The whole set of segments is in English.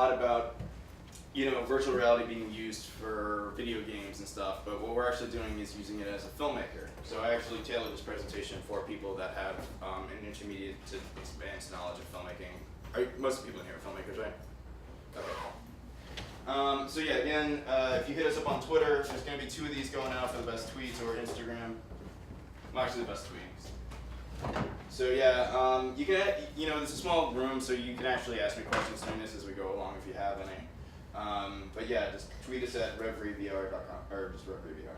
lot about virtual reality being used for video games and stuff, but what we're actually doing is using it as a filmmaker. So I actually tailored this presentation for people that have an intermediate to advanced knowledge of filmmaking. Most people in here are filmmakers, right? Okay. So yeah, again, if you hit us up on Twitter, there's going to be 2 of these going out for the best tweets, or Instagram. Well, actually, the best tweets. So yeah, you can, it's a small room, so you can actually ask me questions during this as we go along if you have any. But yeah, just tweet us at revrevr.com, or just revrevr.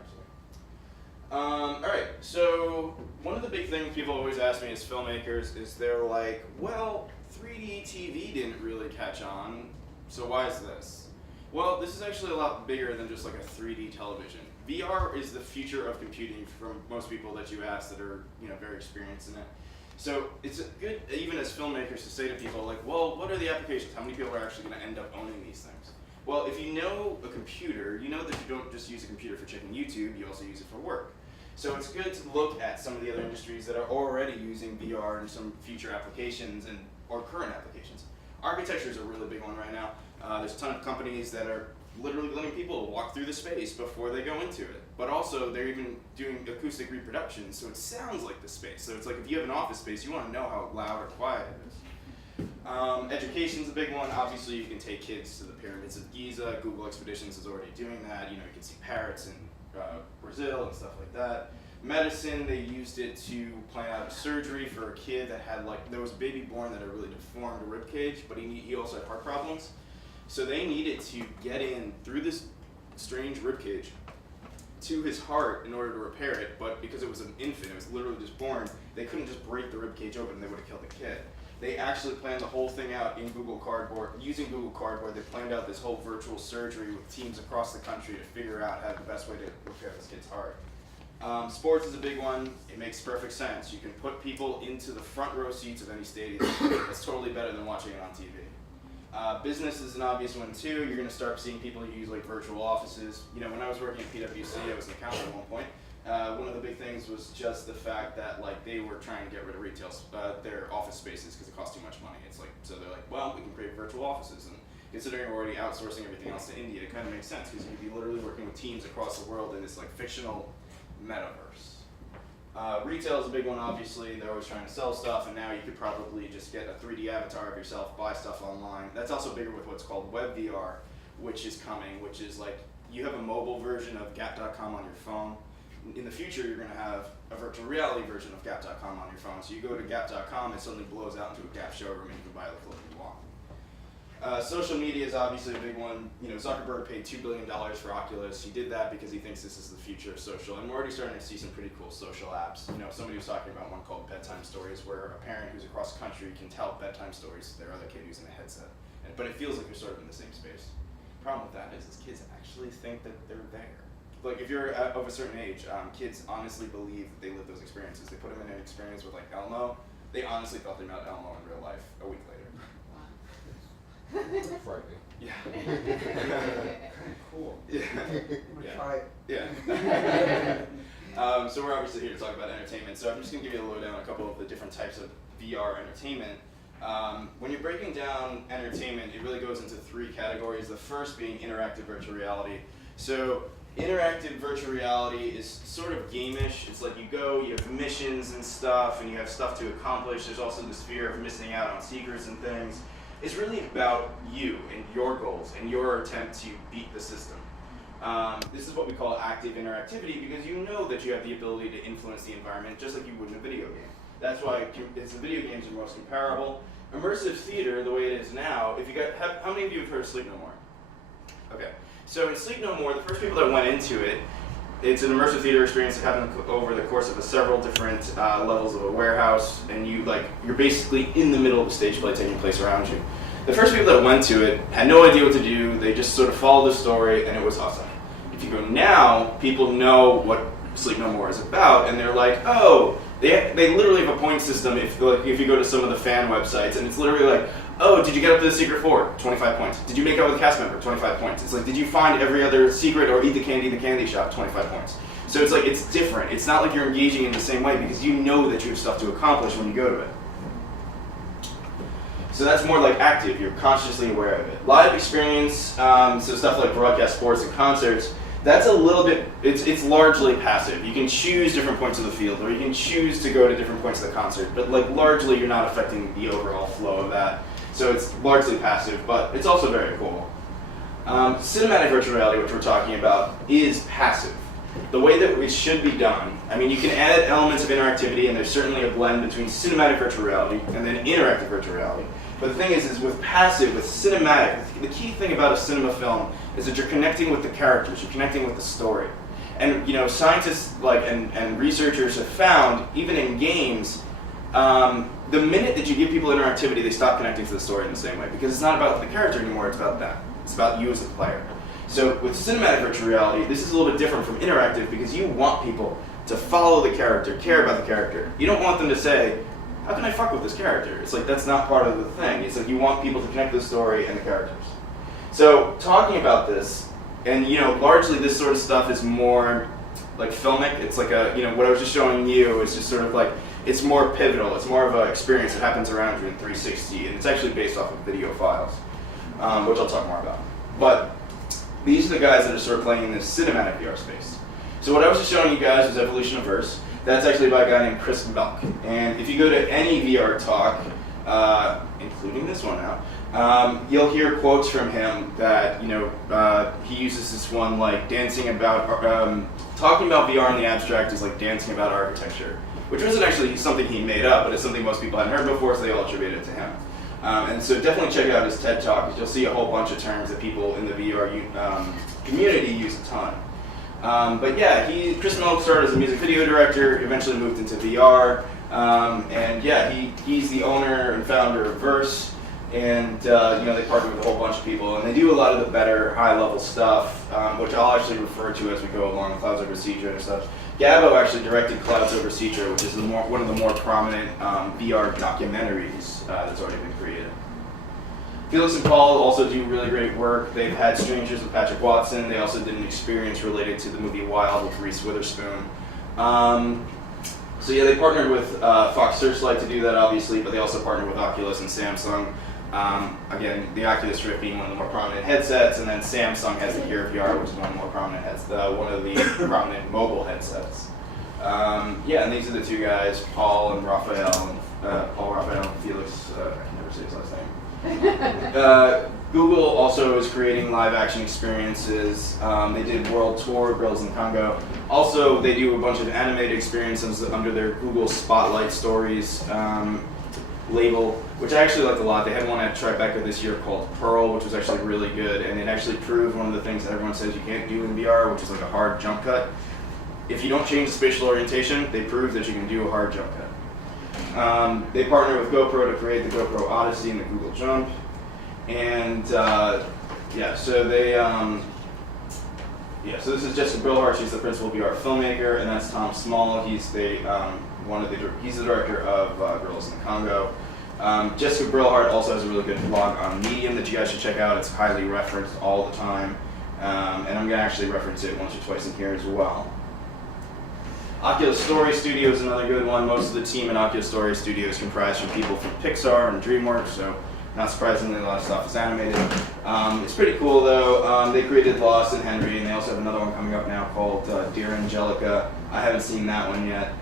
Alright, so one of the big things people always ask me as filmmakers is they're like, well, 3D TV didn't really catch on, so why is this? Well, this is actually a lot bigger than just like a 3D television. VR is the future of computing from most people that you ask that are very experienced in it. So it's good, even as filmmakers, to say to people like, well, what are the applications? How many people are actually going to end up owning these things? Well, if you know a computer, you know that you don't just use a computer for checking YouTube, you also use it for work. So it's good to look at some of the other industries that are already using VR in some future applications or current applications. Architecture is a really big one right now. There's a ton of companies that are literally letting people walk through the space before they go into it. But also, they're even doing acoustic reproduction, so it sounds like the space. So it's like if you have an office space, you want to know how loud or quiet it is. Education's a big one. Obviously, you can take kids to the pyramids of Giza. Google Expeditions is already doing that. You can see parrots in Brazil and stuff like that. Medicine, they used it to plan out a surgery for a kid that had there was a baby born that had a really deformed rib cage, but he also had heart problems. So they needed to get in through this strange rib cage to his heart in order to repair it, but because it was an infant, it was literally just born, they couldn't just break the rib cage open and they would have killed the kid. They actually planned the whole thing out in Google Cardboard. Using Google Cardboard, they planned out this whole virtual surgery with teams across the country to figure out how the best way to repair this kid's heart. Sports is a big one. It makes perfect sense. You can put people into the front row seats of any stadium. It's totally better than watching it on TV. Business is an obvious one too. You're going to start seeing people use virtual offices. When I was working at PwC, I was an accountant at one point. One of the big things was just the fact that they were trying to get rid of retail their office spaces because it cost too much money. So they're like, well, we can create virtual offices, and considering we're already outsourcing everything else to India, it kind of makes sense because you'd be literally working with teams across the world in this fictional metaverse. Retail is a big one, obviously. They're always trying to sell stuff, and now you could probably just get a 3D avatar of yourself, buy stuff online. That's also bigger with what's called web VR, which is coming, which is you have a mobile version of Gap.com on your phone. In the future, you're going to have a virtual reality version of Gap.com on your phone. So you go to Gap.com, it suddenly blows out into a Gap showroom, and you can buy the clothing you want. Social media is obviously a big one. Zuckerberg paid $2 billion for Oculus. He did that because he thinks this is the future of social. And we're already starting to see some pretty cool social apps. Somebody was talking about one called Bedtime Stories, where a parent who's across the country can tell bedtime stories to their other kid using a headset. But it feels like you're sort of in the same space. The problem with that is kids actually think that they're there. If you're of a certain age, kids honestly believe that they live those experiences. They put them in an experience with Elmo. They honestly thought they met Elmo in real life a week later. Frightening. Yeah. Cool. Yeah. Try it. Yeah. So we're obviously here to talk about entertainment. So I'm just going to give you a lowdown on a couple of the different types of VR entertainment. When you're breaking down entertainment, it really goes into 3 categories. The first being interactive virtual reality. So interactive virtual reality is sort of game-ish. It's like you have missions and stuff, and you have stuff to accomplish. There's also this fear of missing out on secrets and things. It's really about you and your goals and your attempt to beat the system. This is what we call active interactivity because you know that you have the ability to influence the environment just like you would in a video game. That's why the video games are most comparable. Immersive theater, the way it is now, how many of you have heard of Sleep No More? Okay. So in Sleep No More, the first people that went into it, it's an immersive theater experience that happened over the course of several different levels of a warehouse, and you're basically in the middle of the stage play taking place around you. The first people that went to it had no idea what to do. They just sort of followed the story, and it was awesome. If you go now, people know what Sleep No More is about, and they're like, oh, they literally have a point system if you go to some of the fan websites, and it's literally like, oh, did you get up to the secret floor? 25 points. Did you make out with a cast member? 25 points. It's like, did you find every other secret or eat the candy in the candy shop? 25 points. So it's different. It's not like you're engaging in the same way because you know that you have stuff to accomplish when you go to it. So that's more like active, you're consciously aware of it. Live experience, so stuff like broadcast sports and concerts, that's a little bit, it's largely passive. You can choose different points of the field, or you can choose to go to different points of the concert, but like largely you're not affecting the overall flow of that. So it's largely passive, but it's also very cool. Cinematic virtual reality, which we're talking about, is passive. The way that it should be done, I mean, you can add elements of interactivity, and there's certainly a blend between cinematic virtual reality and then interactive virtual reality. But the thing is with passive, with cinematic, the key thing about a cinema film is that you're connecting with the characters, you're connecting with the story. And you know, scientists and researchers have found, even in games, the minute that you give people interactivity, they stop connecting to the story in the same way, because it's not about the character anymore, it's about them. It's about you as a player. So with cinematic virtual reality, this is a little bit different from interactive, because you want people to follow the character, care about the character. You don't want them to say, how can I fuck with this character? It's like, that's not part of the thing. It's like you want people to connect to the story and the characters. So talking about this, and you know, largely this sort of stuff is more like filmic. It's like a, you know, what I was just showing you is just sort of like, it's more pivotal. It's more of an experience that happens around you in 360, and it's actually based off of video files, which I'll talk more about. But these are the guys that are sort of playing in this cinematic VR space. So what I was just showing you guys was Evolution of Verse. That's actually by a guy named Chris Melk. And if you go to any VR talk, including this one now, you'll hear quotes from him that, you know, he uses this one like dancing about, talking about VR in the abstract is like dancing about architecture, which wasn't actually something he made up, but it's something most people hadn't heard before, so they all attribute it to him. And so definitely check out his TED Talk, because you'll see a whole bunch of terms that people in the VR community use a ton. But yeah, Chris Melk started as a music video director, eventually moved into VR, and yeah, he's the owner and founder of Verse, and you know, they partner with a whole bunch of people, and they do a lot of the better high-level stuff, which I'll actually refer to as we go along, Clouds Over Cedra and stuff. Gabo actually directed Clouds Over Cedra, which is one of the more prominent VR documentaries that's already been created. Felix and Paul also do really great work. They've had Strangers with Patrick Watson. They also did an experience related to the movie Wild with Reese Witherspoon. So yeah, they partnered with Fox Searchlight to do that, obviously, but they also partnered with Oculus and Samsung. Again, the Oculus Rift being one of the more prominent headsets, and then Samsung has the Gear VR, which is one of the more prominent one of the prominent mobile headsets. Yeah, and these are the two guys, Paul and Raphael, Paul, Raphael, and Felix. I can never say his last name. Google also is creating live action experiences. They did World Tour, Girls in Congo. Also, they do a bunch of animated experiences under their Google Spotlight Stories label, which I actually liked a lot. They had one at Tribeca this year called Pearl, which was actually really good, and it actually proved one of the things that everyone says you can't do in VR, which is like a hard jump cut. If you don't change the spatial orientation, they prove that you can do a hard jump cut. They partner with GoPro to create the Gopro Odyssey and the Google Jump, and yeah, so they so this is Jessica Brillhart. She's the principal VR filmmaker, and that's Tom Small. He's the director of Girls in the Congo. Jessica Brillhart also has a really good blog on Medium that you guys should check out. It's highly referenced all the time, and I'm going to actually reference it once or twice in here as well. Oculus Story Studio is another good one. Most of the team in Oculus Story Studio is comprised from people from Pixar and DreamWorks, so not surprisingly, a lot of stuff is animated. It's pretty cool though. They created Lost and Henry, and they also have another one coming up now called Dear Angelica. I haven't seen that one yet.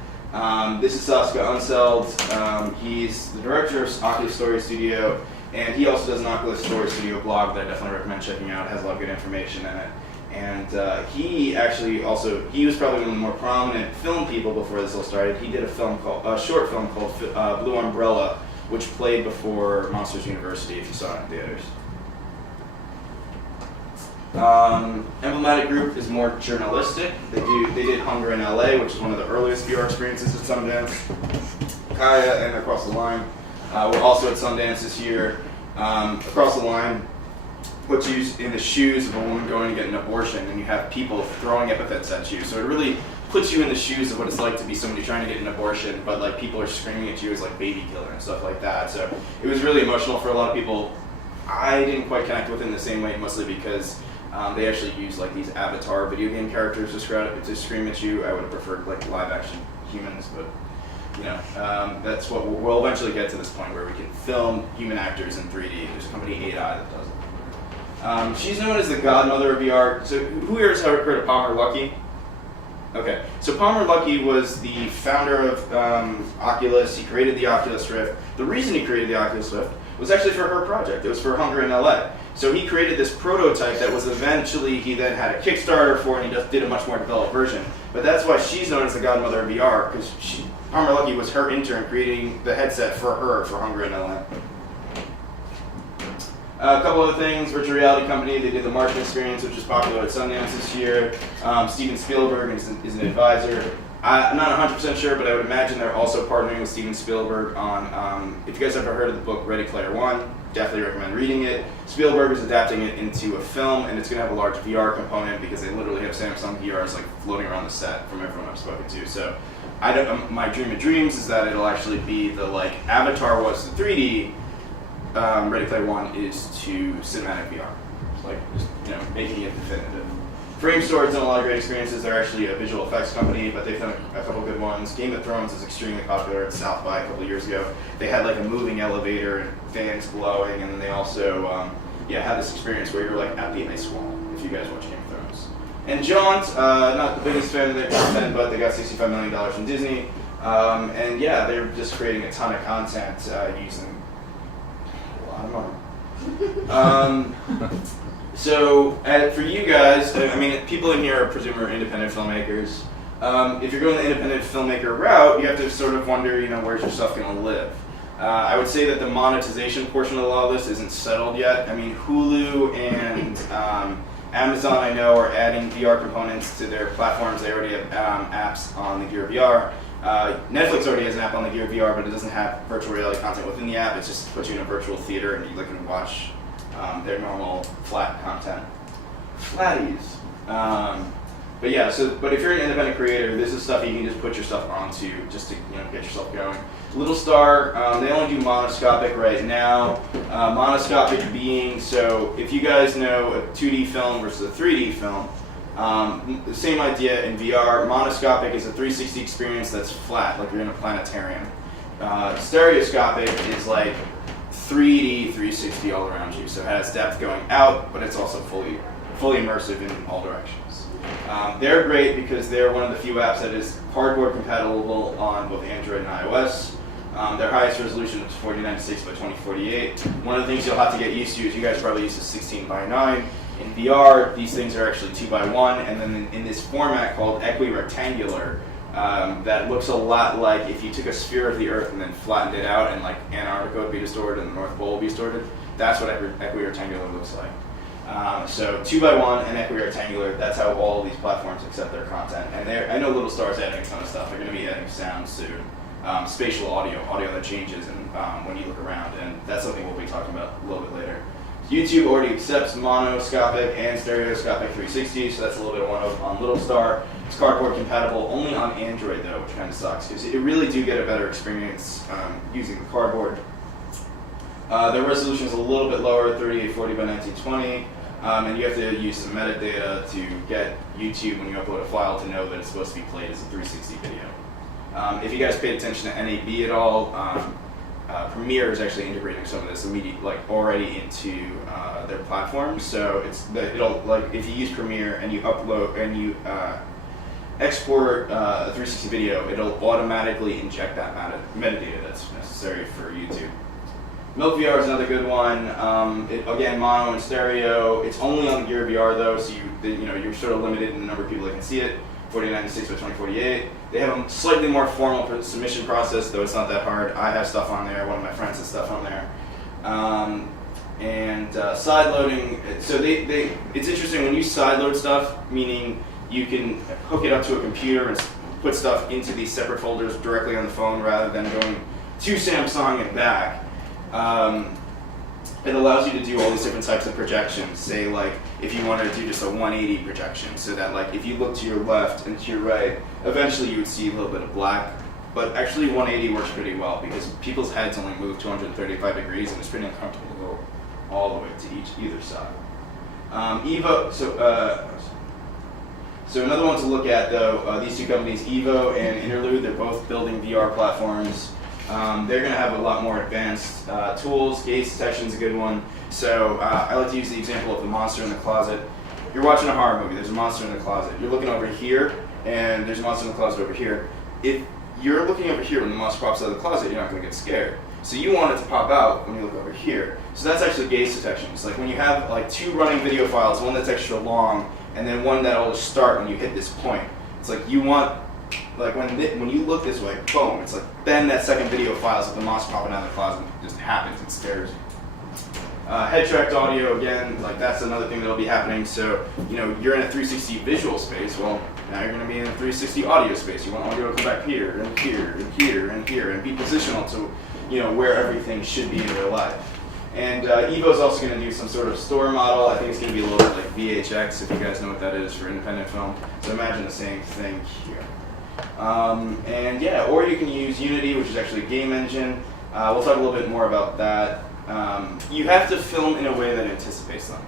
This is Saskia Unseld. He's the director of Oculus Story Studio, and he also does an Oculus Story Studio blog that I definitely recommend checking out. It has a lot of good information in it. And he was probably one of the more prominent film people before this all started. He did a short film called Blue Umbrella, which played before Monsters University, if you saw it in theaters. Emblematic Group is more journalistic. They did Hunger in LA, which is one of the earliest VR experiences at Sundance. Kaya and Across the Line were also at Sundance this year. Across the Line puts you in the shoes of a woman going to get an abortion, and you have people throwing epithets at you. So it really puts you in the shoes of what it's like to be somebody trying to get an abortion, but like people are screaming at you as like baby killer and stuff like that. So it was really emotional for a lot of people. I didn't quite connect with it in the same way, mostly because they actually use like these avatar video game characters to scream at you. I would have preferred like live action humans, but That's what we'll eventually get to this point where we can film human actors in 3D. There's a company 8i that does it. She's known as the godmother of VR. So who here has heard of Palmer Luckey? Okay, so Palmer Luckey was the founder of Oculus. He created the Oculus Rift. The reason he created the Oculus Rift was actually for her project. It was for Hunger in LA. So he created this prototype that was eventually, he then had a Kickstarter for, and he just did a much more developed version. But that's why she's known as the godmother of VR, because Palmer Luckey was her intern creating the headset for her for Hunger in LA. A couple other things, virtual reality company, they did the Martian Experience, which is popular at Sundance this year. Steven Spielberg is an advisor. I'm not 100% sure, but I would imagine they're also partnering with Steven Spielberg on, if you guys ever heard of the book Ready Player One, definitely recommend reading it. Spielberg is adapting it into a film, and it's going to have a large VR component because they literally have Samsung VRs like floating around the set from everyone I've spoken to. So my dream of dreams is that it'll actually be the like Avatar was the 3D, Ready Player One is to cinematic VR. It's like just making it definitive. Framestore done a lot of great experiences. They're actually a visual effects company, but they've done a couple good ones. Game of Thrones is extremely popular at South by a couple of years ago. They had like a moving elevator and fans blowing, and then they also had this experience where you're like at the ice wall, if you guys watch Game of Thrones. And Jaunt, not the biggest fan of their content, but they got $65 million from Disney. And yeah, they're just creating a ton of content using a lot of money. So for you guys, I mean, people in here, I presume, are independent filmmakers. If you're going the independent filmmaker route, you have to sort of wonder, where's your stuff going to live? I would say that the monetization portion of a lot of this isn't settled yet. I mean, Hulu and Amazon, I know, are adding VR components to their platforms. They already have apps on the Gear VR. Netflix already has an app on the Gear VR, but it doesn't have virtual reality content within the app. It just puts you in a virtual theater and you can watch their normal flat content. Flatties. But yeah, but if you're an independent creator, this is stuff you can just put your stuff onto just to get yourself going. Little Star, they only do monoscopic right now. Monoscopic being, so if you guys know a 2D film versus a 3D film, the same idea in VR. Monoscopic is a 360 experience that's flat, like you're in a planetarium. Stereoscopic is like 3D 360 all around you, so it has depth going out, but it's also fully immersive in all directions. They're great because they're one of the few apps that is cardboard compatible on both Android and iOS. Their highest resolution is 4096 by 2048. One of the things you'll have to get used to is you guys are probably used to 16 by 9. In VR, these things are actually 2 by 1, and then in this format called equirectangular, that looks a lot like if you took a sphere of the Earth and then flattened it out, and like Antarctica would be distorted and the North Pole would be distorted. That's what equirectangular looks like. So 2 by 1 and equirectangular. That's how all of these platforms accept their content. And I know Little Star's adding a ton of stuff. They're going to be adding sound soon, spatial audio that changes and when you look around, and that's something we'll be talking about a little bit later. YouTube already accepts monoscopic and stereoscopic 360, so that's a little bit of one on Little Star. It's cardboard compatible only on Android though, which kind of sucks because you really do get a better experience using the cardboard. Their resolution is a little bit lower, 3840 by 1920, and you have to use some metadata to get YouTube when you upload a file to know that it's supposed to be played as a 360 video. If you guys paid attention to NAB at all, Premiere is actually integrating some of this already into their platform. So it'll if you use Premiere and you upload and you export a 360 video, it'll automatically inject that metadata that's necessary for YouTube. Milk VR is another good one. Again, mono and stereo. It's only on the Gear VR though, so you're sort of limited in the number of people that can see it. 4096 by 2048. They have a slightly more formal submission process, though it's not that hard. I have stuff on there. One of my friends has stuff on there. Side loading. So it's interesting when you side load stuff, meaning you can hook it up to a computer and put stuff into these separate folders directly on the phone rather than going to Samsung and back. It allows you to do all these different types of projections. Say like if you wanted to do just a 180 projection, so that like if you look to your left and to your right, eventually you would see a little bit of black. But actually 180 works pretty well because people's heads only move 235 degrees and it's pretty uncomfortable to go all the way to either side. So another one to look at though, these two companies, Evo and Interlude, they're both building VR platforms. They're going to have a lot more advanced tools. Gaze detection is a good one. So I like to use the example of the monster in the closet. You're watching a horror movie, there's a monster in the closet. You're looking over here, and there's a monster in the closet over here. If you're looking over here when the monster pops out of the closet, you're not going to get scared. So you want it to pop out when you look over here. So that's actually gaze detection. It's like when you have like two running video files, one that's extra long, and then one that'll just start when you hit this point. It's like you want, like when you look this way, boom, it's like then that second video file is like the monster popping out of the closet just happens, it scares you. Head tracked audio, again, like that's another thing that'll be happening. So, you know, you're in a 360 visual space, well, now you're going to be in a 360 audio space. You want audio to come back here, and here, and here, and here, and be positional to, you know, where everything should be in real life. And Evo is also going to do some sort of story model. I think it's going to be a little bit like VHX, if you guys know what that is for independent film. So imagine the same thing here. And yeah, or you can use Unity, which is actually a game engine. We'll talk a little bit more about that. You have to film in a way that anticipates them.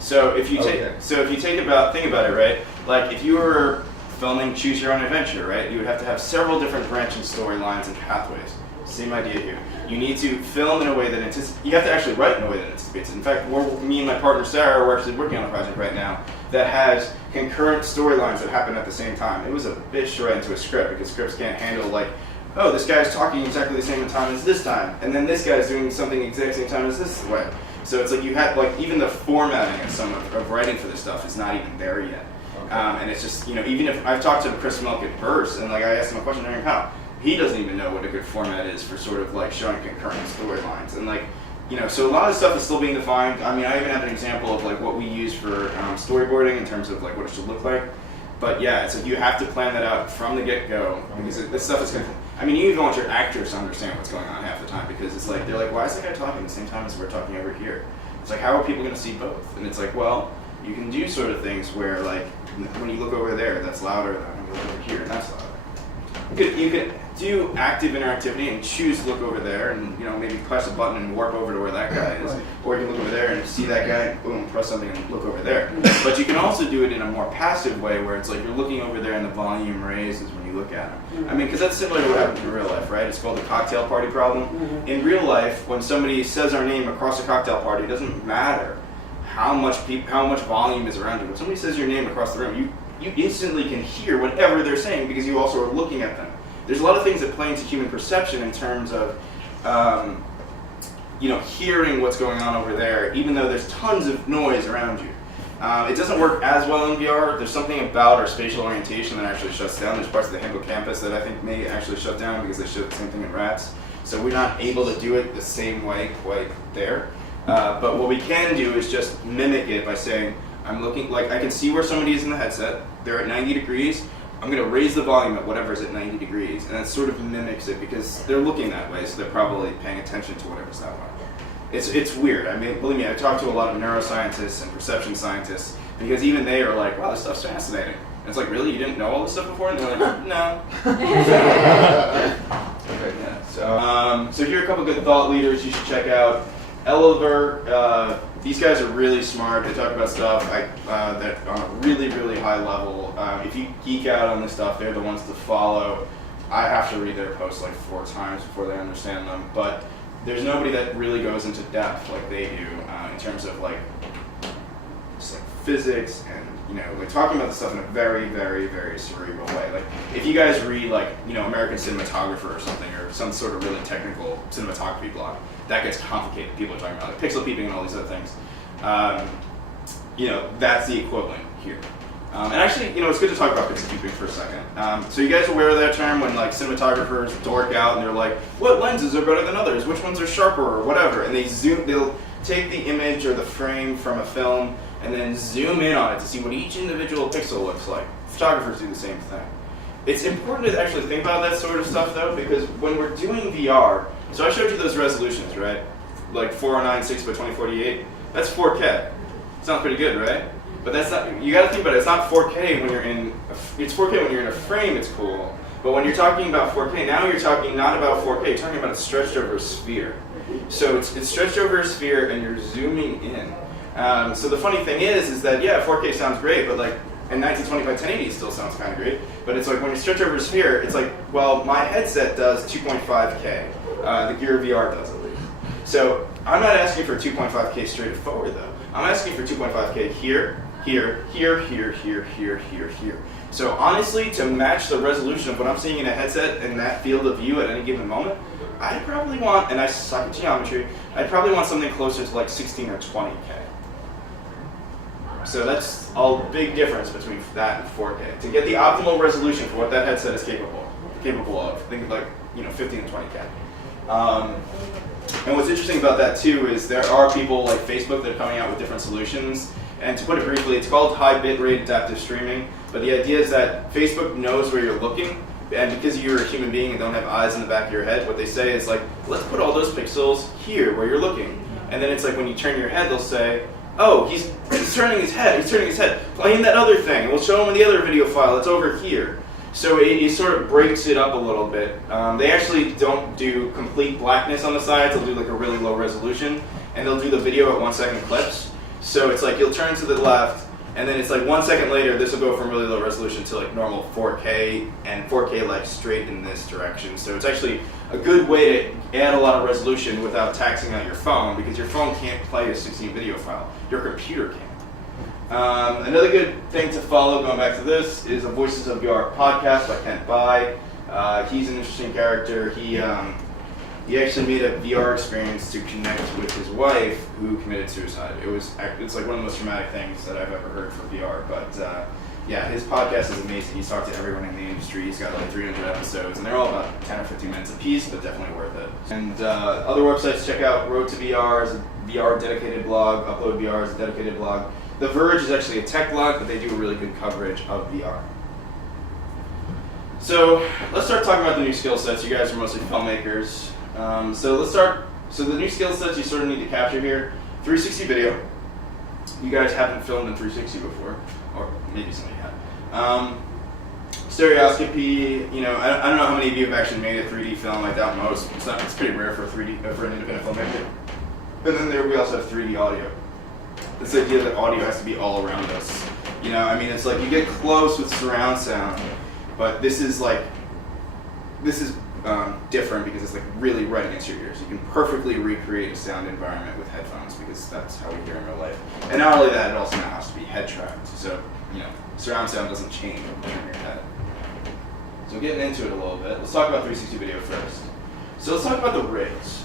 So if you think about it, right? Like if you were filming Choose Your Own Adventure, right? You would have to have several different branching storylines and pathways. Same idea here. You need to film in a way that anticipates. You have to actually write in a way that anticipates it. In fact, me and my partner Sarah are actually working on a project right now that has concurrent storylines that happen at the same time. It was a bitch to write into a script because scripts can't handle like, oh, this guy's talking exactly the same time as this time, and then this guy's doing something exact same time as this way. So it's like you have like even the formatting of writing for this stuff is not even there yet. And it's just, you know, even if I've talked to Chris Milk at Burst, and like I asked him a question during how, he doesn't even know what a good format is for sort of like showing concurrent storylines. And like, you know, so a lot of stuff is still being defined. I mean, I even have an example of like what we use for storyboarding in terms of like what it should look like. But yeah, it's like you have to plan that out from the get-go because this stuff is going to, I mean, you even want your actors to understand what's going on half the time because it's like, they're like, why is that guy talking the same time as we're talking over here? It's like, how are people going to see both? And it's like, well, you can do sort of things where like, when you look over there, that's louder than when you look over here, and that's louder. You can do active interactivity and choose to look over there and, you know, maybe press a button and warp over to where that guy is. Or you can look over there and see that guy, boom, press something and look over there. But you can also do it in a more passive way where it's like you're looking over there and the volume raises when you look at him. I mean, because that's similar to what happens in real life, right? It's called the cocktail party problem. In real life, when somebody says our name across a cocktail party, it doesn't matter how much volume is around you. When somebody says your name across the room, you instantly can hear whatever they're saying because you also are looking at them. There's a lot of things that play into human perception in terms of, you know, hearing what's going on over there, even though there's tons of noise around you. It doesn't work as well in VR. There's something about our spatial orientation that actually shuts down. There's parts of the hippocampus that I think may actually shut down because they showed the same thing in rats. So we're not able to do it the same way quite there. But what we can do is just mimic it by saying, I'm looking, like I can see where somebody is in the headset. They're at 90 degrees. I'm going to raise the volume at whatever's at 90 degrees, and that sort of mimics it because they're looking that way, so they're probably paying attention to whatever's that way. It's weird. I mean, believe me, I've talked to a lot of neuroscientists and perception scientists because even they are like, wow, this stuff's fascinating. And it's like, really? You didn't know all this stuff before? And they're like, no. Okay, yeah. So here are a couple good thought leaders you should check out. Eliver, these guys are really smart. They talk about stuff that on a really, really high level. If you geek out on this stuff, they're the ones to follow. I have to read their posts like 4 times before they understand them. But there's nobody that really goes into depth like they do in terms of like just like physics and, you know, like talking about the stuff in a very, very, very cerebral way. Like if you guys read like, you know, American Cinematographer or something, or some sort of really technical cinematography blog, that gets complicated. People are talking about like pixel peeping and all these other things. You know, that's the equivalent here. And actually, you know, it's good to talk about pixel peeping for a second. So you guys aware of that term when like cinematographers dork out and they're like, what lenses are better than others? Which ones are sharper or whatever? And they'll take the image or the frame from a film and then zoom in on it to see what each individual pixel looks like. Photographers do the same thing. It's important to actually think about that sort of stuff though, because when we're doing VR, so I showed you those resolutions, right? Like 409/6 by 2048. That's 4K. Sounds pretty good, right? But that's not. You got to think about it. It's not 4K when you're in. It's 4K when you're in a frame. It's cool. But when you're talking about 4K, now you're talking not about 4K. You're talking about it stretched over a sphere. So it's stretched over a sphere, and you're zooming in. So the funny thing is that yeah, 4K sounds great, but like And 1920 by 1080 still sounds kind of great, but it's like when you stretch over a sphere, it's like, well, my headset does 2.5K. The Gear VR does at least. So I'm not asking for 2.5K straight forward though. I'm asking for 2.5K here, here, here, here, here, here, here, here. So honestly, to match the resolution of what I'm seeing in a headset in that field of view at any given moment, I'd probably want, and I suck at geometry, I'd probably want something closer to like 16 or 20K. So that's a big difference between that and 4K. To get the optimal resolution for what that headset is capable of, think of like 15 to 20K. And what's interesting about that too is there are people like Facebook that are coming out with different solutions. And to put it briefly, it's called high bitrate adaptive streaming. But the idea is that Facebook knows where you're looking, and because you're a human being and don't have eyes in the back of your head, what they say is like, let's put all those pixels here where you're looking. And then it's like when you turn your head, they'll say, oh, he's turning his head, play in that other thing. And we'll show him in the other video file, it's over here. So it sort of breaks it up a little bit. They actually don't do complete blackness on the sides, they'll do like a really low resolution, and they'll do the video at 1 second clips. So it's like you'll turn to the left, and then it's like 1 second later, this will go from really low resolution to like normal 4K, and 4K like straight in this direction. So it's actually a good way to add a lot of resolution without taxing out your phone, because your phone can't play a 16 video file. Your computer can. Another good thing to follow, going back to this, is a Voices of VR podcast by Kent Bai. He's an interesting character. He actually made a VR experience to connect with his wife, who committed suicide. It's like one of the most traumatic things that I've ever heard for VR. But yeah, his podcast is amazing. He's talked to everyone in the industry. He's got like 300 episodes, and they're all about 10 or 15 minutes a piece, but definitely worth it. And other websites to check out: Road to VR is a VR dedicated blog. Upload VR is a dedicated blog. The Verge is actually a tech blog, but they do a really good coverage of VR. So let's start talking about the new skill sets. You guys are mostly filmmakers. So let's start. So the new skill sets you sort of need to capture here: 360 video. You guys haven't filmed in 360 before, or maybe some of you have. Stereoscopy. I don't know how many of you have actually made a 3D film. I doubt most. It's pretty rare for an independent filmmaker. And then we also have 3D audio. This idea that audio has to be all around us. It's like you get close with surround sound, but this is different because it's like really right against your ears. You can perfectly recreate a sound environment with headphones because that's how we hear in real life. And not only that, it also now has to be head tracked. So, surround sound doesn't change when you turn your head. So getting into it a little bit, let's talk about 360 video first. So let's talk about the rigs.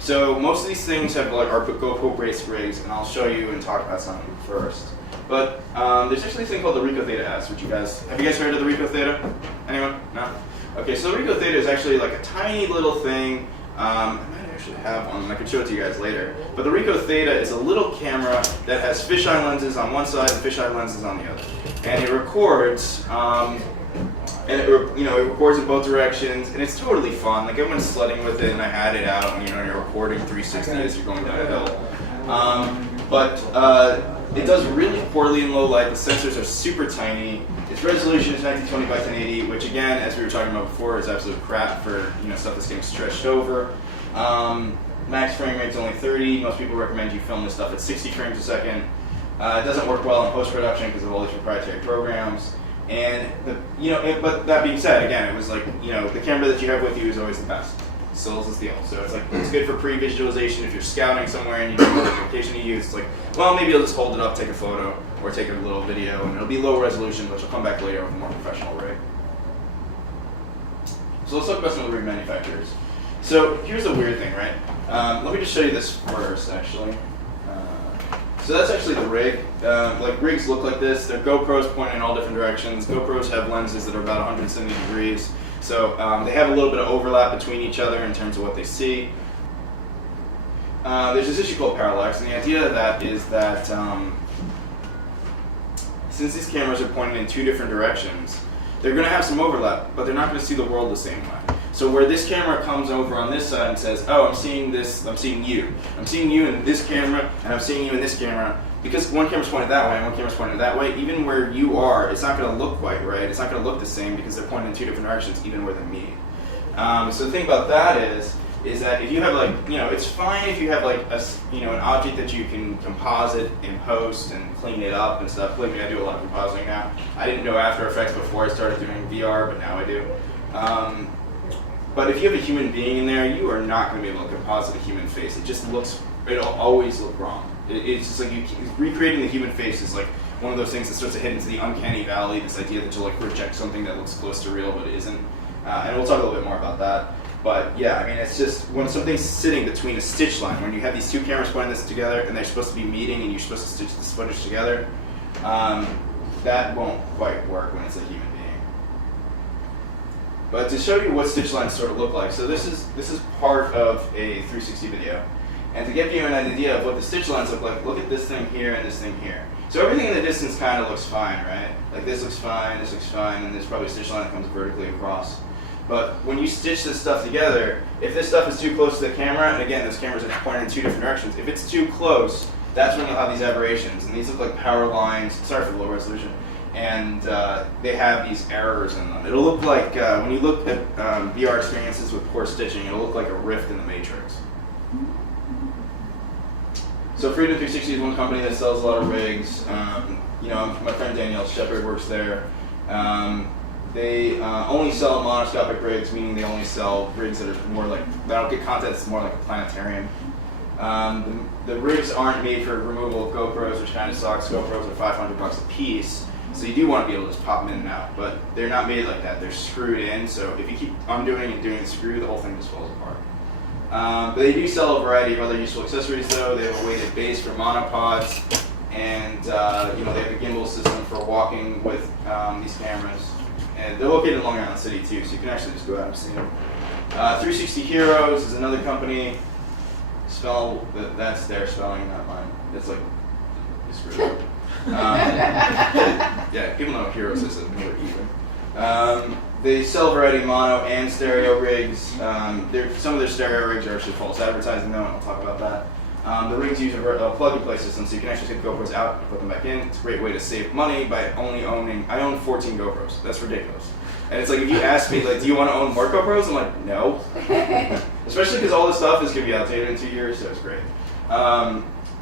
So most of these things have like our Gopro based rigs, and I'll show you and talk about some of them first. But there's actually a thing called the Ricoh Theta S, which have you guys heard of the Ricoh Theta? Anyone? No? Okay, so the Ricoh Theta is actually like a tiny little thing. I might actually have one, and I can show it to you guys later. But the Ricoh Theta is a little camera that has fisheye lenses on one side and fisheye lenses on the other. And it records, it records in both directions, and it's totally fun. Like I went sledding with it, and I had it out, and you're recording 360 as you're going down a hill. But it does really poorly in low light. The sensors are super tiny. Its resolution is 1920 by 1080, which again, as we were talking about before, is absolute crap for stuff that's getting stretched over. Max frame rate's only 30. Most people recommend you film this stuff at 60 frames a second. It doesn't work well in post-production because of all these proprietary programs. And but that being said, again, it was like the camera that you have with you is always the best. Still is the deal. So it's like it's good for pre-visualization if you're scouting somewhere and you don't know what location to use. It's like, well, maybe you'll just hold it up, take a photo, or take a little video, and it'll be low resolution, but you'll come back later with a more professional rig. So let's talk about some of the rig manufacturers. So here's the weird thing, right? Let me just show you this first, actually. So that's actually the rig. Like rigs look like this. They're GoPros pointing in all different directions. GoPros have lenses that are about 170 degrees. So they have a little bit of overlap between each other in terms of what they see. There's this issue called parallax, and the idea of that is that since these cameras are pointing in two different directions, they're going to have some overlap, but they're not going to see the world the same way. So where this camera comes over on this side and says, oh, I'm seeing this, I'm seeing you. I'm seeing you in this camera, and I'm seeing you in this camera. Because one camera's pointed that way and one camera's pointed that way, even where you are, it's not going to look quite right. It's not going to look the same because they're pointing in two different directions, even where they meet. So the thing about that is is that if you have like, it's fine if you have like an object that you can composite in post and clean it up and stuff. Like I do a lot of compositing now. I didn't know After Effects before I started doing VR, but now I do. But if you have a human being in there, you are not going to be able to composite a human face. It'll always look wrong. It's just like recreating the human face is like one of those things that starts to hit into the Uncanny Valley, this idea that you'll like project something that looks close to real but isn't. And we'll talk a little bit more about that. But yeah, I mean, it's just when something's sitting between a stitch line, when you have these two cameras pointing this together and they're supposed to be meeting and you're supposed to stitch this footage together, that won't quite work when it's a human being. But to show you what stitch lines sort of look like, so this is part of a 360 video. And to give you an idea of what the stitch lines look like, look at this thing here and this thing here. So everything in the distance kind of looks fine, right? Like this looks fine, and there's probably a stitch line that comes vertically across. But when you stitch this stuff together, if this stuff is too close to the camera, and again, those cameras are pointing in two different directions, if it's too close, that's when you'll have these aberrations. And these look like power lines, sorry for the low resolution, and they have these errors in them. It'll look like, when you look at VR experiences with poor stitching, it'll look like a rift in the Matrix. So Freedom 360 is one company that sells a lot of rigs. My friend Danielle Shepard works there. They only sell monoscopic rigs, meaning they only sell rigs that are more like, that don't get content, it's more like a planetarium. The rigs aren't made for removal of GoPros, which kind of sucks. GoPros are $500 a piece, so you do want to be able to just pop them in and out. But they're not made like that. They're screwed in, so if you keep undoing and doing the screw, the whole thing just falls apart. But they do sell a variety of other useful accessories, though. They have a weighted base for monopods, and they have a gimbal system for walking with these cameras. And they're located in Long Island City, too, so you can actually just go out and see them. 360 Heroes is another company. That's their spelling, not mine. It's like, it's screwed up. Yeah, people know Heroes is even. They sell a variety of mono and stereo rigs. Some of their stereo rigs are actually false advertising, though, and I'll talk about that. The rigs use a plug-and-play system, so you can actually take the GoPros out and put them back in. It's a great way to save money by only owning. I own 14 GoPros. That's ridiculous. And it's like, if you ask me, like, do you want to own more GoPros? I'm like, no. Especially because all this stuff is going to be outdated in 2 years, so it's great.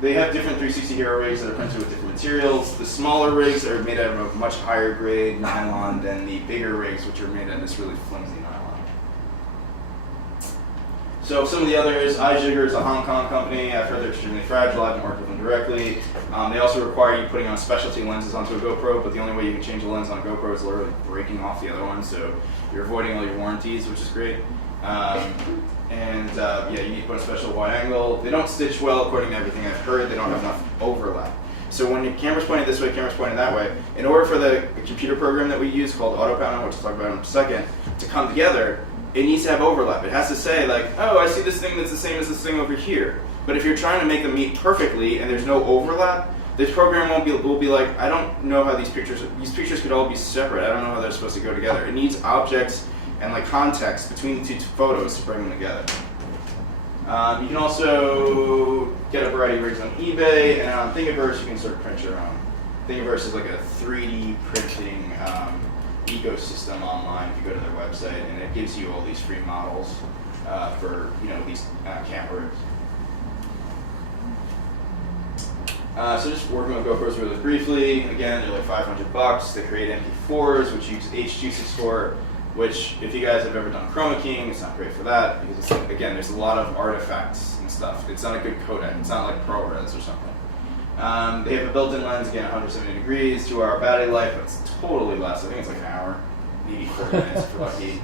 They have different 360 Hero rigs that are printed with different materials. The smaller rigs are made out of a much higher grade nylon than the bigger rigs, which are made out of this really flimsy nylon. So some of the others, iJigger is a Hong Kong company. I've heard they're extremely fragile. I haven't worked with them directly. They also require you putting on specialty lenses onto a GoPro, but the only way you can change a lens on a GoPro is literally breaking off the other one, so you're avoiding all your warranties, which is great. You need to put a special wide angle. They don't stitch well, according to everything I've heard. They don't have enough overlap. So when your camera's pointed this way, camera's pointed that way, in order for the computer program that we use called AutoPanel, which we'll talk about in a second, to come together, it needs to have overlap. It has to say, like, oh, I see this thing that's the same as this thing over here. But if you're trying to make them meet perfectly and there's no overlap, this program will be like, I don't know how these pictures could all be separate. I don't know how they're supposed to go together. It needs objects and like context between the two photos to bring them together. You can also get a variety of rigs on eBay, and on Thingiverse you can sort of print your own. Thingiverse is like a 3D printing ecosystem online if you go to their website, and it gives you all these free models for these camera rigs. So just working with GoPros really briefly. Again, they're like $500. They create MP4s, which use H.264. Which, if you guys have ever done chroma keying, it's not great for that because it's like, again, there's a lot of artifacts and stuff. It's not a good codec. It's not like ProRes or something. They have a built-in lens, again, 170 degrees, 2-hour battery life, but it's totally less. I think it's like an hour, maybe 40 minutes if you're lucky.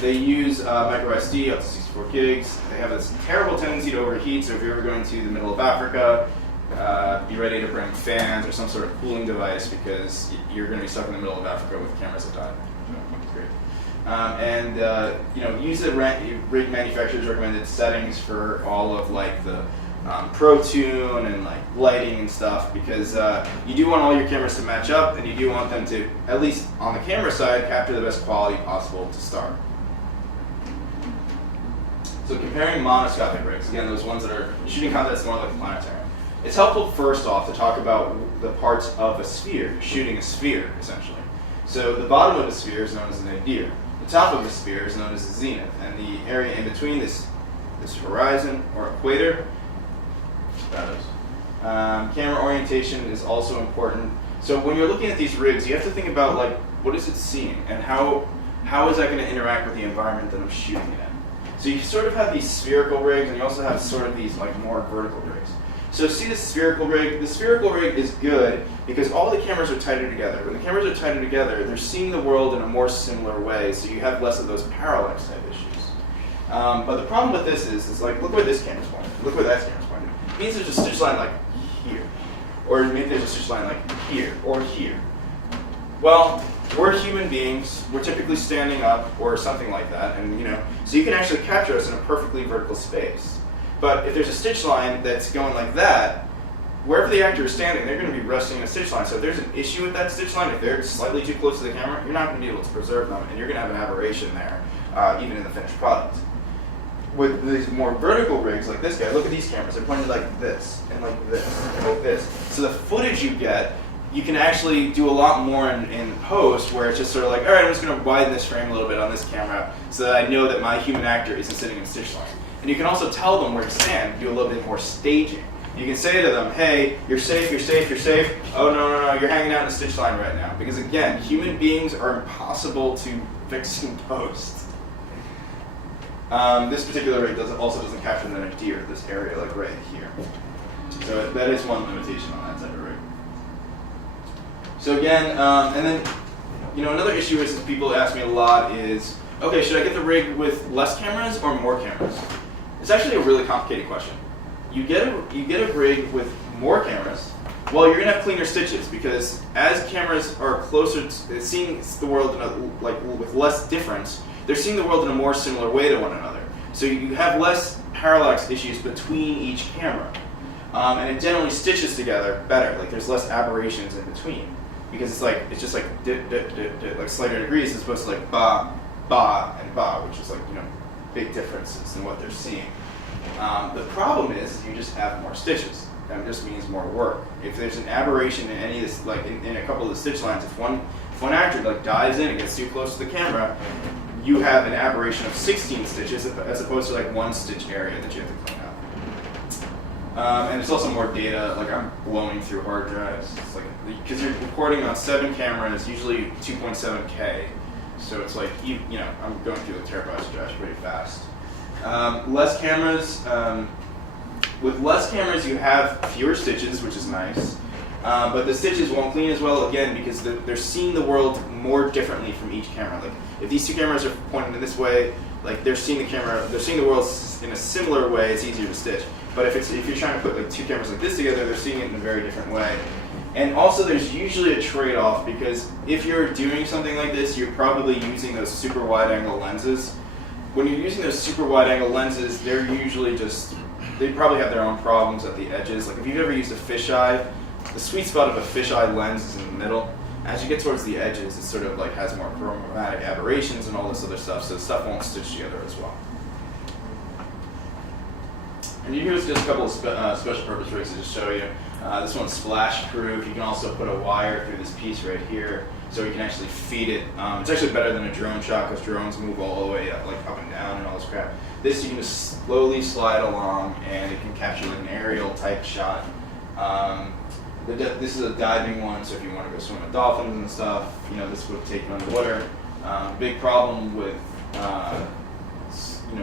They use micro SD up to 64 gigs. They have this terrible tendency to overheat, so if you're ever going to the middle of Africa, be ready to bring fans or some sort of cooling device because you're going to be stuck in the middle of Africa with cameras that die. Use the rig manufacturer's recommended settings for all of like the Pro Tune and like lighting and stuff because you do want all your cameras to match up and you do want them to, at least on the camera side, capture the best quality possible to start. So comparing monoscopic rigs, again, those ones that are shooting content that's more like a planetarium. It's helpful first off to talk about the parts of a sphere, shooting a sphere essentially. So the bottom of the sphere is known as the nadir. The top of the sphere is known as the zenith, and the area in between this horizon or equator, camera orientation is also important. So when you're looking at these rigs, you have to think about like, what is it seeing, and how is that going to interact with the environment that I'm shooting it in? So you sort of have these spherical rigs, and you also have sort of these like more vertical rigs. So see this spherical rig? The spherical rig is good because all the cameras are tighter together. When the cameras are tighter together, they're seeing the world in a more similar way, so you have less of those parallax type issues. But the problem with this is like, look where this camera's pointed. Look where that camera's pointed. It means there's a stitch line like here. Or maybe there's a stitch line like here or here. Well, we're human beings. We're typically standing up or something like that, and so you can actually capture us in a perfectly vertical space. But if there's a stitch line that's going like that, wherever the actor is standing, they're going to be resting in a stitch line. So if there's an issue with that stitch line, if they're slightly too close to the camera, you're not going to be able to preserve them, and you're going to have an aberration there, even in the finished product. With these more vertical rigs like this guy, look at these cameras. They're pointed like this, and like this, and like this. So the footage you get, you can actually do a lot more in post, where it's just sort of like, all right, I'm just going to widen this frame a little bit on this camera so that I know that my human actor isn't sitting in a stitch line. And you can also tell them where to stand, do a little bit more staging. You can say to them, hey, you're safe, you're safe, you're safe. Oh, no, you're hanging out in a stitch line right now. Because again, human beings are impossible to fix in post. This particular rig also doesn't capture the nadir, this area, like right here. So that is one limitation on that type of rig. So again, and then, another issue is people ask me a lot is, okay, should I get the rig with less cameras or more cameras? It's actually a really complicated question. You get a rig with more cameras, well, you're going to have cleaner stitches, because as cameras are closer to seeing the world with less difference, they're seeing the world in a more similar way to one another. So you have less parallax issues between each camera. And it generally stitches together better. Like there's less aberrations in between, because it's just like like slighter degrees as opposed to like ba, and ba, which is like big differences in what they're seeing. The problem is you just have more stitches. That just means more work. If there's an aberration in any of this, like in a couple of the stitch lines, if one actor like dives in and gets too close to the camera, you have an aberration of 16 stitches as opposed to like one stitch area that you have to clean up. And it's also more data. Like I'm blowing through hard drives. It's like because you're recording on 7 cameras, usually 2.7K. So it's like I'm going through the terabytes of drives pretty fast. Less cameras. With less cameras, you have fewer stitches, which is nice. But the stitches won't clean as well, again, because they're seeing the world more differently from each camera. Like if these 2 cameras are pointed in this way, like they're seeing the world in a similar way. It's easier to stitch. But if you're trying to put like 2 cameras like this together, they're seeing it in a very different way. And also, there's usually a trade-off, because if you're doing something like this, you're probably using those super wide-angle lenses. When you're using those super wide-angle lenses, they're usually they probably have their own problems at the edges. Like if you've ever used a fisheye, the sweet spot of a fisheye lens is in the middle. As you get towards the edges, it sort of like has more chromatic aberrations and all this other stuff, so the stuff won't stitch together as well. And here's just a couple of special purpose rigs to just show you. This one's splash proof. You can also put a wire through this piece right here, so you can actually feed it. It's actually better than a drone shot, because drones move all the way up, like up and down and all this crap. This you can just slowly slide along, and it can capture like an aerial type shot. This is a diving one, so if you want to go swim with dolphins and stuff, this would take you underwater. Big problem with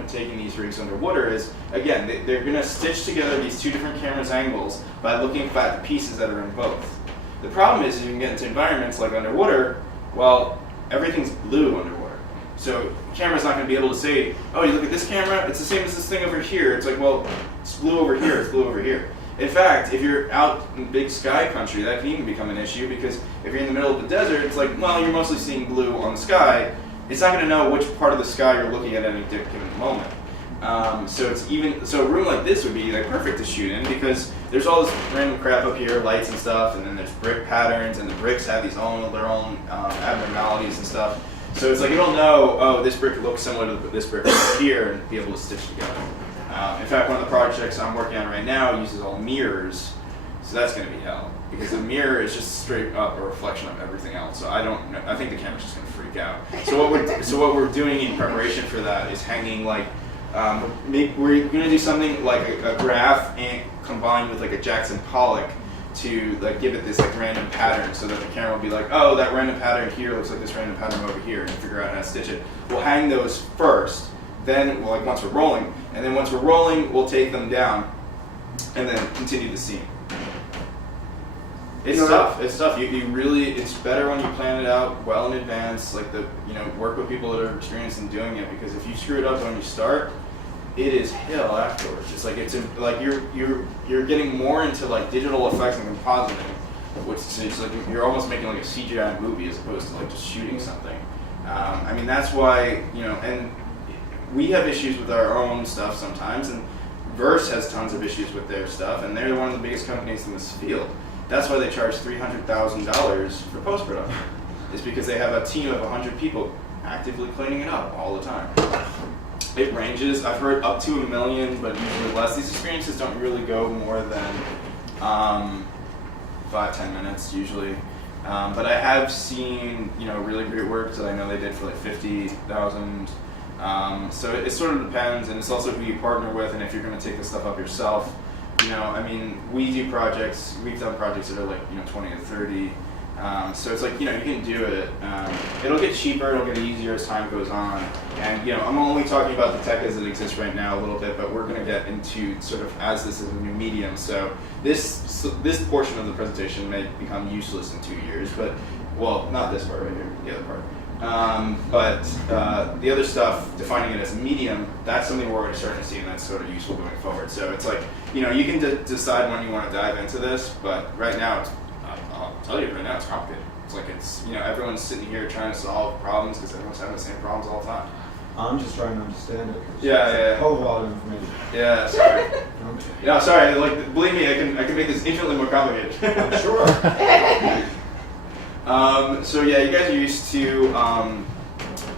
taking these rigs underwater is, again, they're going to stitch together these 2 different cameras' angles by looking at the pieces that are in both. The problem is you can get into environments like underwater, well, everything's blue underwater. So the camera's not going to be able to say, oh, you look at this camera, it's the same as this thing over here. It's like, well, it's blue over here, it's blue over here. In fact, if you're out in big sky country, that can even become an issue, because if you're in the middle of the desert, it's like, well, you're mostly seeing blue on the sky. It's not going to know which part of the sky you're looking at any given moment. So a room like this would be like perfect to shoot in, because there's all this random crap up here, lights and stuff, and then there's brick patterns, and the bricks have their own abnormalities and stuff. So it's like it'll know, oh, this brick looks similar to this brick over here, and be able to stitch together. In fact, one of the projects I'm working on right now uses all mirrors, so that's going to be hell. because a mirror is just straight up a reflection of everything else. So I don't know, I think the camera's just gonna freak out. So what we're doing in preparation for that is hanging like, we're gonna do something like a graph and combined with like a Jackson Pollock to like give it this like random pattern, so that the camera will be like, oh, that random pattern here looks like this random pattern over here, and figure out how to stitch it. We'll hang those first, then like once we're rolling, and then once we're rolling, we'll take them down, and then continue the scene. It's tough. It's tough. You really, it's better when you plan it out well in advance. Like work with people that are experienced in doing it, because if you screw it up when you start, it is hell afterwards. It's like you're getting more into like digital effects and compositing, which is like you're almost making like a CGI movie as opposed to like just shooting something. I mean, that's why and we have issues with our own stuff sometimes, and Verse has tons of issues with their stuff, and they're one of the biggest companies in this field. That's why they charge $300,000 for post-production. It's because they have a team of 100 people actively cleaning it up all the time. It ranges, I've heard up to $1 million, but usually less. These experiences don't really go more than 5-10 minutes usually. But I have seen really great work that I know they did for like $50,000. So it sort of depends, and it's also who you partner with, and if you're going to take this stuff up yourself. I mean, we've done projects that are like 20 to 30. So it's like you can do it. It'll get cheaper, it'll get easier as time goes on. And I'm only talking about the tech as it exists right now a little bit, but we're going to get into sort of as this is a new medium. So this portion of the presentation may become useless in 2 years, but well, not this part right here, the other part. But the other stuff, defining it as a medium, that's something we're already starting to see, and that's sort of useful going forward. So it's like, you can decide when you want to dive into this, but right now, I'll tell you right now, it's complicated. It's like everyone's sitting here trying to solve problems because everyone's having the same problems all the time. I'm just trying to understand it. Yeah. A hell of a lot of information. Yeah, sorry. Yeah, sorry. Like, believe me, I can make this infinitely more complicated. I'm sure. So yeah, you guys are used to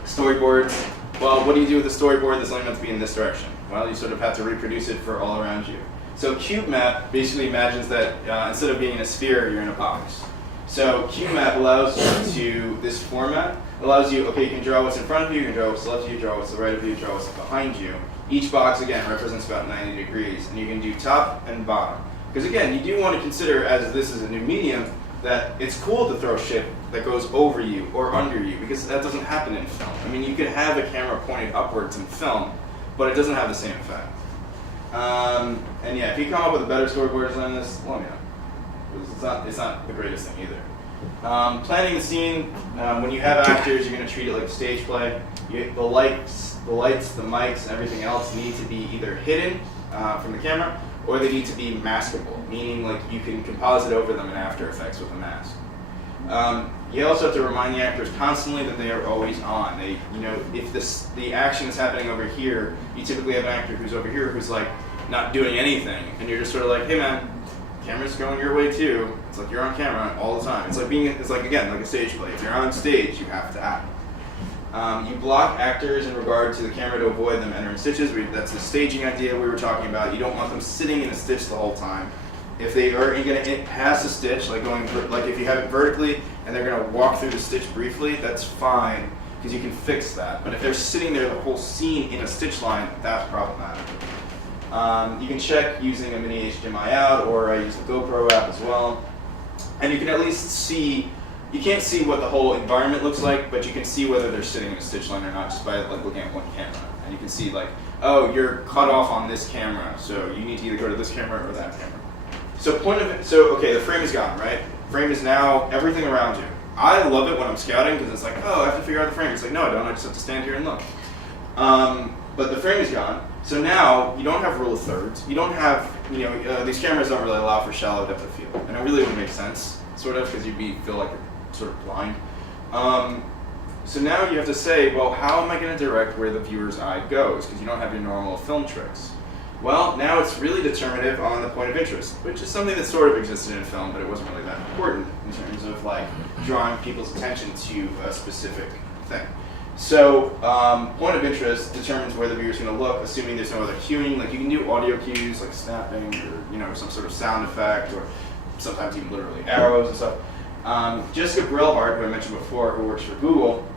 storyboards. Well, what do you do with a storyboard that's only meant to be in this direction? Well, you sort of have to reproduce it for all around you. So Cube Map basically imagines that instead of being in a sphere, you're in a box. So Cube Map allows you to, this format allows you, okay, you can draw what's in front of you, you can draw what's left of you, draw what's to the right of you, draw what's behind you. Each box, again, represents about 90 degrees, and you can do top and bottom. Because again, you do want to consider, as this is a new medium, that it's cool to throw shit that goes over you or under you, because that doesn't happen in film. I mean, you could have a camera pointed upwards in film, but it doesn't have the same effect. And yeah, if you come up with a better storyboard design than this, let me know. It's not the greatest thing either. Planning the scene, when you have actors, you're going to treat it like a stage play. The lights, the mics, and everything else need to be either hidden from the camera, or they need to be maskable, meaning like you can composite over them in After Effects with a mask. You also have to remind the actors constantly that they are always on. If the action is happening over here, you typically have an actor who's over here who's like not doing anything, and you're just sort of like, hey man, camera's going your way too. It's like you're on camera all the time. It's like again, like a stage play. If you're on stage, you have to act. You block actors in regard to the camera to avoid them entering stitches. That's the staging idea we were talking about. You don't want them sitting in a stitch the whole time. If they are going to pass a stitch, like if you have it vertically and they're going to walk through the stitch briefly, that's fine because you can fix that. But if they're sitting there the whole scene in a stitch line, that's problematic. You can check using a mini HDMI out, or I use the Gopro app as well. And you can at least see, you can't see what the whole environment looks like, but you can see whether they're sitting in a stitch line or not just by looking at one camera. And you can see like, oh, you're cut off on this camera, so you need to either go to this camera or that camera. So okay, the frame is gone, right? Frame is now everything around you. I love it when I'm scouting because it's like, oh, I have to figure out the frame. It's like, no, I don't. I just have to stand here and look. But the frame is gone. So now you don't have rule of thirds. You don't have, these cameras don't really allow for shallow depth of field, and it really would make sense, sort of, because feel like you're sort of blind. So now you have to say, well, how am I going to direct where the viewer's eye goes? Because you don't have your normal film tricks. Well, now it's really determinative on the point of interest, which is something that sort of existed in film, but it wasn't really that important in terms of like drawing people's attention to a specific thing. So point of interest determines where the viewer's going to look, assuming there's no other cueing. Like you can do audio cues like snapping or some sort of sound effect or sometimes even literally arrows and stuff. Jessica Brillhart, who I mentioned before, who works for Google,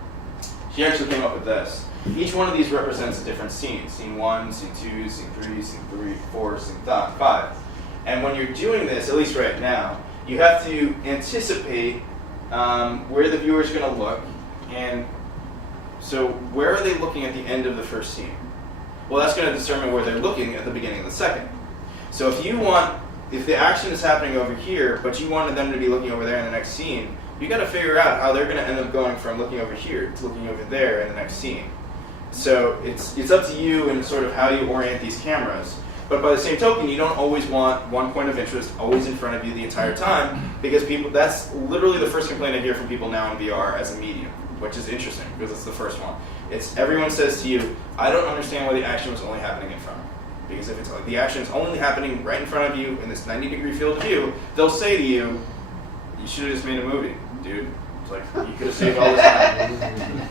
she actually came up with this. Each one of these represents a different scene. Scene 1, Scene 2, Scene 3, Scene 3, 4, Scene 5. And when you're doing this, at least right now, you have to anticipate where the viewer is going to look. And so where are they looking at the end of the first scene? Well, that's going to determine where they're looking at the beginning of the second. So if the action is happening over here, but you wanted them to be looking over there in the next scene, you got to figure out how they're going to end up going from looking over here to looking over there in the next scene. So it's up to you and sort of how you orient these cameras. But by the same token, you don't always want one point of interest always in front of you the entire time, because that's literally the first complaint I hear from people now in VR as a medium, which is interesting because it's the first one. Everyone says to you, I don't understand why the action was only happening in front of me. Because if the action is only happening right in front of you in this 90-degree field of view, they'll say to you, you should have just made a movie, dude. It's like, you could have saved all this time.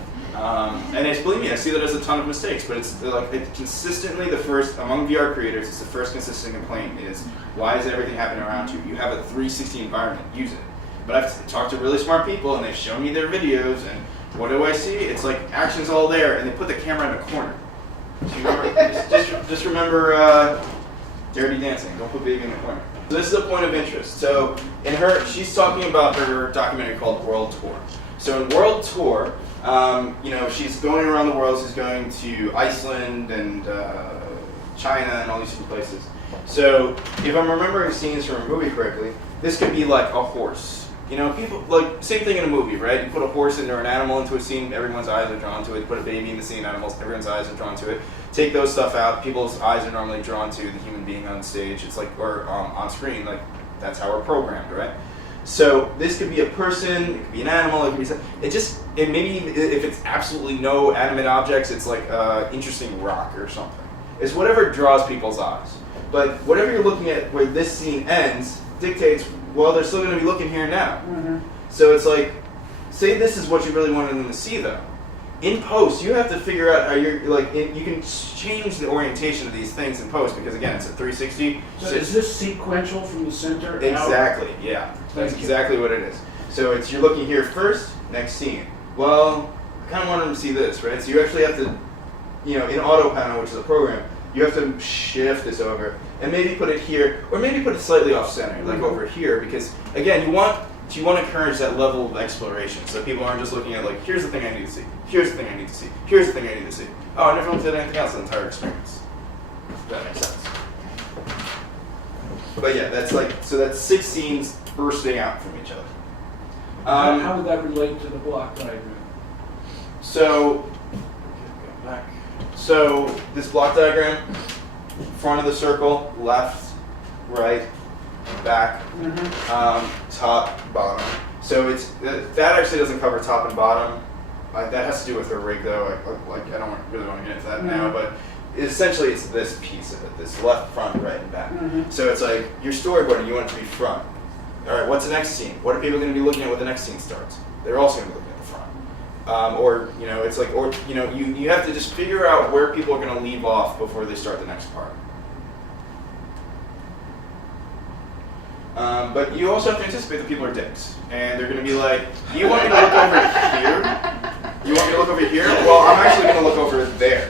And believe me, I see that as a ton of mistakes, but it's consistently the first, among VR creators, it's the first consistent complaint is, why is everything happening around you? You have a 360 environment, use it. But I've talked to really smart people, and they've shown me their videos, and what do I see? It's like, action's all there, and they put the camera in a corner. So you remember, just remember Dirty Dancing, don't put baby in the corner. So this is a point of interest. So she's talking about her documentary called World Tour. So in World Tour, she's going around the world. She's going to Iceland and China and all these different places. So if I'm remembering scenes from a movie correctly, this could be like a horse. People, same thing in a movie, right? You put a horse or an animal into a scene, everyone's eyes are drawn to it. You put a baby in the scene, everyone's eyes are drawn to it. Take those stuff out, people's eyes are normally drawn to the human being on stage. It's or on screen, that's how we're programmed, right? So this could be a person, it could be an animal, it could be maybe if it's absolutely no animate objects, it's like an interesting rock or something. It's whatever draws people's eyes. But whatever you're looking at where this scene ends dictates, well, they're still going to be looking here now. Mm-hmm. So it's like, say this is what you really wanted them to see though. In post, you have to figure out how you can change the orientation of these things in post, because again, it's a 360. So is this sequential from the center? Exactly, yeah. That's exactly what it is. So you're looking here first, next scene. Well, I kind of want them to see this, right? So you actually have to, in Auto Panel, which is a program, you have to shift this over and maybe put it here, or maybe put it slightly off center, like over here, because again, you want to encourage that level of exploration, so people aren't just looking at here's the thing I need to see, here's the thing I need to see, here's the thing I need to see. Oh, I never looked at anything else in the entire experience. If that makes sense. But yeah, that's 6 scenes bursting out from each other. How would that relate to the block diagram? So this block diagram, front of the circle, left, right, back, top, bottom. So that actually doesn't cover top and bottom. That has to do with her rig though. I don't really want to get into that now, but essentially it's this piece of it, this left, front, right, and back. So it's like you're storyboarding, you want it to be front. All right, what's the next scene? What are people going to be looking at when the next scene starts? They're also going to be looking at the front. You have to just figure out where people are going to leave off before they start the next part. But you also have to anticipate that people are dicks. And they're going to be like, do you want me to look over here? You want me to look over here? Well, I'm actually going to look over there.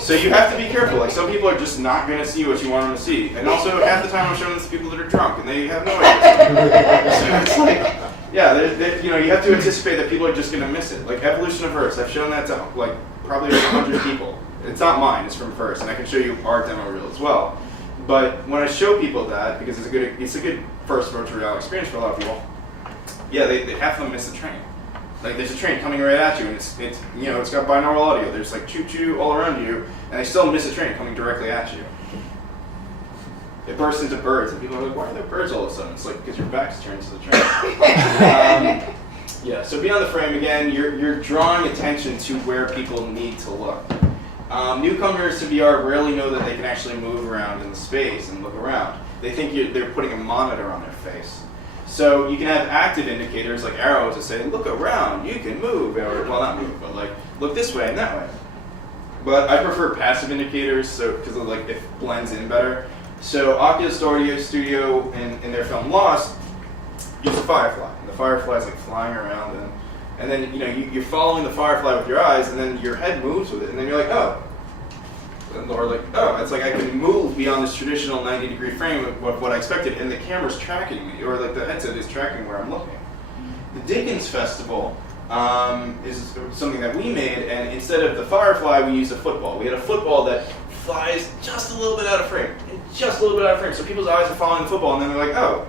So you have to be careful. Some people are just not going to see what you want them to see. And also, half the time I'm showing this to people that are drunk, and they have no idea. So it's you have to anticipate that people are just going to miss it. Evolution of Verse, I've shown that to probably 100 people. It's not mine, it's from Verse, and I can show you our demo reel as well. But when I show people that, because it's a good first virtual reality experience for a lot of people, they half of them miss the train. There's a train coming right at you, and it's got binaural audio. There's choo-choo all around you, and they still miss a train coming directly at you. It bursts into birds, and people are like, why are there birds all of a sudden? It's because your back's turned to the train. So beyond the frame, again, you're drawing attention to where people need to look. Newcomers to VR rarely know that they can actually move around in the space and look around. They think they're putting a monitor on their face. So you can have active indicators like arrows that say, look around, you can move, or, well, not move, but look this way and that way. But I prefer passive indicators, because it blends in better. So Oculus Studio in their film Lost use a firefly, and the firefly's like flying around, and then you're following the firefly with your eyes, and then your head moves with it, and then you're like, oh. Or like, oh, it's like I can move beyond this traditional 90-degree frame of what I expected, and the camera's tracking me, or like the headset is tracking where I'm looking. The Dickens Festival is something that we made, and instead of the firefly, we used a football. We had a football that flies just a little bit out of frame, so people's eyes are following the football, and then they're like, oh,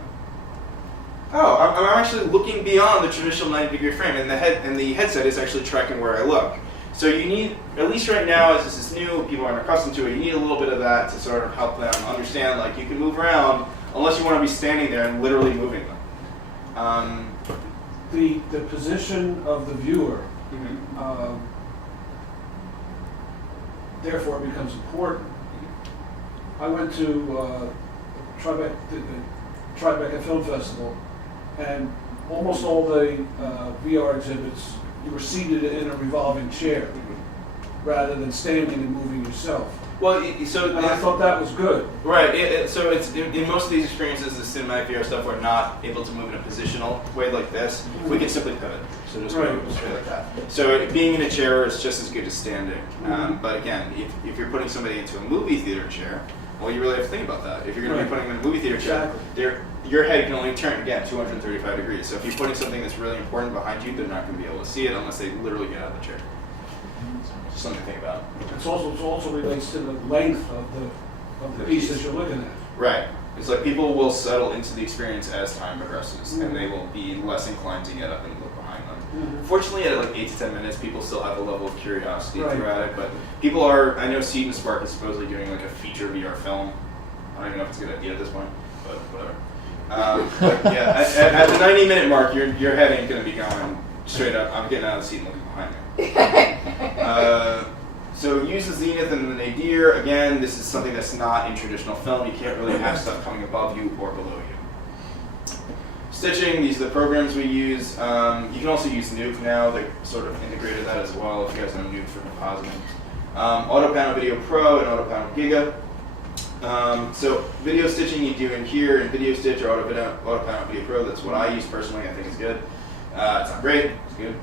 I'm actually looking beyond the traditional 90-degree frame, and the headset is actually tracking where I look. So you need, at least right now, as this is new, people aren't accustomed to it, you need a little bit of that to sort of help them understand, like, you can move around unless you want to be standing there and literally moving them. The position of the viewer, therefore, becomes important. I went to the Tribeca Film Festival, and almost all the VR exhibits, you were seated in a revolving chair rather than standing and moving yourself. Well, and I thought that was good. Right. So it's in most of these experiences, the cinematic VR stuff, we're not able to move in a positional way like this. We can simply pivot. So just go straight like that. So being in a chair is just as good as standing. But again, if you're putting somebody into a movie theater chair, well, you really have to think about that. If you're going to be putting them in a movie theater chair, your head can only turn, again, 235 degrees. So if you're putting something that's really important behind you, they're not going to be able to see it unless they literally get out of the chair. Just something to think about. It also relates to the length of the piece that you're looking at. Right. It's like people will settle into the experience as time progresses, and they will be less inclined to get up and look behind them. Fortunately, at like 8 to 10 minutes, people still have a level of curiosity throughout it, but people are, I know Seed and Spark is supposedly doing like a feature VR film. I don't even know if it's a good idea at this point, but whatever. But yeah, at the 90-minute mark, your head ain't going to be going straight up. I'm getting out of the seat and looking behind me. So use the zenith and the nadir. Again, this is something that's not in traditional film. You can't really have stuff coming above you or below you. Stitching, these are the programs we use. You can also use Nuke now. They sort of integrated that as well, if you guys know Nuke for compositing. AutoPanel Video Pro and AutoPanel Giga. So video stitching you do in here in Video Stitch or AutoPanel Video Pro. That's what I use personally. I think it's good. It's not great. It's good.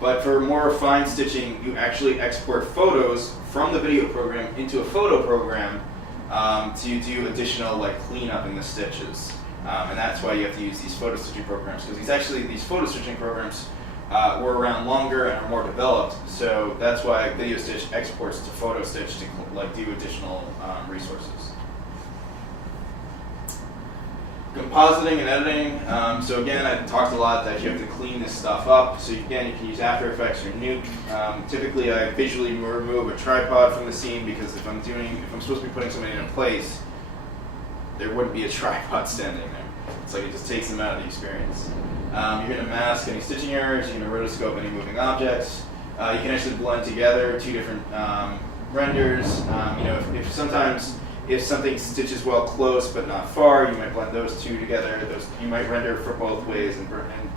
But for more refined stitching, you actually export photos from the video program into a photo program to do additional like cleanup in the stitches. And that's why you have to use these photo stitching programs, because these photo stitching programs were around longer and are more developed. So that's why Video Stitch exports to Photo Stitch to like do additional resources. Compositing and editing. So again, I talked a lot that you have to clean this stuff up. So again, you can use After Effects or Nuke. Typically, I visually remove a tripod from the scene because if I'm supposed to be putting somebody in a place, there wouldn't be a tripod standing there. It's like it just takes them out of the experience. You're going to mask any stitching errors. You're going to rotoscope any moving objects. You can actually blend together two different renders. If something stitches well close but not far, you might blend those two together. You might render for both ways and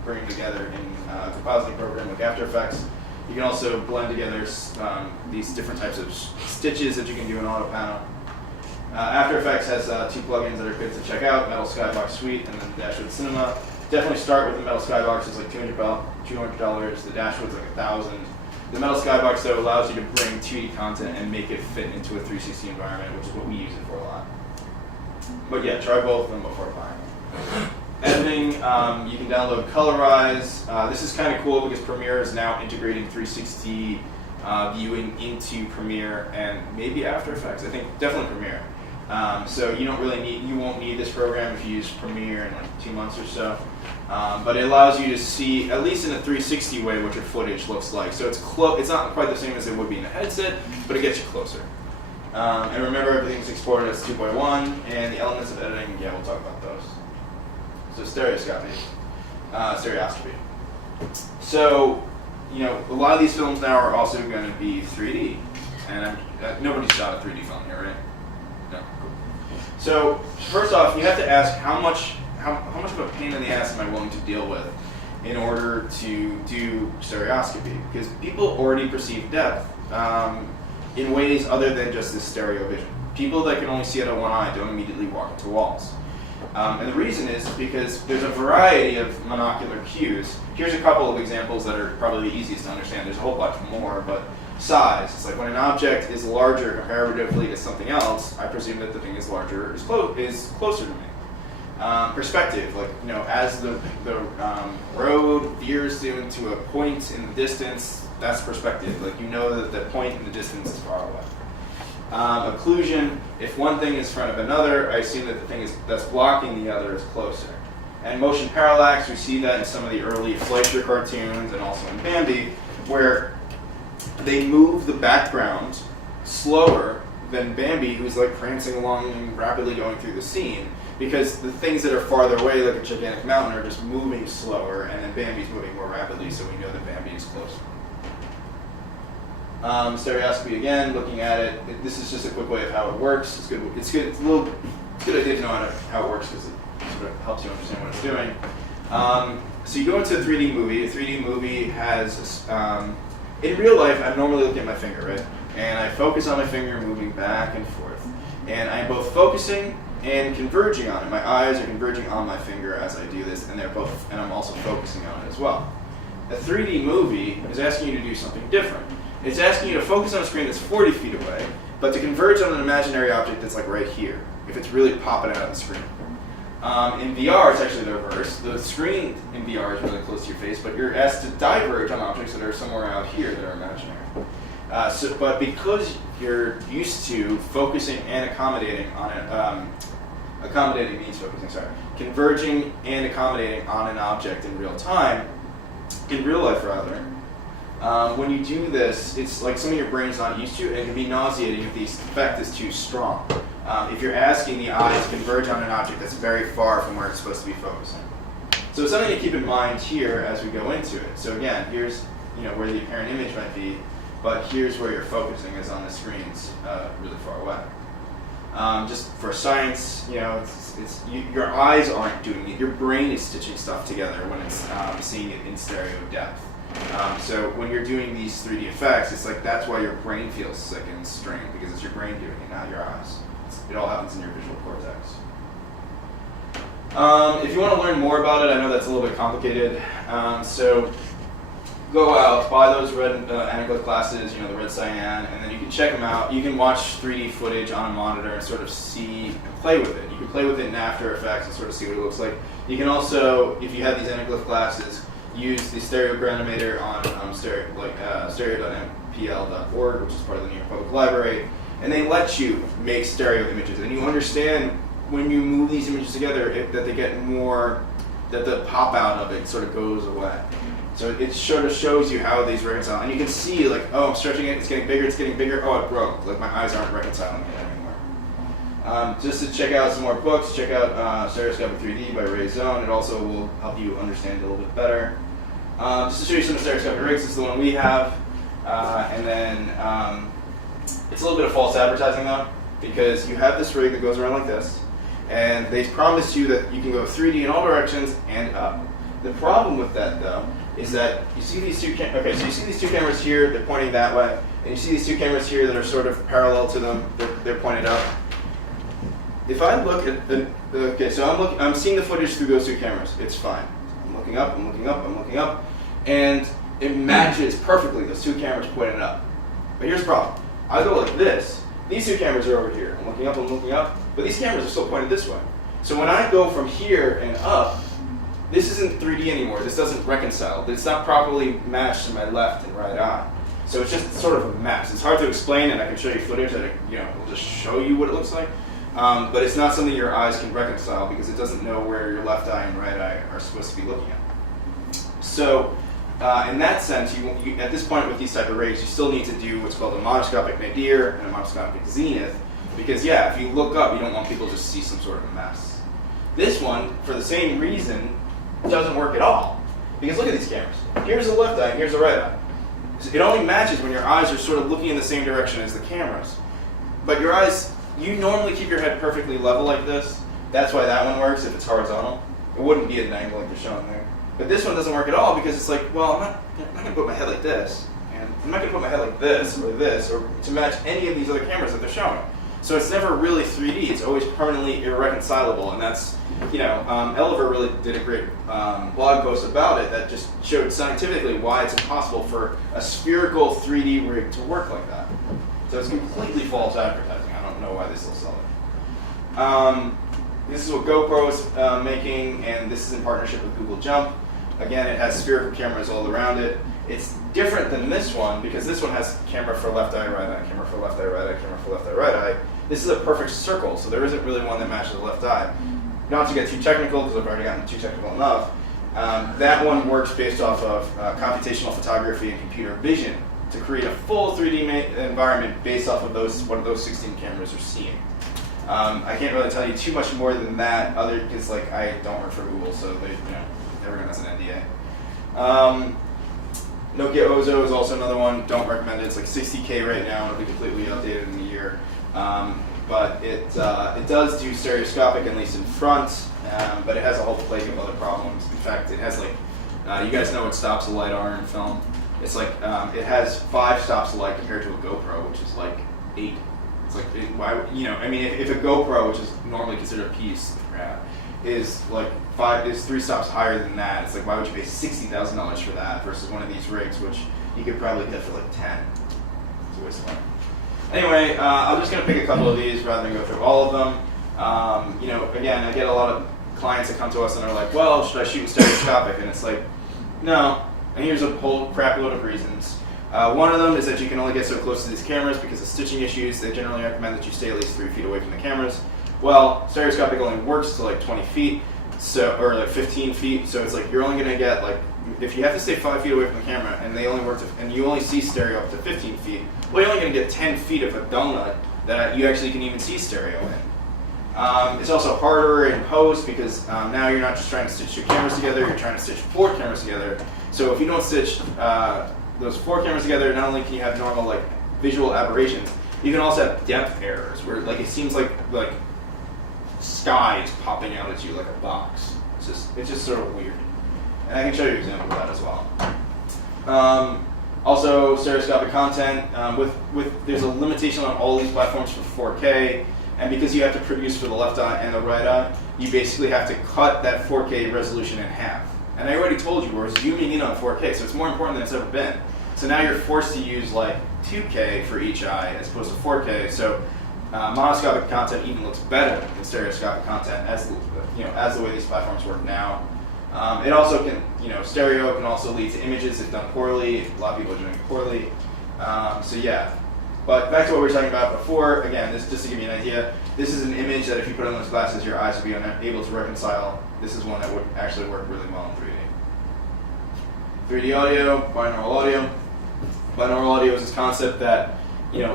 bring together in a compositing program like After Effects. You can also blend together these different types of stitches that you can do in AutoPanel. After Effects has two plugins that are good to check out: Metal Skybox Suite and then Dashwood Cinema. Definitely start with the Metal Skybox. It's like $200. The Dashwood's like $1,000. The Metal Skybox, though, allows you to bring 2D content and make it fit into a 360 environment, which is what we use it for a lot. But yeah, try both of them before buying. Editing, you can download Colorize. This is kind of cool because Premiere is now integrating 360 viewing into Premiere and maybe After Effects. I think definitely Premiere. So you won't need this program if you use Premiere in like 2 months or so. But it allows you to see, at least in a 360 way, what your footage looks like. So it's not quite the same as it would be in a headset, but it gets you closer. And remember, everything's exported as 2.1, and the elements of editing, yeah, we'll talk about those. So stereoscopic. So, a lot of these films now are also going to be 3D. And nobody shot a 3D film here, right? No. Cool. So, first off, you have to ask how much of a pain in the ass am I willing to deal with in order to do stereoscopy? Because people already perceive depth in ways other than just this stereo vision. people that can only see out of one eye don't immediately walk into walls. And the reason is because there's a variety of monocular cues. Here's a couple of examples that are probably the easiest to understand. There's a whole bunch more, but size. It's like when an object is larger comparatively to something else, I presume that the thing is larger, is closer to me. Perspective, like, you know, as the road veers into a point in the distance, that's perspective. Like, you know that the point in the distance is far away. Occlusion, if one thing is in front of another, I assume that the thing that's blocking the other is closer. And motion parallax, we see that in some of the early Fleischer cartoons and also in Bambi, where they move the background slower than Bambi, who's like prancing along and rapidly going through the scene, because the things that are farther away, like a gigantic mountain, are just moving slower, and then Bambi's moving more rapidly, so we know that Bambi is closer. Stereoscopy again, looking at it. This is just a quick way of how it works. It's good. It's good. It's a good idea to know how it works because it sort of helps you understand what it's doing. So you go into a 3D movie. A 3D movie has, in real life, I'm normally looking at my finger, right? And I focus on my finger moving back and forth. And I'm both focusing and converging on it. My eyes are converging on my finger as I do this, and I'm also focusing on it as well. A 3D movie is asking you to do something different. It's asking you to focus on a screen that's 40 feet away, but to converge on an imaginary object that's like right here, if it's really popping out of the screen. In VR, it's actually the reverse. The screen in VR is really close to your face, but you're asked to diverge on objects that are somewhere out here that are imaginary. But because you're used to focusing and accommodating on it, accommodating means focusing, sorry, converging and accommodating on an object in real time, in real life rather, when you do this, it's like something your brain's not used to, and it can be nauseating if the effect is too strong. If you're asking the eye to converge on an object that's very far from where it's supposed to be focusing. So it's something to keep in mind here as we go into it. So again, here's where the apparent image might be, but here's where you're focusing is on the screens really far away. Just for science, your eyes aren't doing it. Your brain is stitching stuff together when it's seeing it in stereo depth. So when you're doing these 3D effects, it's like that's why your brain feels sick and strained, because it's your brain doing it, not your eyes. It all happens in your visual cortex. If you want to learn more about it, I know that's a little bit complicated. So go out, buy those red anaglyph glasses, the red cyan, and then you can check them out. You can watch 3D footage on a monitor and sort of see and play with it. You can play with it in After Effects and sort of see what it looks like. You can also, if you have these anaglyph glasses, use the stereogranimator on stereo.mpl.org, which is part of the New York Public Library, and they let you make stereo images. And you understand when you move these images together that they get more, that the pop out of it sort of goes away. So it sort of shows you how these reconcile. And you can see, like, oh, I'm stretching it, it's getting bigger, oh, it broke. Like, my eyes aren't reconciling it anymore. Just to check out some more books, check out Stereoscopic 3D by Ray Zone. It also will help you understand it a little bit better. Just to show you some stereoscopic rigs, this is the one we have. And then it's a little bit of false advertising though, because you have this rig that goes around like this, and they promise you that you can go 3D in all directions and up. The problem with that though is that you see these two so you see these two cameras here, they're pointing that way, and you see these two cameras here that are sort of parallel to them, they're pointed up. If I look at so I'm seeing the footage through those two cameras. It's fine. I'm looking up, I'm looking up, I'm looking up, and it matches perfectly those two cameras pointed up. But here's the problem. I go like this. These two cameras are over here. I'm looking up, but these cameras are still pointed this way. So when I go from here and up, this isn't 3D anymore. This doesn't reconcile. It's not properly matched to my left and right eye. So it's just sort of a mess. It's hard to explain, and I can show you footage that will just show you what it looks like. But it's not something your eyes can reconcile because it doesn't know where your left eye and right eye are supposed to be looking at. So in that sense, you at this point with these type of rigs, you still need to do what's called a monoscopic nadir and a monoscopic zenith, because if you look up, you don't want people to just see some sort of a mess. This one, for the same reason, doesn't work at all. Because look at these cameras. Here's the left eye and here's the right eye. It only matches when your eyes are sort of looking in the same direction as the cameras. But your eyes, you normally keep your head perfectly level like this. That's why that one works if it's horizontal. It wouldn't be at an angle like they're showing there. But this one doesn't work at all because it's like, well, I'm not going to put my head like this. And I'm not going to put my head like this, or to match any of these other cameras that they're showing. So it's never really 3D. It's always permanently irreconcilable, and that's, Eliver really did a great blog post about it that just showed scientifically why it's impossible for a spherical 3D rig to work like that. So it's completely false advertising. I don't know why they still sell it. This is what Gopro is making, and this is in partnership with Google Jump. Again, it has spherical cameras all around it. It's different than this one because this one has camera for left eye, right eye, camera for left eye, right eye, camera for left eye, right eye. This is a perfect circle, so there isn't really one that matches the left eye. Not to get too technical, because I've already gotten too technical enough, that one works based off of computational photography and computer vision to create a full 3D environment based off of what those 16 cameras are seeing. I can't really tell you too much more than that, other because I don't work for Google, so everyone has an NDA. Nokia Ozo is also another one. Don't recommend it. It's like $60K right now. It'll be completely updated in a year. But it does do stereoscopic, at least in front, but it has a whole plague of other problems. In fact, it has you guys know what stops of light are in film. It's it has 5 stops of light compared to a GoPro, which is 8. It's if a GoPro, which is normally considered a piece, is 3 stops higher than that. It's why would you pay $60,000 for that versus one of these rigs, which you could probably get for 10? It's a waste of money. Anyway, I'm just going to pick a couple of these rather than go through all of them. Again, I get a lot of clients that come to us and are like, well, should I shoot in stereoscopic? And it's no. And here's a whole crap load of reasons. One of them is that you can only get so close to these cameras because of stitching issues. They generally recommend that you stay at least 3 feet away from the cameras. Well, stereoscopic only works to 20 feet, or 15 feet. So it's you're only going to get if you have to stay 5 feet away from the camera and they only work and you only see stereo up to 15 feet, well, you're only going to get 10 feet of a donut that you actually can even see stereo in. It's also harder in post because now you're not just trying to stitch 2 cameras together, you're trying to stitch 4 cameras together. So if you don't stitch those 4 cameras together, not only can you have normal visual aberrations, you can also have depth errors where it seems like sky is popping out at you like a box. It's just sort of weird. And I can show you an example of that as well. Also, stereoscopic content. There's a limitation on all these platforms for 4K, and because you have to produce for the left eye and the right eye, you basically have to cut that 4K resolution in half. And I already told you we're zooming in on 4K, so it's more important than it's ever been. So now you're forced to use 2K for each eye as opposed to 4K. So monoscopic content even looks better than stereoscopic content as the way these platforms work now. It also can, stereo can also lead to images if done poorly. A lot of people are doing it poorly. So yeah. But back to what we were talking about before. Again, this just to give you an idea. This is an image that if you put on those glasses, your eyes would be able to reconcile. This is one that would actually work really well in 3D. 3D audio, binaural audio. Binaural audio is this concept that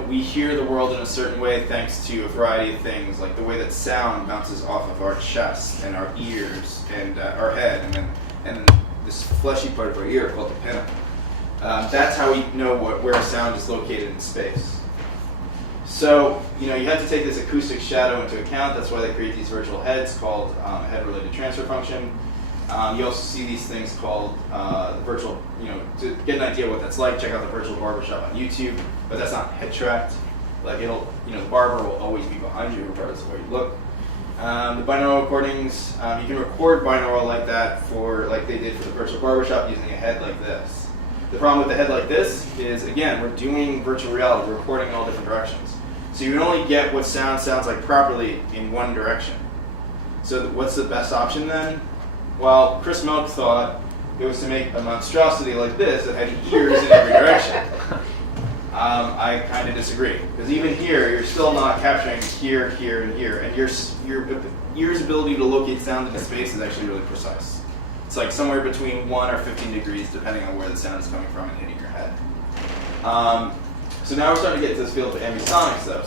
we hear the world in a certain way thanks to a variety of things, like the way that sound bounces off of our chest and our ears and our head, and then this fleshy part of our ear called the pinna. That's how we know where sound is located in space. So you have to take this acoustic shadow into account. That's why they create these virtual heads called head-related transfer function. You also see these things called the virtual, to get an idea what that's like, check out the virtual barbershop on YouTube, but that's not head tracked. The barber will always be behind you regardless of where you look. The binaural recordings, you can record binaural like that like they did for the virtual barbershop using a head like this. The problem with the head like this is, again, we're doing virtual reality, we're recording in all different directions. So you can only get what sounds like properly in one direction. So what's the best option then? Well, Chris Milk thought it was to make a monstrosity like this that had ears in every direction. I kind of disagree, because even here, you're still not capturing here, here, and here, and your ear's ability to locate sound in a space is actually really precise. It's somewhere between 1 or 15 degrees, depending on where the sound is coming from and hitting your head. So now we're starting to get into this field of ambisonics, though.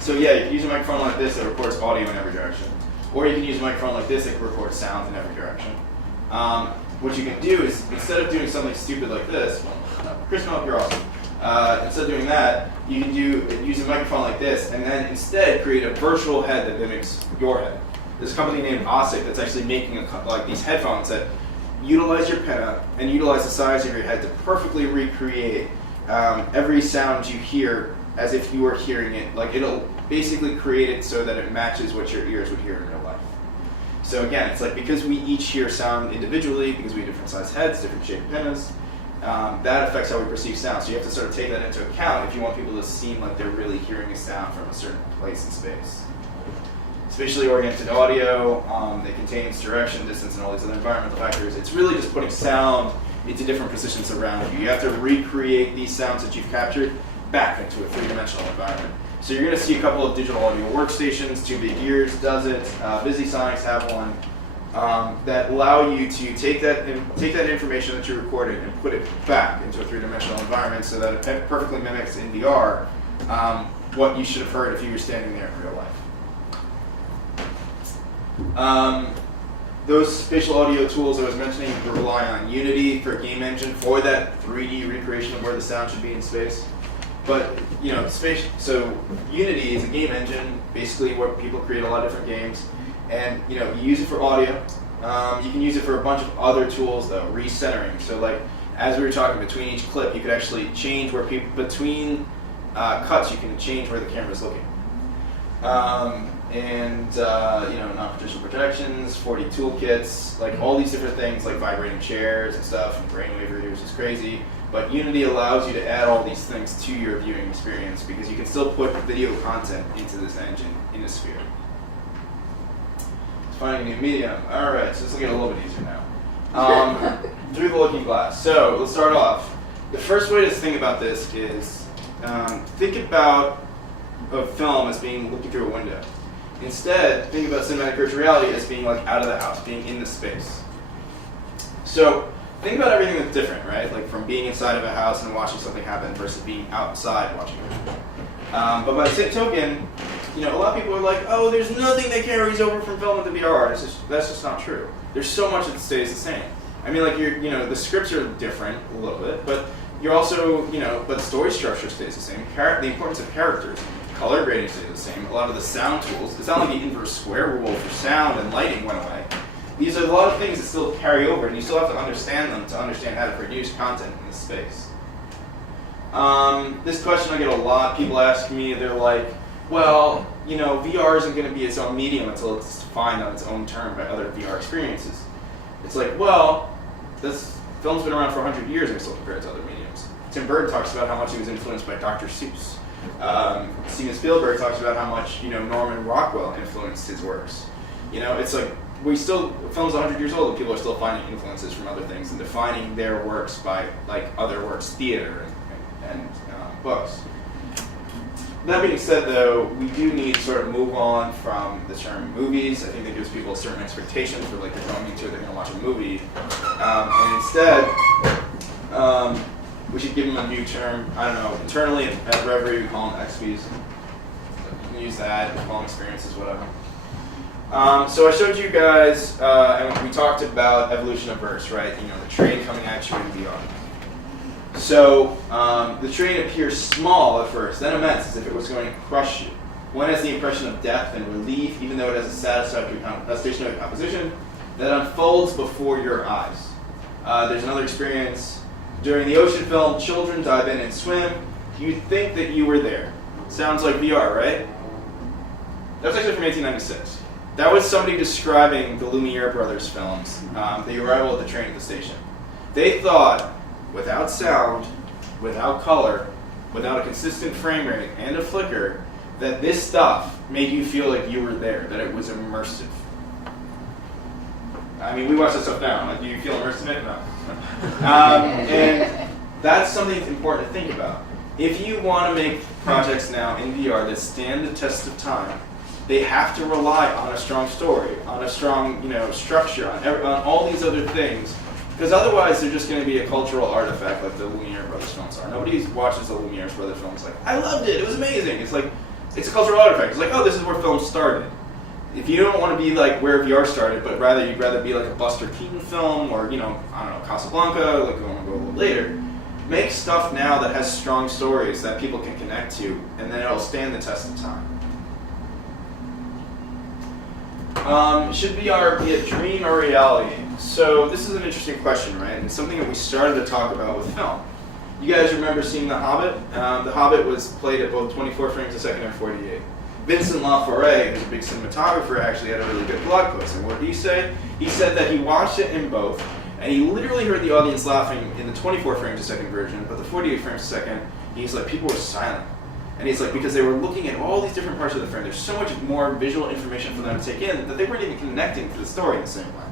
So yeah, you can use a microphone like this that records audio in every direction. Or you can use a microphone like this that can record sound in every direction. What you can do is, instead of doing something stupid like this, Chris Milk, you're awesome. Instead of doing that, you can use a microphone like this, and then instead create a virtual head that mimics your head. There's a company named OSIC that's actually making these headphones that utilize your pinna and utilize the size of your head to perfectly recreate every sound you hear as if you were hearing it. Like it'll basically create it so that it matches what your ears would hear in real life. So again, it's like because we each hear sound individually, because we have different sized heads, different shaped antennas, that affects how we perceive sound. So you have to sort of take that into account if you want people to seem like they're really hearing a sound from a certain place in space. Spatially oriented audio, they contain its direction, distance, and all these other environmental factors. It's really just putting sound into different positions around you. You have to recreate these sounds that you've captured back into a three-dimensional environment. So you're going to see a couple of digital audio workstations. Two Big Ears does it. Busy Sonics have one that allow you to take that information that you recorded and put it back into a three-dimensional environment so that it perfectly mimics in VR what you should have heard if you were standing there in real life. Those spatial audio tools I was mentioning rely on Unity for game engine for that 3D recreation of where the sound should be in space. But so Unity is a game engine, basically where people create a lot of different games, and you use it for audio. You can use it for a bunch of other tools though, recentering. So like as we were talking, between each clip, you could actually change where between cuts, you can change where the camera's looking. Non-partition protections, 4D toolkits, like all these different things, like vibrating chairs and stuff, and brainwave readers is crazy. But Unity allows you to add all these things to your viewing experience because you can still put video content into this engine in a sphere. Finding a new medium. All right, so this will get a little bit easier now. Through the looking glass. So let's start off. The first way to think about this is think about a film as being looking through a window. Instead, think about cinematic virtual reality as being like out of the house, being in the space. So think about everything that's different, right? Like from being inside of a house and watching something happen versus being outside watching it. But by the same token, a lot of people are like, oh, there's nothing that carries over from film into VR. That's just not true. There's so much that stays the same. I mean, like the scripts are different a little bit, but you're also, but the story structure stays the same. The importance of characters, color grading stays the same. A lot of the sound tools, it's not like the inverse square rule for sound and lighting went away. These are a lot of things that still carry over, and you still have to understand them to understand how to produce content in this space. This question I get a lot. People ask me, they're like, well, VR isn't going to be its own medium until it's defined on its own term by other VR experiences. It's like, well, this film's been around for 100 years and we still compare it to other mediums. Tim Burton talks about how much he was influenced by Dr. Seuss. Steven Spielberg talks about how much, Norman Rockwell influenced his works. It's like, film's 100 years old and people are still finding influences from other things and defining their works by, like, other works, theater and books. That being said, though, we do need to sort of move on from the term movies. I think that gives people a certain expectation for, like, they're going into it, they're going to watch a movie. And instead, we should give them a new term. I don't know, internally at Reverie, we call them XPs. You can use that, call them experiences, whatever. So I showed you guys, and we talked about evolution of verse, right? The train coming at you in VR. So the train appears small at first, then immense, as if it was going to crush you. One has the impression of depth and relief, even though it has a stationary composition that unfolds before your eyes. There's another experience. During the ocean film, children dive in and swim. You'd think that you were there. Sounds like VR, right? That was actually from 1896. That was somebody describing the Lumiere brothers films, the arrival of the train at the station. They thought, without sound, without color, without a consistent frame rate, and a flicker, that this stuff made you feel like you were there, that it was immersive. I mean, we watch this stuff now. Like, do you feel immersed in it? No. And that's something that's important to think about. If you want to make projects now in VR that stand the test of time, they have to rely on a strong story, on a strong, structure, on all these other things, because otherwise they're just going to be a cultural artifact like the Lumiere brothers films are. Nobody watches the Lumiere brothers films like, I loved it, it was amazing. It's like, it's a cultural artifact. It's like, oh, this is where film started. If you don't want to be like where VR started, but you'd rather be like a Buster Keaton film or, I don't know, Casablanca, like we'll go a little later, make stuff now that has strong stories that people can connect to, and then it'll stand the test of time. Should VR be a dream or reality? So this is an interesting question, right? And it's something that we started to talk about with film. You guys remember seeing The Hobbit? The Hobbit was played at both 24 frames a second and 48. Vincent LaForêt, who's a big cinematographer, actually had a really good blog post. And what did he say? He said that he watched it in both, and he literally heard the audience laughing in the 24 frames a second version, but the 48 frames a second, he's like, people were silent. And he's like, because they were looking at all these different parts of the frame, there's so much more visual information for them to take in that they weren't even connecting to the story in the same way.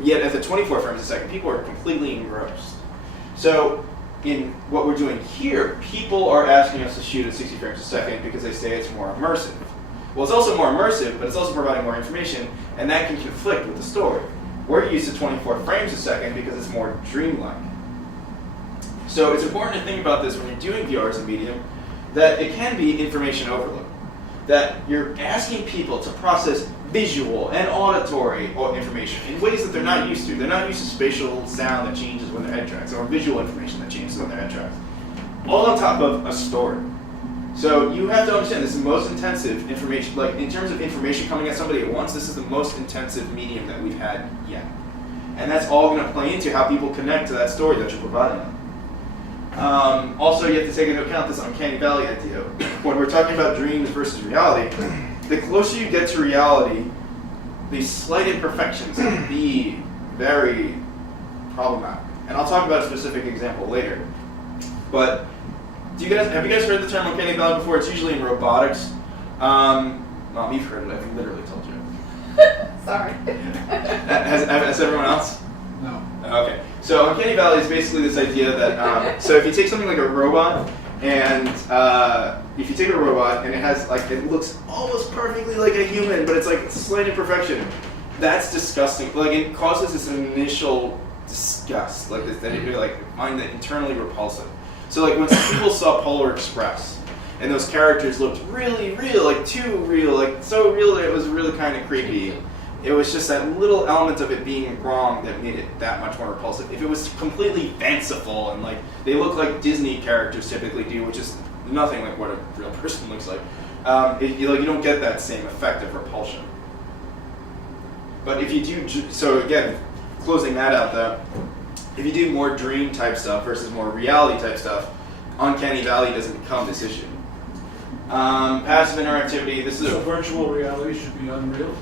Yet at the 24 frames a second, people are completely engrossed. So in what we're doing here, people are asking us to shoot at 60 frames a second because they say it's more immersive. Well, it's also more immersive, but it's also providing more information, and that can conflict with the story. We're used to 24 frames a second because it's more dreamlike. So it's important to think about this when you're doing VR as a medium, that it can be information overload. That you're asking people to process visual and auditory information in ways that they're not used to. They're not used to spatial sound that changes when their head tracks, or visual information that changes when their head tracks. All on top of a story. So you have to understand this is the most intensive information, like in terms of information coming at somebody at once, this is the most intensive medium that we've had yet. And that's all going to play into how people connect to that story that you're providing them. Also, you have to take into account this Uncanny Valley idea. When we're talking about dreams versus reality, the closer you get to reality, the slight imperfections can be very problematic. And I'll talk about a specific example later. But have you guys heard the term Uncanny Valley before? It's usually in robotics. Mom, you've heard it. I've literally told you. Sorry. Has everyone else? No. Okay. So Uncanny Valley is basically this idea that, so if you take something like a robot, and if you take a robot and it has, like, it looks almost perfectly like a human, but it's like a slight imperfection, that's disgusting. Like, it causes this initial disgust, like this, that you like find that internally repulsive. So like when people saw Polar Express, and those characters looked really real, like too real, like so real that it was really kind of creepy. It was just that little element of it being wrong that made it that much more repulsive. If it was completely fanciful and like they look like Disney characters typically do, which is nothing like what a real person looks like, you don't get that same effect of repulsion. But if you do, so again, closing that out though, if you do more dream type stuff versus more reality type stuff, Uncanny Valley doesn't become this issue. Passive interactivity, this is So virtual reality should be unreal?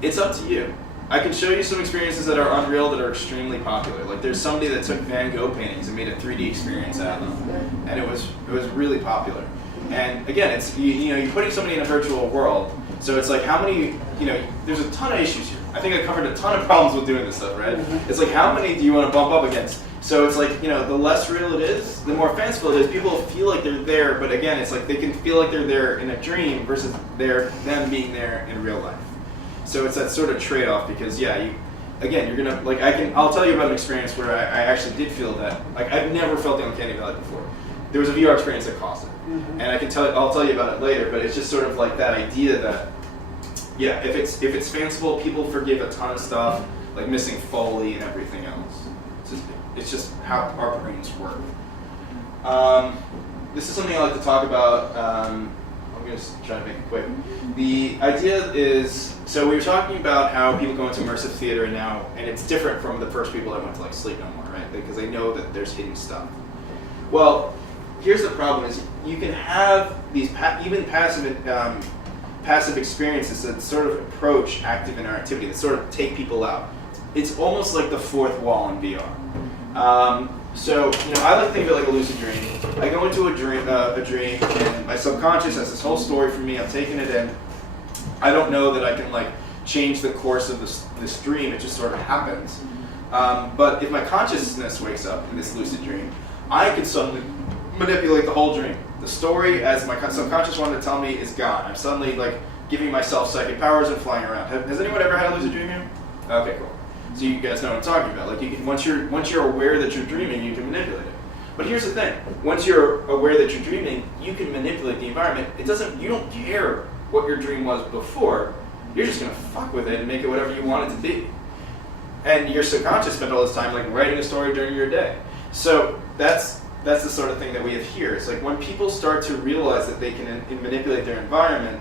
It's up to you. I can show you some experiences that are unreal that are extremely popular. Like there's somebody that took Van Gogh paintings and made a 3D experience out of them, and it was really popular. And again, it's you're putting somebody in a virtual world, so it's like how many there's a ton of issues here. I think I covered a ton of problems with doing this stuff, right? It's like how many do you want to bump up against? So it's like the less real it is, the more fanciful it is. People feel like they're there, but again, it's like they can feel like they're there in a dream versus them being there in real life. So it's that sort of trade-off because you're gonna I'll tell you about an experience where I actually did feel that. Like I've never felt the Uncanny Valley before. There was a VR experience that caused it, and I'll tell you about it later. But it's just sort of like that idea that if it's fanciful, people forgive a ton of stuff like missing Foley and everything else. It's just how our brains work. This is something I like to talk about. I'm going to try to make it quick. The idea is, so we were talking about how people go into immersive theater now, and it's different from the first people that went to like Sleep No More, right? Because they know that there's hidden stuff. Well, here's the problem: is you can have these even passive experiences that sort of approach active interactivity, that sort of take people out. It's almost like the fourth wall in VR. So I like to think of it like a lucid dream. I go into a dream, and my subconscious has this whole story for me. I'm taking it in. I don't know that I can like change the course of this dream. It just sort of happens. But if my consciousness wakes up in this lucid dream, I can suddenly manipulate the whole dream. The story, as my subconscious wanted to tell me, is gone. I'm suddenly like giving myself psychic powers and flying around. Has anyone ever had a lucid dream here? Okay, cool. So you guys know what I'm talking about. Like once you're aware that you're dreaming, you can manipulate it. But here's the thing: once you're aware that you're dreaming, you can manipulate the environment. You don't care what your dream was before. You're just gonna fuck with it and make it whatever you want it to be. And your subconscious spent all this time like writing a story during your day. So that's the sort of thing that we have here. It's like when people start to realize that they can manipulate their environment,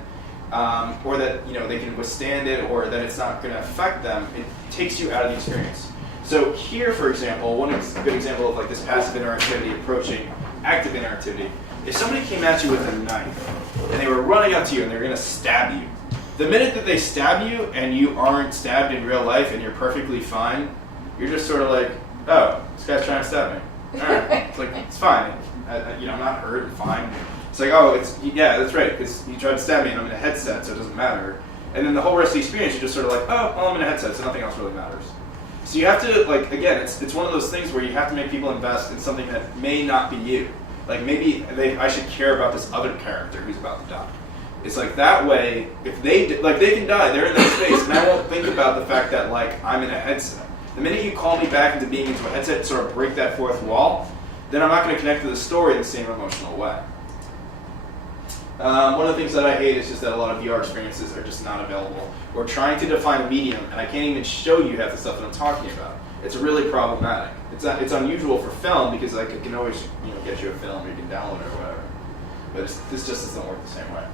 or that they can withstand it, or that it's not going to affect them, it takes you out of the experience. So here, for example, one good example of like this passive interactivity approaching active interactivity, if somebody came at you with a knife and they were running up to you and they're going to stab you, the minute that they stab you and you aren't stabbed in real life and you're perfectly fine, you're just sort of like, oh, this guy's trying to stab me. All right, it's like, it's fine. I'm not hurt, I'm fine. It's like, oh, yeah, that's right, because he tried to stab me and I'm in a headset, so it doesn't matter. And then the whole rest of the experience, you're just sort of like, oh, well, I'm in a headset, so nothing else really matters. So you have to, like, again, it's one of those things where you have to make people invest in something that may not be you. Like, maybe I should care about this other character who's about to die. It's like, that way, if they can die, they're in that space, and I won't think about the fact that, like, I'm in a headset. The minute you call me back into being into a headset and sort of break that fourth wall, then I'm not going to connect to the story in the same emotional way. One of the things that I hate is just that a lot of VR experiences are just not available. We're trying to define a medium, and I can't even show you half the stuff that I'm talking about. It's really problematic. It's unusual for film because like it can always get you a film or you can download it or whatever. But this just doesn't work the same way.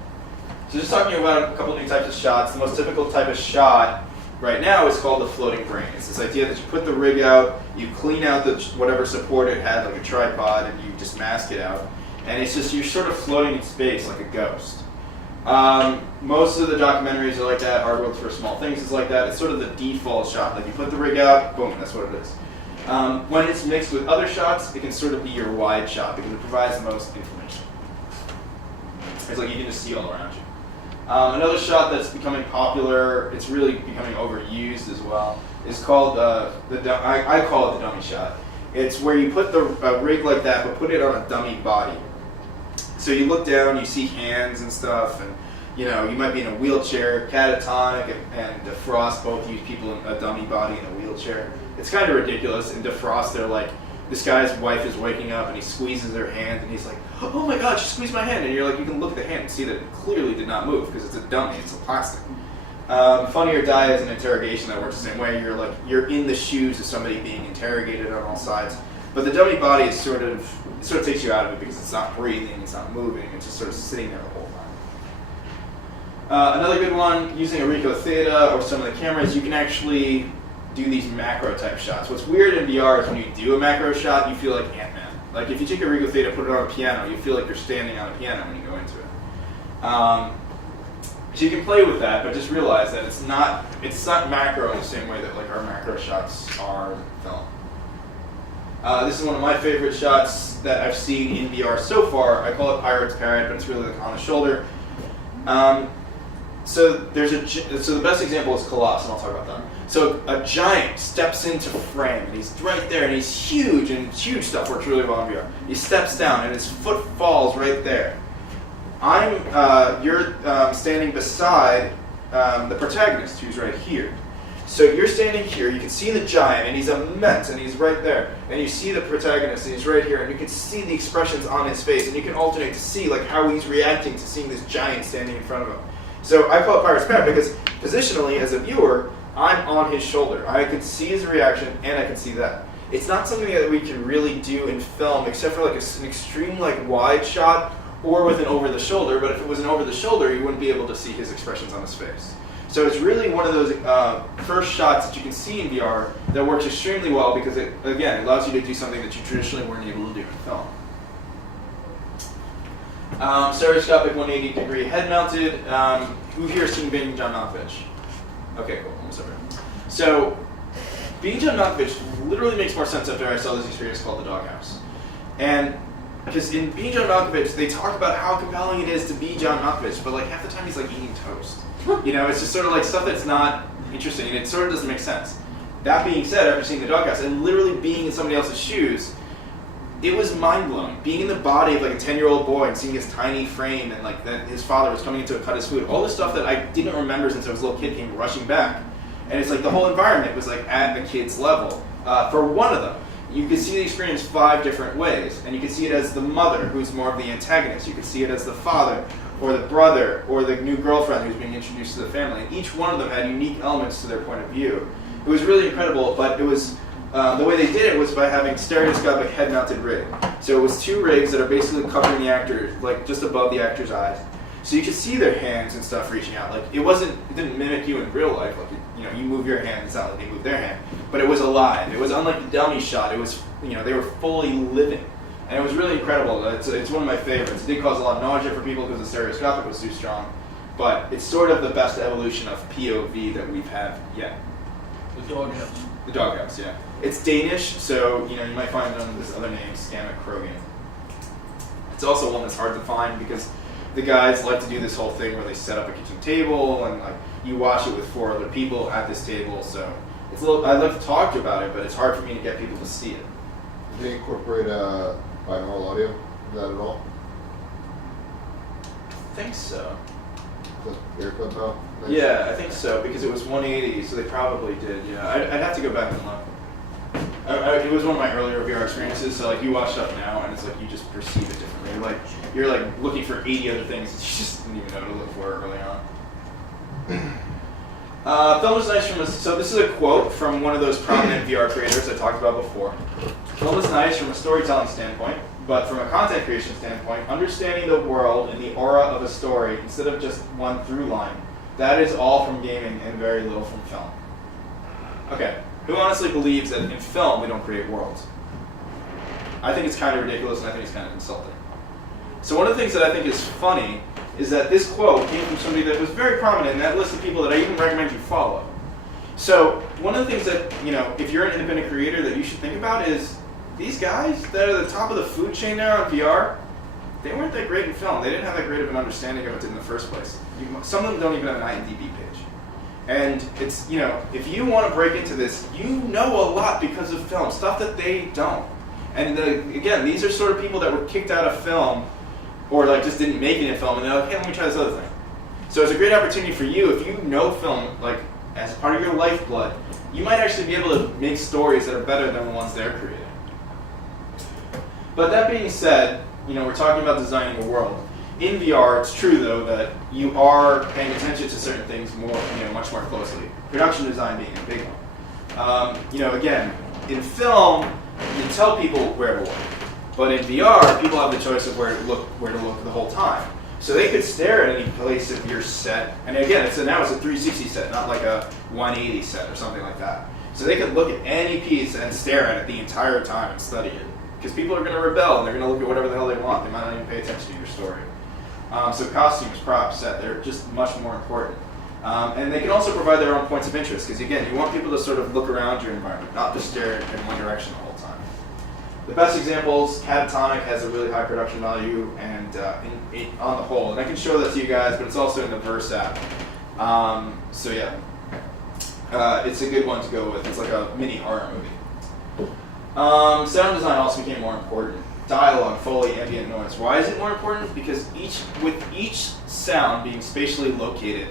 So just talking about a couple new types of shots. The most typical type of shot right now is called the floating brain. It's this idea that you put the rig out, you clean out whatever support it had, like a tripod, and you just mask it out. And it's just, you're sort of floating in space like a ghost. Most of the documentaries are like that. Hard Work for Small Things is like that. It's sort of the default shot. Like you put the rig out, boom, that's what it is. When it's mixed with other shots, it can sort of be your wide shot because it provides the most information. It's like you can just see all around you. Another shot that's becoming popular, it's really becoming overused as well, is called, I call it the dummy shot. It's where you put the rig like that, but put it on a dummy body. So you look down, you see hands and stuff, and you might be in a wheelchair. Catatonic and Defrost both use people in a dummy body in a wheelchair. It's kind of ridiculous. In Defrost, they're like, this guy's wife is waking up and he squeezes her hand and he's like, oh my god, she squeezed my hand. And you're like, you can look at the hand and see that it clearly did not move because it's a dummy, it's a plastic. Funny or Die is an interrogation that works the same way. You're in the shoes of somebody being interrogated on all sides. But the dummy body is sort of takes you out of it because it's not breathing, it's not moving, it's just sort of sitting there the whole time. Another good one, using a Ricoh Theta or some of the cameras, you can actually do these macro type shots. What's weird in VR is when you do a macro shot, you feel like Ant-Man. Like if you take a Ricoh Theta, put it on a piano, you feel like you're standing on a piano when you go into it. So you can play with that, but just realize that it's not macro in the same way that like our macro shots are film. This is one of my favorite shots that I've seen in VR so far. I call it Pirate's Parrot, but it's really like on the shoulder. So the best example is Colossus, and I'll talk about that. So a giant steps into frame, and he's right there, and he's huge, and huge stuff works really well in VR. He steps down, and his foot falls right there. You're standing beside the protagonist, who's right here. So you're standing here, you can see the giant, and he's immense, and he's right there. And you see the protagonist, and he's right here, and you can see the expressions on his face, and you can alternate to see like how he's reacting to seeing this giant standing in front of him. So I call it Pirate's Parrot because positionally, as a viewer, I'm on his shoulder. I can see his reaction, and I can see that. It's not something that we can really do in film, except for like an extreme like wide shot, or with an over the shoulder, but if it was an over the shoulder, you wouldn't be able to see his expressions on his face. So it's really one of those first shots that you can see in VR that works extremely well because it, again, allows you to do something that you traditionally weren't able to do in film. Stereoscopic 180-degree head mounted. Who here has seen Being John Malkovich? Okay, cool, almost over. So Being John Malkovich literally makes more sense after I saw this experience called The Doghouse. And because in Being John Malkovich, they talk about how compelling it is to be John Malkovich, but like half the time he's like eating toast. It's just sort of like stuff that's not interesting, and it sort of doesn't make sense. That being said, after seeing The Doghouse and literally being in somebody else's shoes, it was mind-blowing. Being in the body of like a 10-year-old boy and seeing his tiny frame and like that his father was coming in to cut his food, all this stuff that I didn't remember since I was a little kid came rushing back. And it's like the whole environment was like at a kid's level. For one of them, you could see the experience 5 different ways, and you could see it as the mother, who's more of the antagonist. You could see it as the father, or the brother, or the new girlfriend who's being introduced to the family. And each one of them had unique elements to their point of view. It was really incredible, but it was the way they did it was by having stereoscopic head-mounted rig. So it was 2 rigs that are basically covering the actor, like just above the actor's eyes. So you could see their hands and stuff reaching out. Like it didn't mimic you in real life. Like you move your hand, it's not like they move their hand, but it was alive. It was unlike the dummy shot. It was they were fully living, and it was really incredible. It's one of my favorites. It did cause a lot of nausea for people because the stereoscopic was too strong, but it's sort of the best evolution of POV that we've had yet. The doghouse. The doghouse, yeah. It's Danish, so you might find it under this other name, Skammet Krogan. It's also one that's hard to find because the guys like to do this whole thing where they set up a kitchen table and like you watch it with 4 other people at this table. So it's I'd like to talk about it, but it's hard for me to get people to see it. Do they incorporate binaural audio? Is that at all? I think so. The ear clip out? Nice. Yeah, I think so because it was 180, so they probably did. Yeah, I'd have to go back and look. It was one of my earlier VR experiences. So like you watch stuff now and it's like you just perceive it differently. You're like looking for 80 other things that you just didn't even know to look for early on. Film is nice so this is a quote from one of those prominent VR creators I talked about before. Film is nice from a storytelling standpoint, but from a content creation standpoint, understanding the world and the aura of a story instead of just one through line, that is all from gaming and very little from film. Okay, who honestly believes that in film we don't create worlds? I think it's kind of ridiculous and I think it's kind of insulting. So one of the things that I think is funny is that this quote came from somebody that was very prominent in that list of people that I even recommend you follow. So one of the things that, if you're an independent creator that you should think about is these guys that are at the top of the food chain now on VR, they weren't that great in film. They didn't have that great of an understanding of it in the first place. Some of them don't even have an IMDb page. And it's, if you want to break into this, you know a lot because of film, stuff that they don't. And again, these are sort of people that were kicked out of film or like just didn't make it in film, and they're like, hey, let me try this other thing. So it's a great opportunity for you, if you know film, like as part of your lifeblood, you might actually be able to make stories that are better than the ones they're creating. But that being said, we're talking about designing a world. In VR, it's true though that you are paying attention to certain things more, much more closely. Production design being a big one. Again, in film, you tell people where to look. But in VR, people have the choice of where to look the whole time. So they could stare at any place of your set, and again, now it's a 360 set, not like a 180 set or something like that. So they could look at any piece and stare at it the entire time and study it. Because people are going to rebel, and they're going to look at whatever the hell they want. They might not even pay attention to your story. So costumes, props, set, they're just much more important. And they can also provide their own points of interest, because again, you want people to sort of look around your environment, not just stare in one direction the whole time. The best examples, catatonic has a really high production value and on the whole, and I can show that to you guys, but it's also in the Verse app. So yeah, it's a good one to go with. It's like a mini horror movie. Sound design also became more important. Dialogue, Foley, ambient noise. Why is it more important? Because with each sound being spatially located,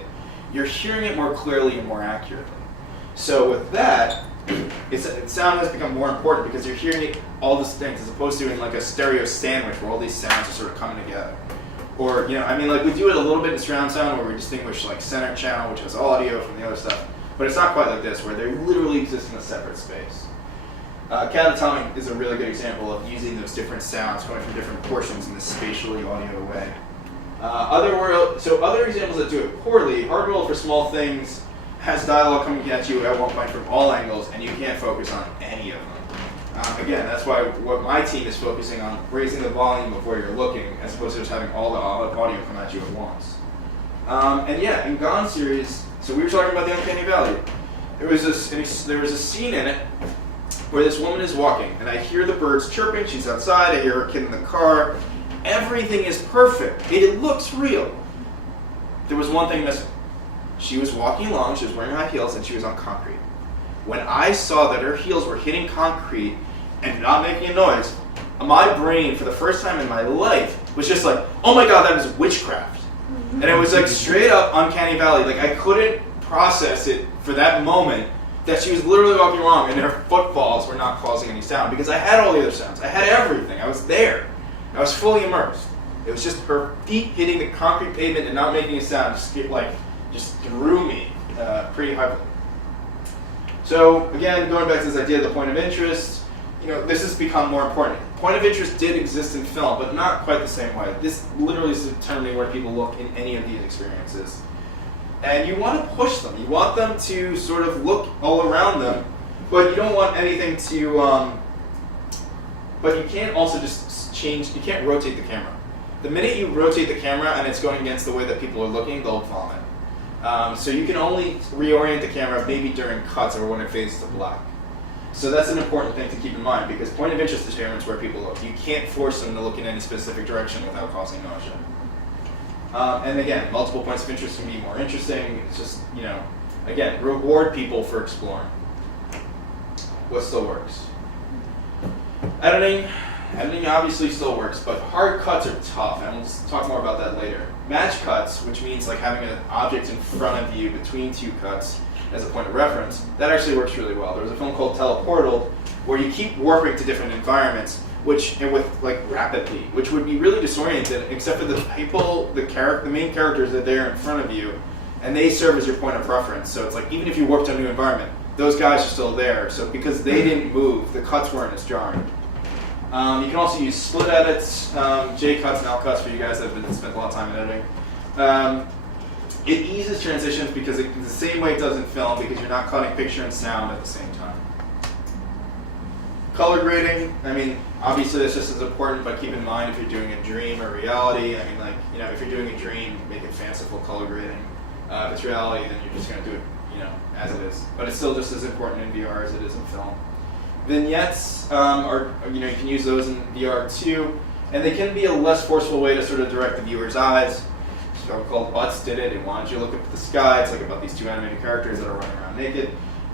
you're hearing it more clearly and more accurately. So with that, sound has become more important because you're hearing it all distinct as opposed to in like a stereo sandwich where all these sounds are sort of coming together. Or, like we do it a little bit in surround sound where we distinguish like center channel, which has audio from the other stuff, but it's not quite like this where they literally exist in a separate space. Catatonic is a really good example of using those different sounds coming from different portions in this spatially audio way. Other examples that do it poorly, Hardwell for Small Things has dialogue coming at you at one point from all angles, and you can't focus on any of them. Again, that's why what my team is focusing on, raising the volume of where you're looking, as opposed to just having all the audio come at you at once. And yeah, in Gone series, so we were talking about the Uncanny Valley. There was a scene in it where this woman is walking, and I hear the birds chirping, she's outside, I hear her kid in the car. Everything is perfect. It looks real. There was one thing missing. She was walking along, she was wearing high heels, and she was on concrete. When I saw that her heels were hitting concrete and not making a noise, my brain, for the first time in my life, was just like, oh my god, that is witchcraft. And it was like straight up Uncanny Valley. Like I couldn't process it for that moment that she was literally walking along and her footfalls were not causing any sound because I had all the other sounds. I had everything. I was there. I was fully immersed. It was just her feet hitting the concrete pavement and not making a sound just threw me pretty heavily. So again, going back to this idea of the point of interest, this has become more important. Point of interest did exist in film, but not quite the same way. This literally is determining where people look in any of these experiences. And you want to push them. You want them to sort of look all around them, but you don't want anything to, but you can't also just change, you can't rotate the camera. The minute you rotate the camera and it's going against the way that people are looking, they'll vomit. So you can only reorient the camera maybe during cuts or when it fades to black. So that's an important thing to keep in mind, because point of interest determines where people look. You can't force them to look in any specific direction without causing nausea. And again, multiple points of interest can be more interesting. It's just, again, reward people for exploring. What still works? Editing obviously still works, but hard cuts are tough, and we'll talk more about that later. Match cuts, which means like having an object in front of you between two cuts as a point of reference, that actually works really well. There was a film called Teleportal where you keep warping to different environments, rapidly, which would be really disoriented, except for the people, the main characters that are there in front of you, and they serve as your point of reference. So it's like, even if you warp to a new environment, those guys are still there. So because they didn't move, the cuts weren't as jarring. You can also use split edits, J cuts and L cuts for you guys that have spent a lot of time in editing. It eases transitions because it's the same way it does in film, because you're not cutting picture and sound at the same time. Color grading, obviously that's just as important, but keep in mind if you're doing a dream or reality, if you're doing a dream, make it fanciful color grading. If it's reality, then you're just going to do it, as it is. But it's still just as important in VR as it is in film. Vignettes you can use those in VR too, and they can be a less forceful way to sort of direct the viewer's eyes. It's called Butts did it. It wanted you to look up at the sky. It's like about these two animated characters that are running around naked.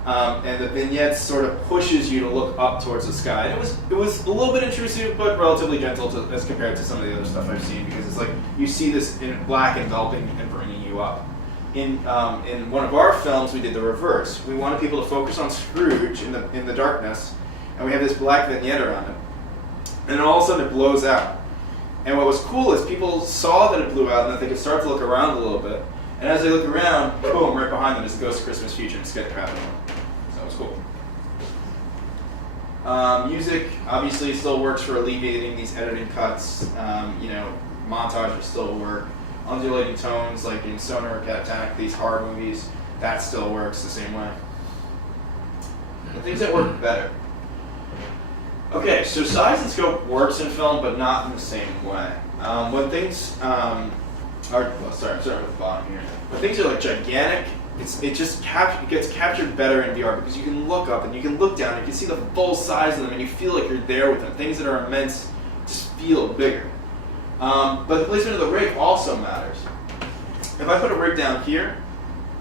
And the vignettes sort of pushes you to look up towards the sky. And it was a little bit intrusive, but relatively gentle as compared to some of the other stuff I've seen, because it's like you see this in black enveloping and bringing you up. In one of our films, we did the reverse. We wanted people to focus on Scrooge in the darkness, and we have this black vignette around him. And then all of a sudden it blows out. And what was cool is people saw that it blew out and that they could start to look around a little bit. And as they look around, boom, right behind them is the Ghost of Christmas Future and scared the crap out of them. So that was cool. Music obviously still works for alleviating these editing cuts. Montages still work. Undulating tones, like in Sonar or Catatonic, these horror movies, that still works the same way. The things that work better. Okay, so size and scope works in film, but not in the same way. When things I'm starting with the bottom here. When things are like gigantic, it gets captured better in VR because you can look up and you can look down and you can see the full size of them and you feel like you're there with them. Things that are immense just feel bigger. But the placement of the rig also matters. If I put a rig down here,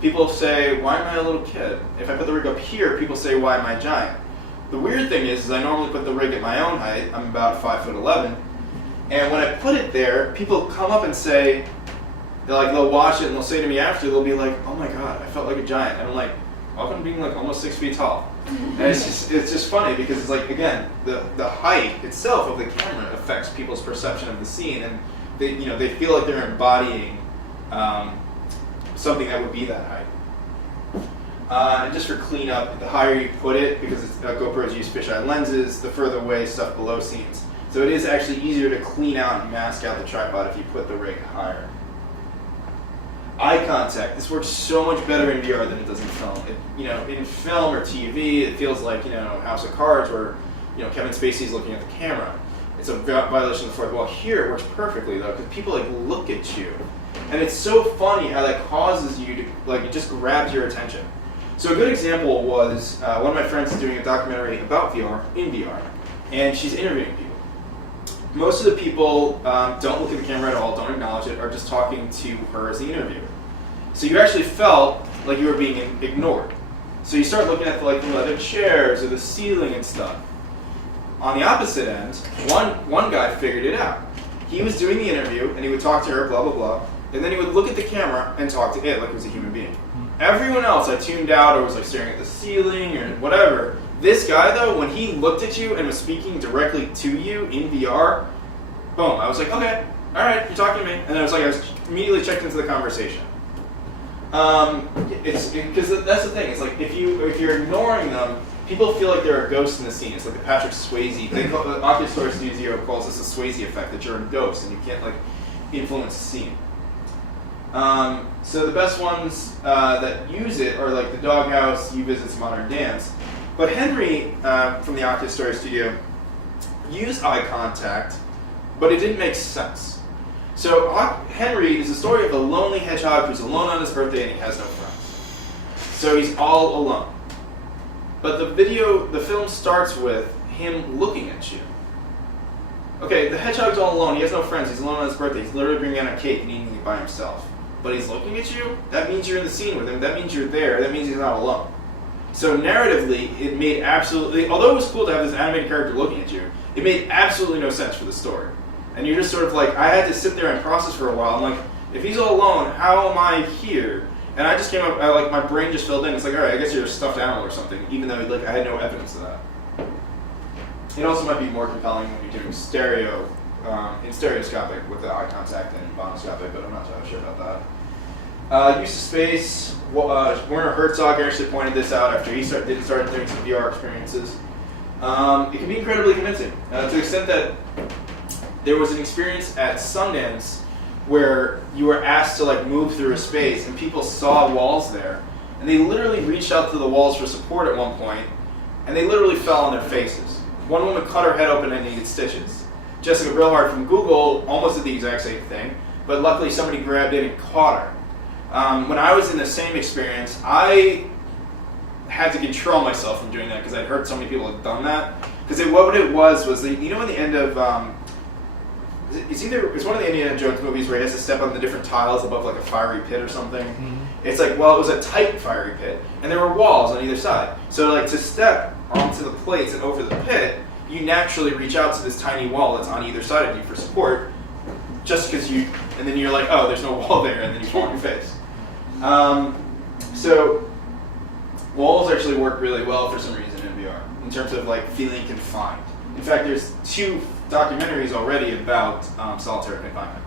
people say, why am I a little kid? If I put the rig up here, people say, why am I giant? The weird thing is I normally put the rig at my own height. I'm about 5'11", and when I put it there, people come up and say, they'll watch it and they'll say to me after, they'll be like, oh my god, I felt like a giant. And I'm like, welcome to being like almost 6 feet tall. And it's just funny because it's like, again, the height itself of the camera affects people's perception of the scene, and they feel like they're embodying something that would be that height. And just for cleanup, the higher you put it, because GoPros use fisheye lenses, the further away stuff below scenes. So it is actually easier to clean out and mask out the tripod if you put the rig higher. Eye contact. This works so much better in VR than it does in film. In film or TV, it feels like House of Cards, where Kevin Spacey's looking at the camera. It's a violation of the fourth wall. Here, it works perfectly though, because people look at you, and it's so funny how that causes you to it just grabs your attention. So a good example was one of my friends is doing a documentary about VR in VR, and she's interviewing people. Most of the people don't look at the camera at all, don't acknowledge it, are just talking to her as the interviewer. So you actually felt like you were being ignored. So you start looking at the leather chairs or the ceiling and stuff. On the opposite end, one guy figured it out. He was doing the interview, and he would talk to her, blah, blah, blah, and then he would look at the camera and talk to it like it was a human being. Everyone else I tuned out or was staring at the ceiling or whatever. This guy though, when he looked at you and was speaking directly to you in VR, boom, I was like, okay, all right, you're talking to me. And I was immediately checked into the conversation. It's because that's the thing. It's like if you're ignoring them, people feel like there are ghosts in the scene. It's like the Patrick Swayze. They call the Oculus Studio calls this a Swayze effect, that you're a ghost and you can't like influence the scene. So the best ones that use it are like the Doghouse, You Visit Modern Dance. But Henry from the Oculus Studio used eye contact, but it didn't make sense. So Henry is the story of a lonely hedgehog who's alone on his birthday and he has no friends. So he's all alone. But the film starts with him looking at you. Okay, the hedgehog's all alone, he has no friends, he's alone on his birthday, he's literally bringing out a cake and eating it by himself. But he's looking at you, that means you're in the scene with him, that means you're there, that means he's not alone. So narratively, it made absolutely, although it was cool to have this animated character looking at you, it made absolutely no sense for the story. And you're just sort of like, I had to sit there and process for a while. I'm like, if he's all alone, how am I here? And I just came up, my brain just filled in. It's like, all right, I guess you're a stuffed animal or something, even though like I had no evidence of that. It also might be more compelling when you're doing stereo, in stereoscopic with the eye contact and monoscopic, but I'm not sure about that. Use of space. Werner Herzog actually pointed this out after he started doing some VR experiences. It can be incredibly convincing to the extent that there was an experience at Sundance where you were asked to like move through a space and people saw walls there and they literally reached out to the walls for support at one point and they literally fell on their faces. One woman cut her head open and needed stitches. Jessica Brillhart from Google almost did the exact same thing, but luckily somebody grabbed in and caught her. When I was in the same experience, I had to control myself from doing that because I'd heard so many people had done that. Because what it was in the end of it's one of the Indiana Jones movies where he has to step on the different tiles above like a fiery pit or something. Mm-hmm. It's like, well, it was a tight fiery pit, and there were walls on either side. So like to step onto the plates and over the pit, you naturally reach out to this tiny wall that's on either side of you for support, just because and then you're like, oh, there's no wall there, and then you fall on your face. So walls actually work really well for some reason in VR, in terms of like feeling confined. In fact, there's 2 documentaries already about solitary confinement.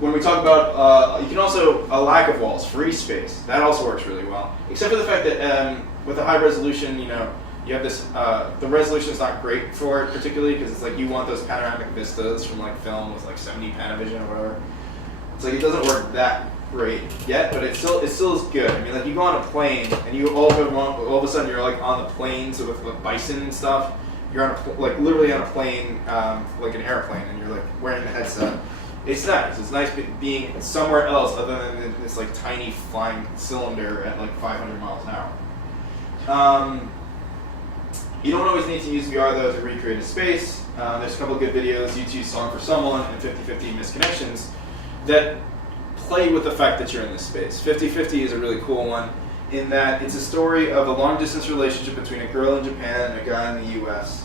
When we talk about, you can also, a lack of walls, free space, that also works really well. Except for the fact that with a high resolution, you have this, the resolution is not great for it particularly because it's like you want those panoramic vistas from like film with like 70 Panavision or whatever. It's like it doesn't work that great yet, but it still is good. I mean, like you go on a plane and you all of a sudden you're like on the plains with bison and stuff. You're on literally on a plane, like an airplane, and you're like wearing a headset. It's nice. It's nice being somewhere else other than this like tiny flying cylinder at like 500 miles an hour. You don't always need to use VR though to recreate a space. There's a couple of good videos, YouTube's Song for Someone and 50/50 Misconnections, that play with the fact that you're in this space. 50/50 is a really cool one in that it's a story of a long distance relationship between a girl in Japan and a guy in the US.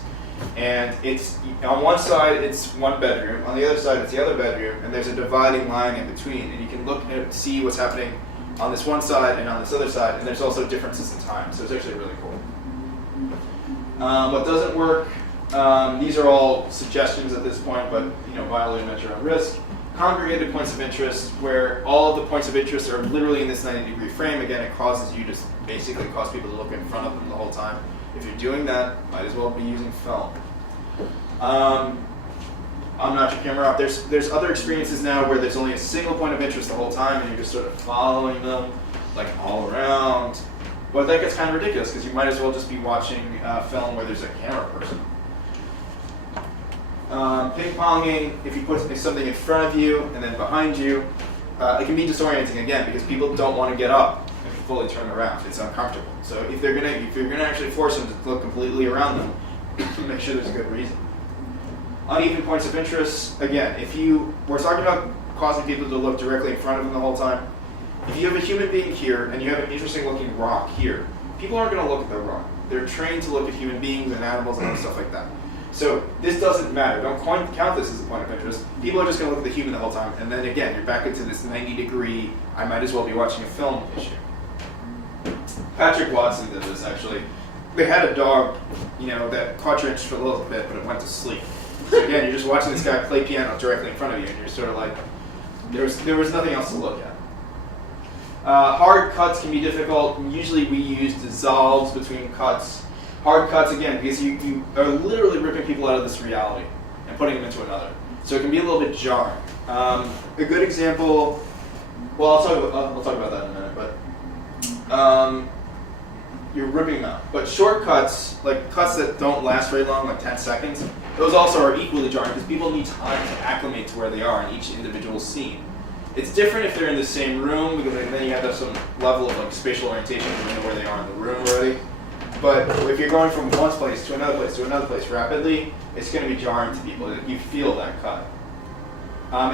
And it's on one side it's one bedroom, on the other side it's the other bedroom, and there's a dividing line in between, and you can look and see what's happening on this one side and on this other side, and there's also differences in time, so it's actually really cool. What doesn't work, these are all suggestions at this point, but violating at your own risk. Congregated points of interest, where all of the points of interest are literally in this 90-degree frame. Again, it causes you to basically cause people to look in front of them the whole time. If you're doing that, might as well be using film. I'm not your camera op. There's other experiences now where there's only a single point of interest the whole time, and you're just sort of following them like all around. But that gets kind of ridiculous because you might as well just be watching film where there's a camera person. Ping-ponging, if you put something in front of you and then behind you, it can be disorienting again because people don't want to get up and fully turn around. It's uncomfortable. So if you're gonna actually force them to look completely around them, make sure there's a good reason. Uneven points of interest, again, we're talking about causing people to look directly in front of them the whole time. If you have a human being here and you have an interesting looking rock here, people aren't going to look at the rock. They're trained to look at human beings and animals and stuff like that. So this doesn't matter. Don't count this as a point of interest. People are just going to look at the human the whole time. And then again, you're back into this 90-degree, I might as well be watching a film issue. Patrick Watson did this, actually. They had a dog, that caught your interest for a little bit, but it went to sleep. So again, you're just watching this guy play piano directly in front of you, and you're sort of like, there was nothing else to look at. Hard cuts can be difficult. Usually we use dissolves between cuts. Hard cuts, again, because you are literally ripping people out of this reality and putting them into another. So it can be a little bit jarring. A good example, well, I'll talk about that in a minute, but you're ripping them out. But short cuts, like cuts that don't last very long, like 10 seconds, those also are equally jarring because people need time to acclimate to where they are in each individual scene. It's different if they're in the same room because then you have to have some level of like spatial orientation to know where they are in the room already. But if you're going from one place to another place to another place rapidly, it's going to be jarring to people. You feel that cut.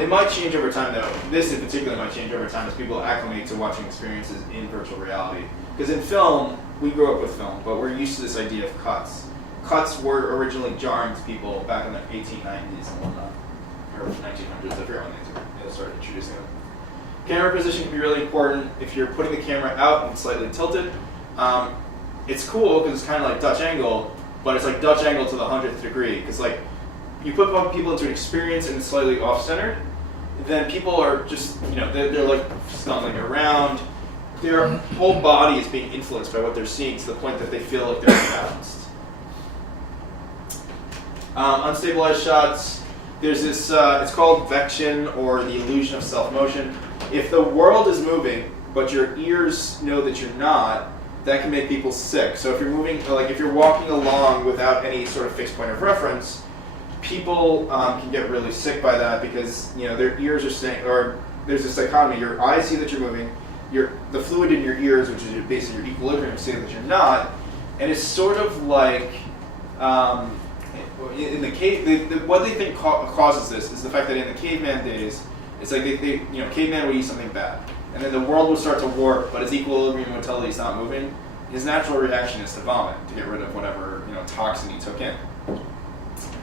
It might change over time though. This in particular might change over time as people acclimate to watching experiences in virtual reality. Because in film, we grew up with film, but we're used to this idea of cuts. Cuts were originally jarring to people back in the 1890s and whatnot, or 1900s, I forget when they started introducing them. Camera position can be really important. If you're putting the camera out and slightly tilted, it's cool because it's kind of like Dutch angle, but it's like Dutch angle to the 100th degree. Because like you put people into an experience and it's slightly off-centered, then people are just, they're like stumbling around. Their whole body is being influenced by what they're seeing to the point that they feel like they're imbalanced. Unstabilized shots, there's this, it's called vection or the illusion of self-motion. If the world is moving, but your ears know that you're not, that can make people sick. So if you're moving, like if you're walking along without any sort of fixed point of reference, people can get really sick by that because their ears are staying, or there's this dichotomy. Your eyes see that you're moving, the fluid in your ears, which is basically your equilibrium, see that you're not, and it's sort of like in the cave. What they think causes this is the fact that in the caveman days, it's like caveman would eat something bad, and then the world would start to warp, but his equilibrium would tell that he's not moving. His natural reaction is to vomit to get rid of whatever toxin he took in.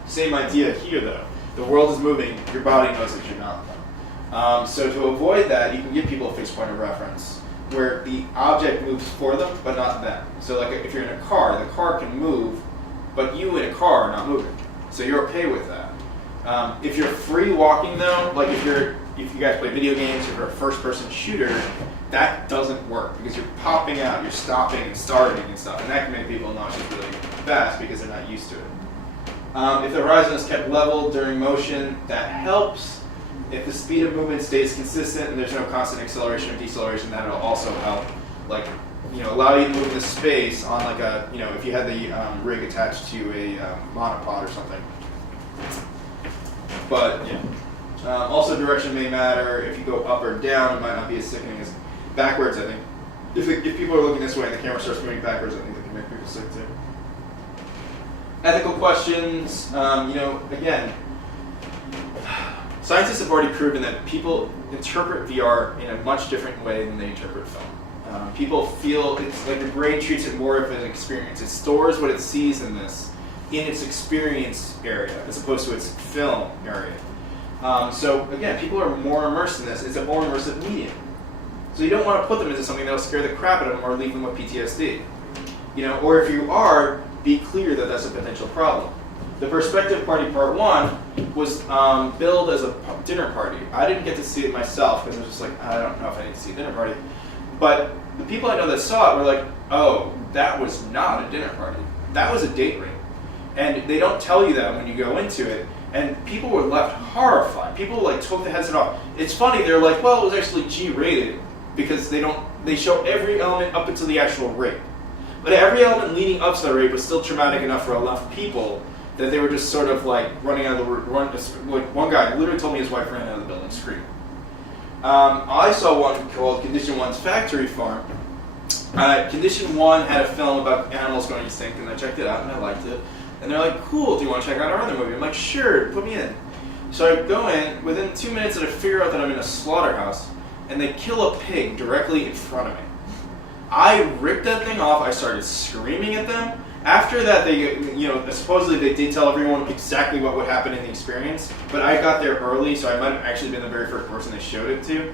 Same idea here, though. The world is moving. Your body knows that you're not. So to avoid that, you can give people a fixed point of reference where the object moves for them, but not them. So like if you're in a car, the car can move, but you in a car are not moving. So you're okay with that. If you're free walking, though, like if you guys play video games, if you're a first-person shooter, that doesn't work because you're popping out, you're stopping and starting and stuff, and that can make people nauseous really fast because they're not used to it. If the horizon is kept level during motion, that helps. If the speed of movement stays consistent and there's no constant acceleration or deceleration, that'll also help. Like, allow you to move in the space on like a, if you had the rig attached to a monopod or something. But yeah. Also, direction may matter. If you go up or down, it might not be as sickening as backwards. I think if people are looking this way and the camera starts moving backwards, I think that can make people sick too. Ethical questions, again, scientists have already proven that people interpret VR in a much different way than they interpret film. People feel it's like the brain treats it more of an experience. It stores what it sees in its experience area as opposed to its film area. So again, people are more immersed in this. It's a more immersive medium. So you don't want to put them into something that will scare the crap out of them or leave them with PTSD. Or if you are, be clear that that's a potential problem. The Perspective Party Part 1 was billed as a dinner party. I didn't get to see it myself because I was just like, I don't know if I need to see a dinner party. But the people I know that saw it were like, oh, that was not a dinner party. That was a date ring. And they don't tell you that when you go into it. And people were left horrified. People took the headset off. It's funny, they're like, well, it was actually G-rated because they show every element up until the actual rape. But every element leading up to the rape was still traumatic enough for enough people that they were just sort of running out of the run. One guy literally told me his wife ran out of the building screaming. I saw one called Condition 1's Factory Farm. Condition 1 had a film about animals going extinct, and I checked it out and I liked it. And they're like, cool, do you want to check out our other movie? I'm like, sure, put me in. So I go in, within 2 minutes I figure out that I'm in a slaughterhouse, and they kill a pig directly in front of me. I ripped that thing off. I started screaming at them. After that, they, supposedly they did tell everyone exactly what would happen in the experience. But I got there early, so I might have actually been the very first person they showed it to.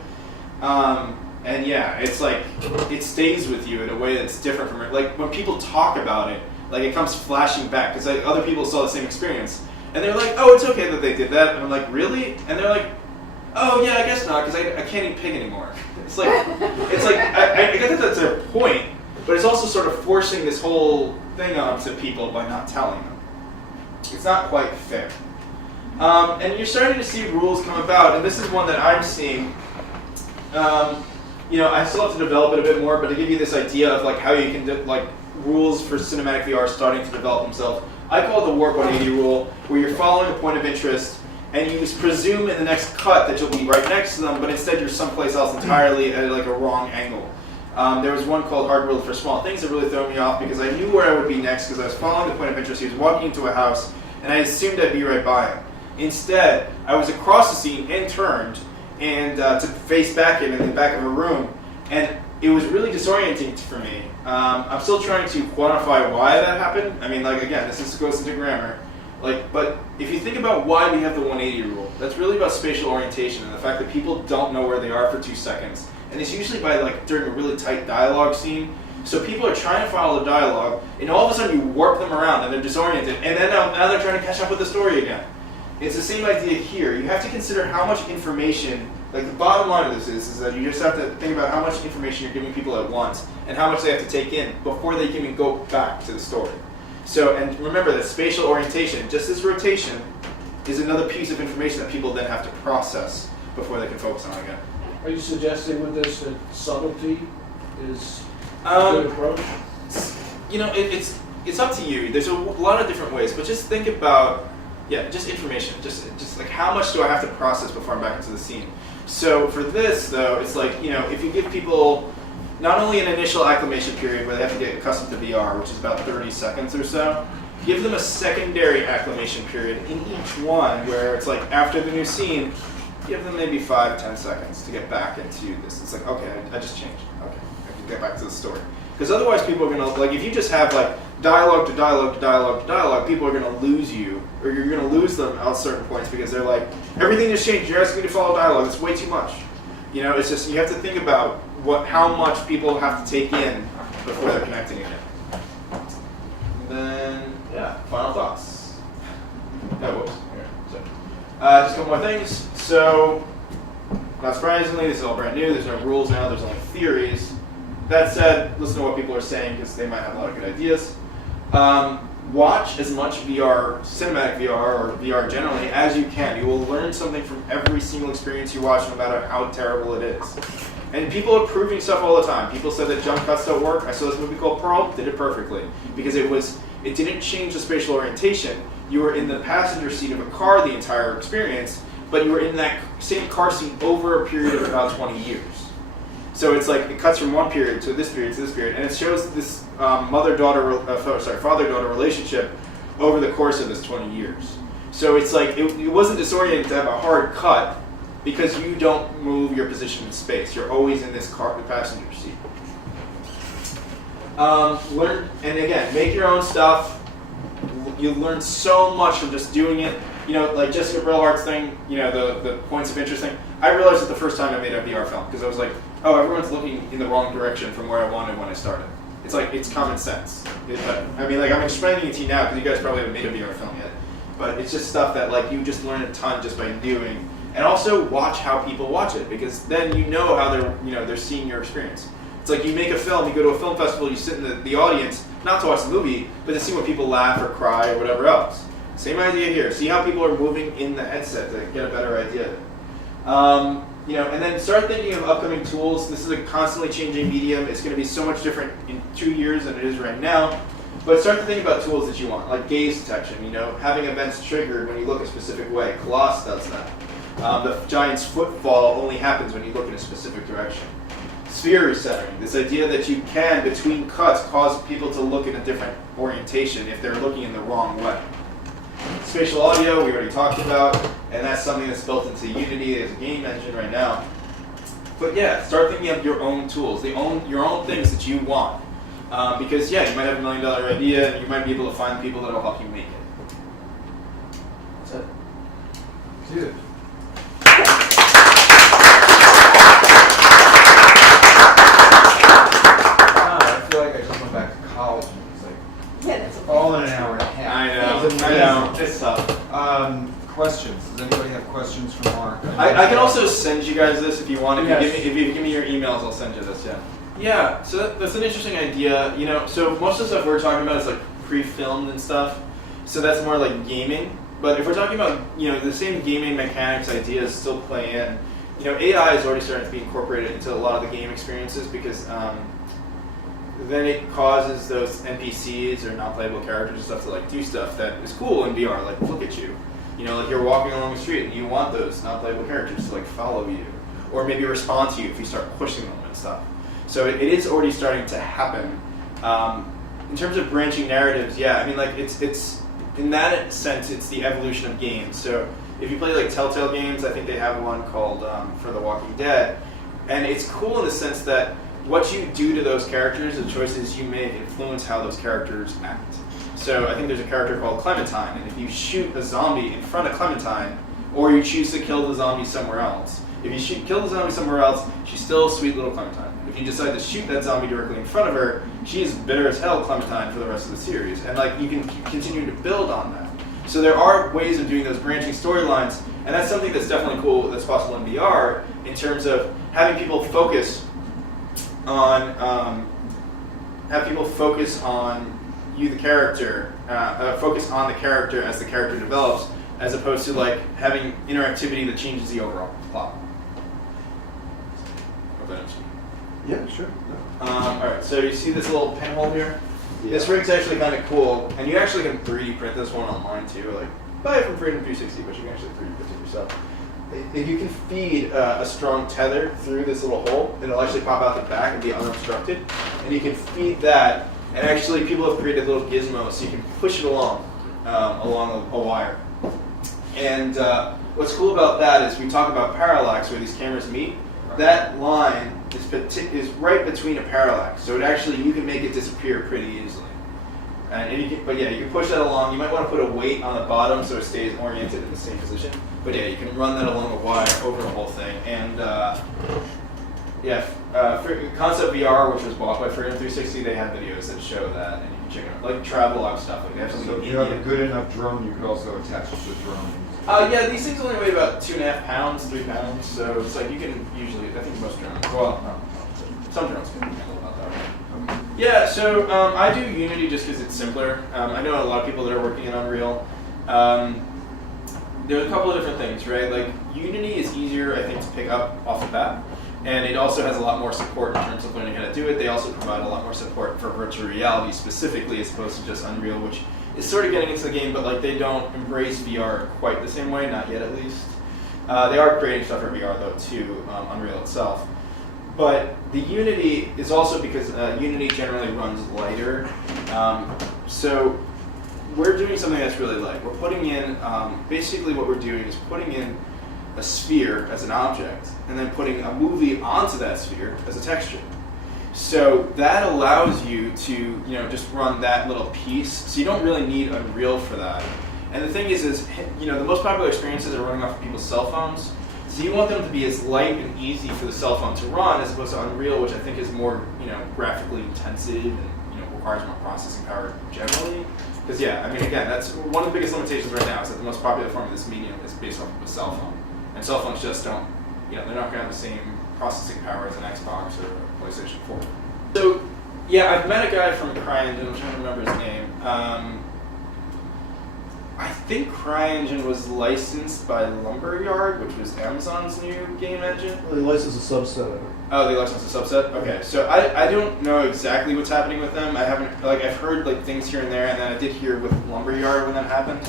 And yeah, it's like it stays with you in a way that's different from it. Like when people talk about it, like it comes flashing back because other people saw the same experience, and they're like, "Oh, it's okay that they did that." And I'm like, "Really?" And they're like, oh yeah, I guess not, because I can't eat pig anymore. It's like I get that that's their point, but it's also sort of forcing this whole thing onto people by not telling them. It's not quite fair. And you're starting to see rules come about, and this is one that I'm seeing. I still have to develop it a bit more, but to give you this idea of like how you can rules for cinematic VR starting to develop themselves. I call it the warp 180 rule, where you're following a point of interest, and you presume in the next cut that you'll be right next to them, but instead you're someplace else entirely at like a wrong angle. There was one called Hard World for Small Things that really threw me off because I knew where I would be next because I was following the point of interest. He was walking into a house, and I assumed I'd be right by him. Instead, I was across the scene and turned and to face back in the back of a room, and it was really disorienting for me. I'm still trying to quantify why that happened. I mean, like again, this goes into grammar. But if you think about why we have the 180 rule, that's really about spatial orientation and the fact that people don't know where they are for 2 seconds. And it's usually during a really tight dialogue scene. So people are trying to follow the dialogue, and all of a sudden you warp them around and they're disoriented, and then now they're trying to catch up with the story again. It's the same idea here. You have to consider how much information, like the bottom line of this is that you just have to think about how much information you're giving people at once and how much they have to take in before they can even go back to the story. So, and remember that spatial orientation, just as rotation, is another piece of information that people then have to process before they can focus on it again. Are you suggesting with this that subtlety is a good approach? It's up to you. There's a lot of different ways, but just think about, just information. Just like how much do I have to process before I'm back into the scene? So for this though, it's like, if you give people not only an initial acclimation period where they have to get accustomed to VR, which is about 30 seconds or so, give them a secondary acclimation period in each one where it's like after the new scene, give them maybe 5-10 seconds to get back into this. It's like, okay, I just changed. Okay, I can get back to the story. Because otherwise people are going to, if you just have dialogue to dialogue to dialogue to dialogue, people are going to lose you, or you're going to lose them at certain points because they're like, everything has changed, you're asking me to follow dialogue, it's way too much. It's just, you have to think about how much people have to take in before they're connecting again. And then, final thoughts. Whoops. Here. So, just a couple more things. So, not surprisingly, this is all brand new. There's no rules now. There's only theories. That said, listen to what people are saying because they might have a lot of good ideas. Watch as much VR, cinematic VR, or VR generally, as you can. You will learn something from every single experience you watch, no matter how terrible it is. And people are proving stuff all the time. People said that jump cuts don't work. I saw this movie called Pearl, did it perfectly. Because it didn't change the spatial orientation. You were in the passenger seat of a car the entire experience, but you were in that same car seat over a period of about 20 years. So it's like, it cuts from one period to this period to this period, and it shows this father-daughter relationship over the course of this 20 years. So it's like, it wasn't disorienting to have a hard cut because you don't move your position in space. You're always in this car, the passenger seat. Learn, and again, make your own stuff. You learn so much from just doing it. Like Jessica Brillhart's thing, the points of interest thing. I realized it the first time I made a VR film because I was like, oh, everyone's looking in the wrong direction from where I wanted when I started. It's like, it's common sense. I'm explaining it to you now because you guys probably haven't made a VR film yet. But it's just stuff that you just learn a ton just by doing. And also watch how people watch it because then you know how they're seeing your experience. It's like you make a film, you go to a film festival, you sit in the audience, not to watch the movie, but to see when people laugh or cry or whatever else. Same idea here. See how people are moving in the headset to get a better idea. And then start thinking of upcoming tools. This is a constantly changing medium. It's going to be so much different in 2 years than it is right now. But start to think about tools that you want, like gaze detection. Having events triggered when you look a specific way. Colossus does that. The giant's footfall only happens when you look in a specific direction. Sphere resetting. This idea that you can, between cuts, cause people to look in a different orientation if they're looking in the wrong way. Spatial audio, we already talked about, and that's something that's built into Unity as a game engine right now. But start thinking of your own tools, your own things that you want. Because you might have $1 million idea, and you might be able to find people that will help you make it. That's it. Dude. I feel like I just went back to college and it was like, that's all in an hour and a half. I know. It was amazing. It's tough. Questions? Does anybody have questions for Mark? I can also if you give me your emails, I'll send you this. Yeah. Yeah, so that's an interesting idea. You know, so most of the stuff we're talking about is like pre-filmed and stuff. So that's more like gaming. But if we're talking about, you know, the same gaming mechanics ideas still play in, you know, AI is already starting to be incorporated into a lot of the game experiences because then it causes those NPCs or non-playable characters and stuff to like do stuff that is cool in VR, like look at you. You know, like you're walking along the street and you want those non-playable characters to like follow you, or maybe respond to you if you start pushing them and stuff. So it is already starting to happen. In terms of branching narratives, yeah, I mean, like it's in that sense, it's the evolution of games. So if you play like Telltale games, I think they have one called For the Walking Dead, and it's cool in the sense that what you do to those characters, the choices you make, influence how those characters act. So I think there's a character called Clementine, and if you shoot a zombie in front of Clementine, or you choose to kill the zombie somewhere else, if you kill the zombie somewhere else, she's still sweet little Clementine. If you decide to shoot that zombie directly in front of her, she's bitter as hell Clementine for the rest of the series. And like you can continue to build on that. So there are ways of doing those branching storylines, and that's something that's definitely cool that's possible in VR in terms of having people focus on you, the character, focus on the character as the character develops, as opposed to like having interactivity that changes the overall plot. Yeah, sure. Alright, so you see this little pinhole here? Yeah. This rig's actually kind of cool, and you actually can 3D print this one online too. Like, buy it from Freedom 360, but you can actually 3D print it yourself. If you can feed a strong tether through this little hole, it'll actually pop out the back and be unobstructed. And you can feed that, and actually people have created little gizmos so you can push it along a wire. And what's cool about that is we talk about parallax, where these cameras meet. That line is right between a parallax, so it actually, you can make it disappear pretty easily. And you can, but yeah, you can push that along. You might want to put a weight on the bottom so it stays oriented in the same position. But yeah, you can run that along a wire over the whole thing. And Concept VR, which was bought by Freedom 360, they have videos that show that, and you can check it out. Like travelogue stuff. Like they have something. So if you have a good enough drone, you could also attach it to a drone. Yeah, these things only weigh about 2.5 pounds, 3 pounds, so it's like you can usually, I think most drones, well, no, some drones can handle about that. Okay. Yeah, so I do Unity just because it's simpler. I know a lot of people that are working in Unreal. There's a couple of different things, right? Like Unity is easier, I think, to pick up off the bat, and it also has a lot more support in terms of learning how to do it. They also provide a lot more support for virtual reality specifically, as opposed to just Unreal, which is sort of getting into the game, but like they don't embrace VR quite the same way, not yet at least. They are creating stuff for VR though too, Unreal itself. But the Unity is also because Unity generally runs lighter. So we're doing something that's really light. We're putting in, basically what we're doing is putting in a sphere as an object, and then putting a movie onto that sphere as a texture. So that allows you to, you know, just run that little piece. So you don't really need Unreal for that. And the thing is, you know, the most popular experiences are running off of people's cell phones. So you want them to be as light and easy for the cell phone to run, as opposed to Unreal, which I think is more, you know, graphically intensive and, you know, requires more processing power generally. Because yeah, I mean, again, that's one of the biggest limitations right now is that the most popular form of this medium is based off of a cell phone, and cell phones just don't, you know, they're not going to have the same processing power as an Xbox or a PlayStation 4. So, yeah, I've met a guy from CryEngine, I'm trying to remember his name. I think CryEngine was licensed by Lumberyard, which was Amazon's new game engine. Well, they licensed a subset of it. Oh, they licensed a subset? Okay, so I don't know exactly what's happening with them. I haven't, like, I've heard like things here and there, and then I did hear with Lumberyard when that happened.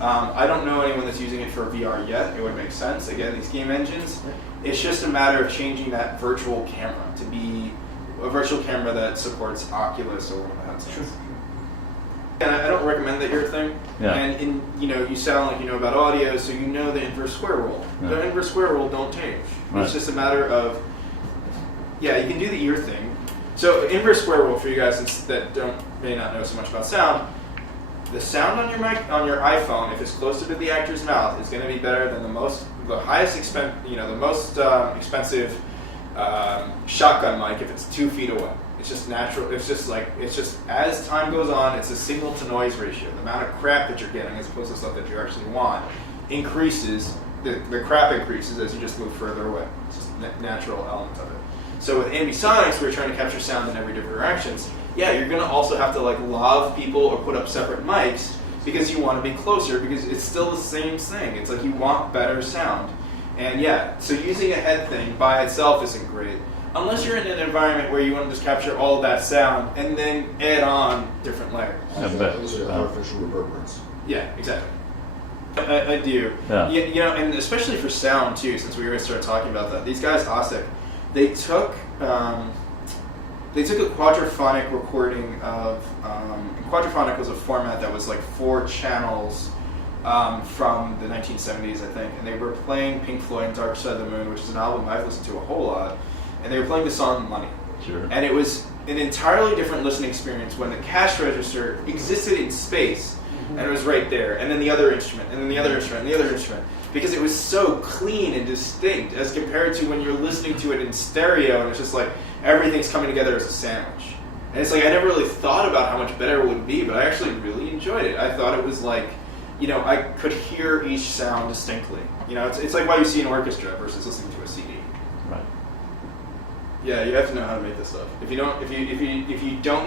I don't know anyone that's using it for VR yet. It would make sense. Again, these game engines, it's just a matter of changing that virtual camera to be a virtual camera that supports Oculus or one of the headsets. And I don't recommend that you're a thing. Yeah. And you know, you sound like you know about audio, so you know the inverse square rule. Yeah. The inverse square rule don't change. Right. It's just a matter of, yeah, you can do the ear thing. So inverse square rule for you guys that may not know so much about sound. The sound on your mic on your iPhone, if it's closer to the actor's mouth, is going to be better than the most expensive shotgun mic if it's 2 feet away. It's just natural. It's just as time goes on, it's a signal to noise ratio. The amount of crap that you're getting, as opposed to stuff that you actually want, increases. The crap increases as you just move further away. It's just natural element of it. So with ambisonics, we're trying to capture sound in every different directions. Yeah, you're going to also have to like lav people or put up separate mics because you want to be closer because it's still the same thing. It's like you want better sound. And yeah, so using a head thing by itself isn't great. Unless you're in an environment where you want to just capture all of that sound and then add on different layers. Those are artificial reverberants. Yeah, exactly. I do. Yeah. You know, and especially for sound too, since we were going to start talking about that. These guys, OSIC, they took a quadraphonic recording of. Quadraphonic was a format that was like 4 channels from the 1970s, I think, and they were playing Pink Floyd Dark Side of the Moon, which is an album I've listened to a whole lot, and they were playing the song Money. Sure. And it was an entirely different listening experience when the cash register existed in space, and it was right there, and then the other instrument, and then the other instrument, and the other instrument, because it was so clean and distinct as compared to when you're listening to it in stereo, and it's just like everything's coming together as a sandwich. And it's like I never really thought about how much better it would be, but I actually really enjoyed it. I thought it was like, you know, I could hear each sound distinctly. You know, it's like why you see an orchestra versus listening to a CD. Right. Yeah, you have to know how to make this stuff. If you don't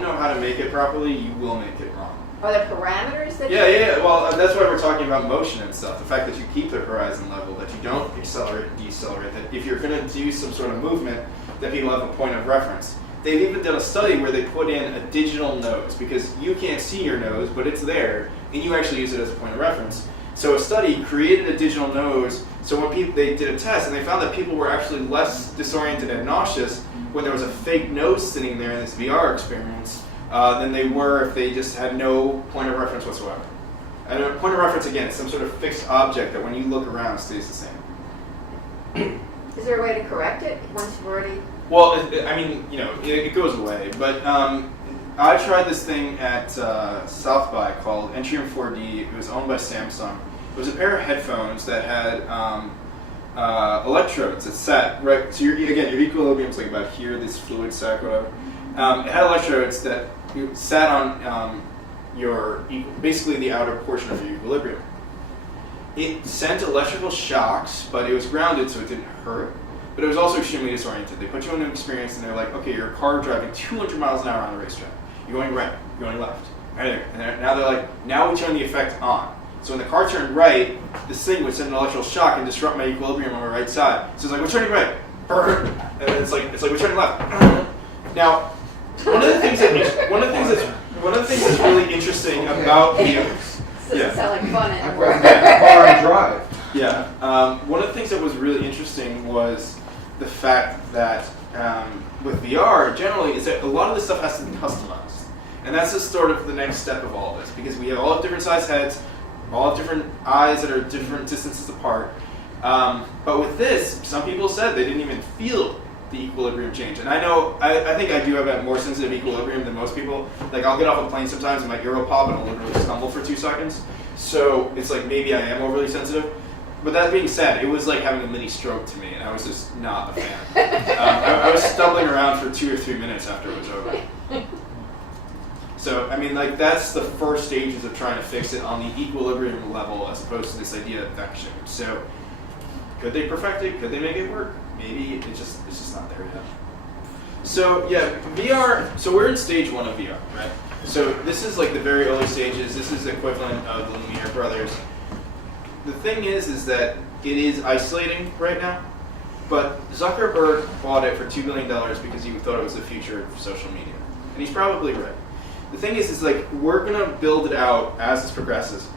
know how to make it properly, you will make it wrong. Are there parameters that Yeah. Well, that's why we're talking about motion and stuff. The fact that you keep the horizon level, that you don't accelerate and decelerate, that if you're going to do some sort of movement, that people have a point of reference. They've even done a study where they put in a digital nose because you can't see your nose, but it's there, and you actually use it as a point of reference. So a study created a digital nose. So when they did a test, and they found that people were actually less disoriented and nauseous when there was a fake nose sitting there in this VR experience than they were if they just had no point of reference whatsoever. And a point of reference, again, is some sort of fixed object that when you look around stays the same. Is there a way to correct it once you've already... Well, I mean, you know, it goes away. But I tried this thing at South by called Entrium 4D. It was owned by Samsung. It was a pair of headphones that had electrodes that sat right. So your equilibrium's like about here. This fluid sac, whatever. It had electrodes that sat on basically the outer portion of your equilibrium. It sent electrical shocks, but it was grounded, so it didn't hurt. But it was also extremely disoriented. They put you in an experience, and they're like, okay, you're a car driving 200 miles an hour on the racetrack. You're going right, you're going left. Right there. And now they're like, now we turn the effect on. So when the car turned right, this thing would send an electrical shock and disrupt my equilibrium on my right side. So it's like, we're turning right, burn. And then it's like we're turning left. Now, one of the things that's really interesting about This doesn't sound like fun I'm anymore. going to car and drive. Yeah. One of the things that was really interesting was the fact that with VR, generally, is that a lot of this stuff has to be customized. And that's just sort of the next step of all this, because we have all different size heads, all have different eyes that are different distances apart. But with this, some people said they didn't even feel the equilibrium change. And I know, I think I do have a more sensitive equilibrium than most people. Like, I'll get off a plane sometimes and my ear will pop and I'll literally stumble for 2 seconds. So it's like maybe I am overly sensitive. But that being said, it was like having a mini stroke to me, and I was just not a fan. I was stumbling around for 2 or 3 minutes after it was over. So, I mean, like, that's the first stages of trying to fix it on the equilibrium level as opposed to this idea of vection. So, could they perfect it? Could they make it work? Maybe it's just not there yet. So, yeah, VR, so we're in stage 1 of VR, right? So this is like the very early stages. This is the equivalent of the Lumiere brothers. The thing is that it is isolating right now, but Zuckerberg bought it for $2 billion because he thought it was the future of social media. And he's probably right. The thing is like, we're gonna build it out as this progresses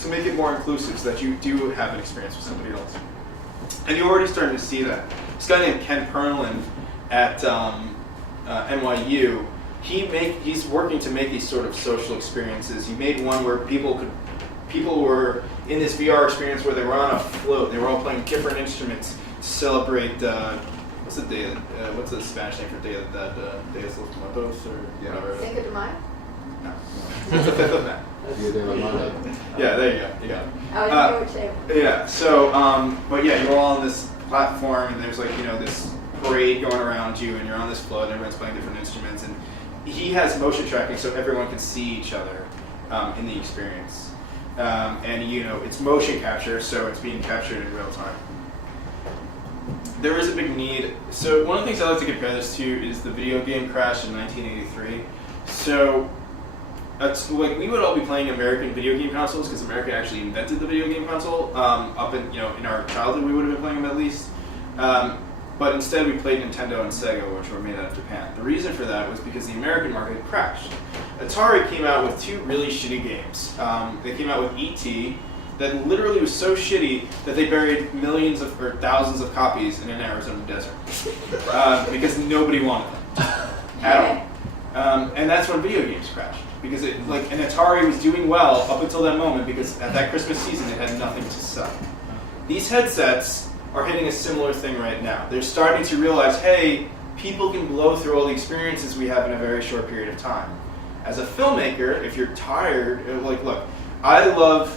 to make it more inclusive so that you do have an experience with somebody else. And you're already starting to see that. This guy named Ken Perlin at NYU, he's working to make these sort of social experiences. He made one where people were in this VR experience where they were on a float. They were all playing different instruments to celebrate. What's the Spanish name for Dia de los Muertos or whatever? Cinco de Mayo? No. It's the 5th of May. Yeah, there you go. You got it. I was going to say. Yeah. So, but yeah, you're all on this platform, and there's like this parade going around you, and you're on this float, and everyone's playing different instruments, and he has motion tracking so everyone can see each other in the experience. And it's motion capture, so it's being captured in real time. there is a big need. So one of the things I like to compare this to is the video game crash in 1983. So like we would all be playing American video game consoles because America actually invented the video game console. Up in in our childhood we would have been playing them at least. But instead we played Nintendo and Sega, which were made out of Japan. The reason for that was because the American market crashed. Atari came out with 2 really shitty games. They came out with E.T. that literally was so shitty that they buried millions of or thousands of copies in an Arizona desert because nobody wanted them at all. And that's when video games crashed because and Atari was doing well up until that moment because at that Christmas season it had nothing to sell. These headsets are hitting a similar thing right now. They're starting to realize, hey, people can blow through all the experiences we have in a very short period of time. As a filmmaker, if you're tired, look, I love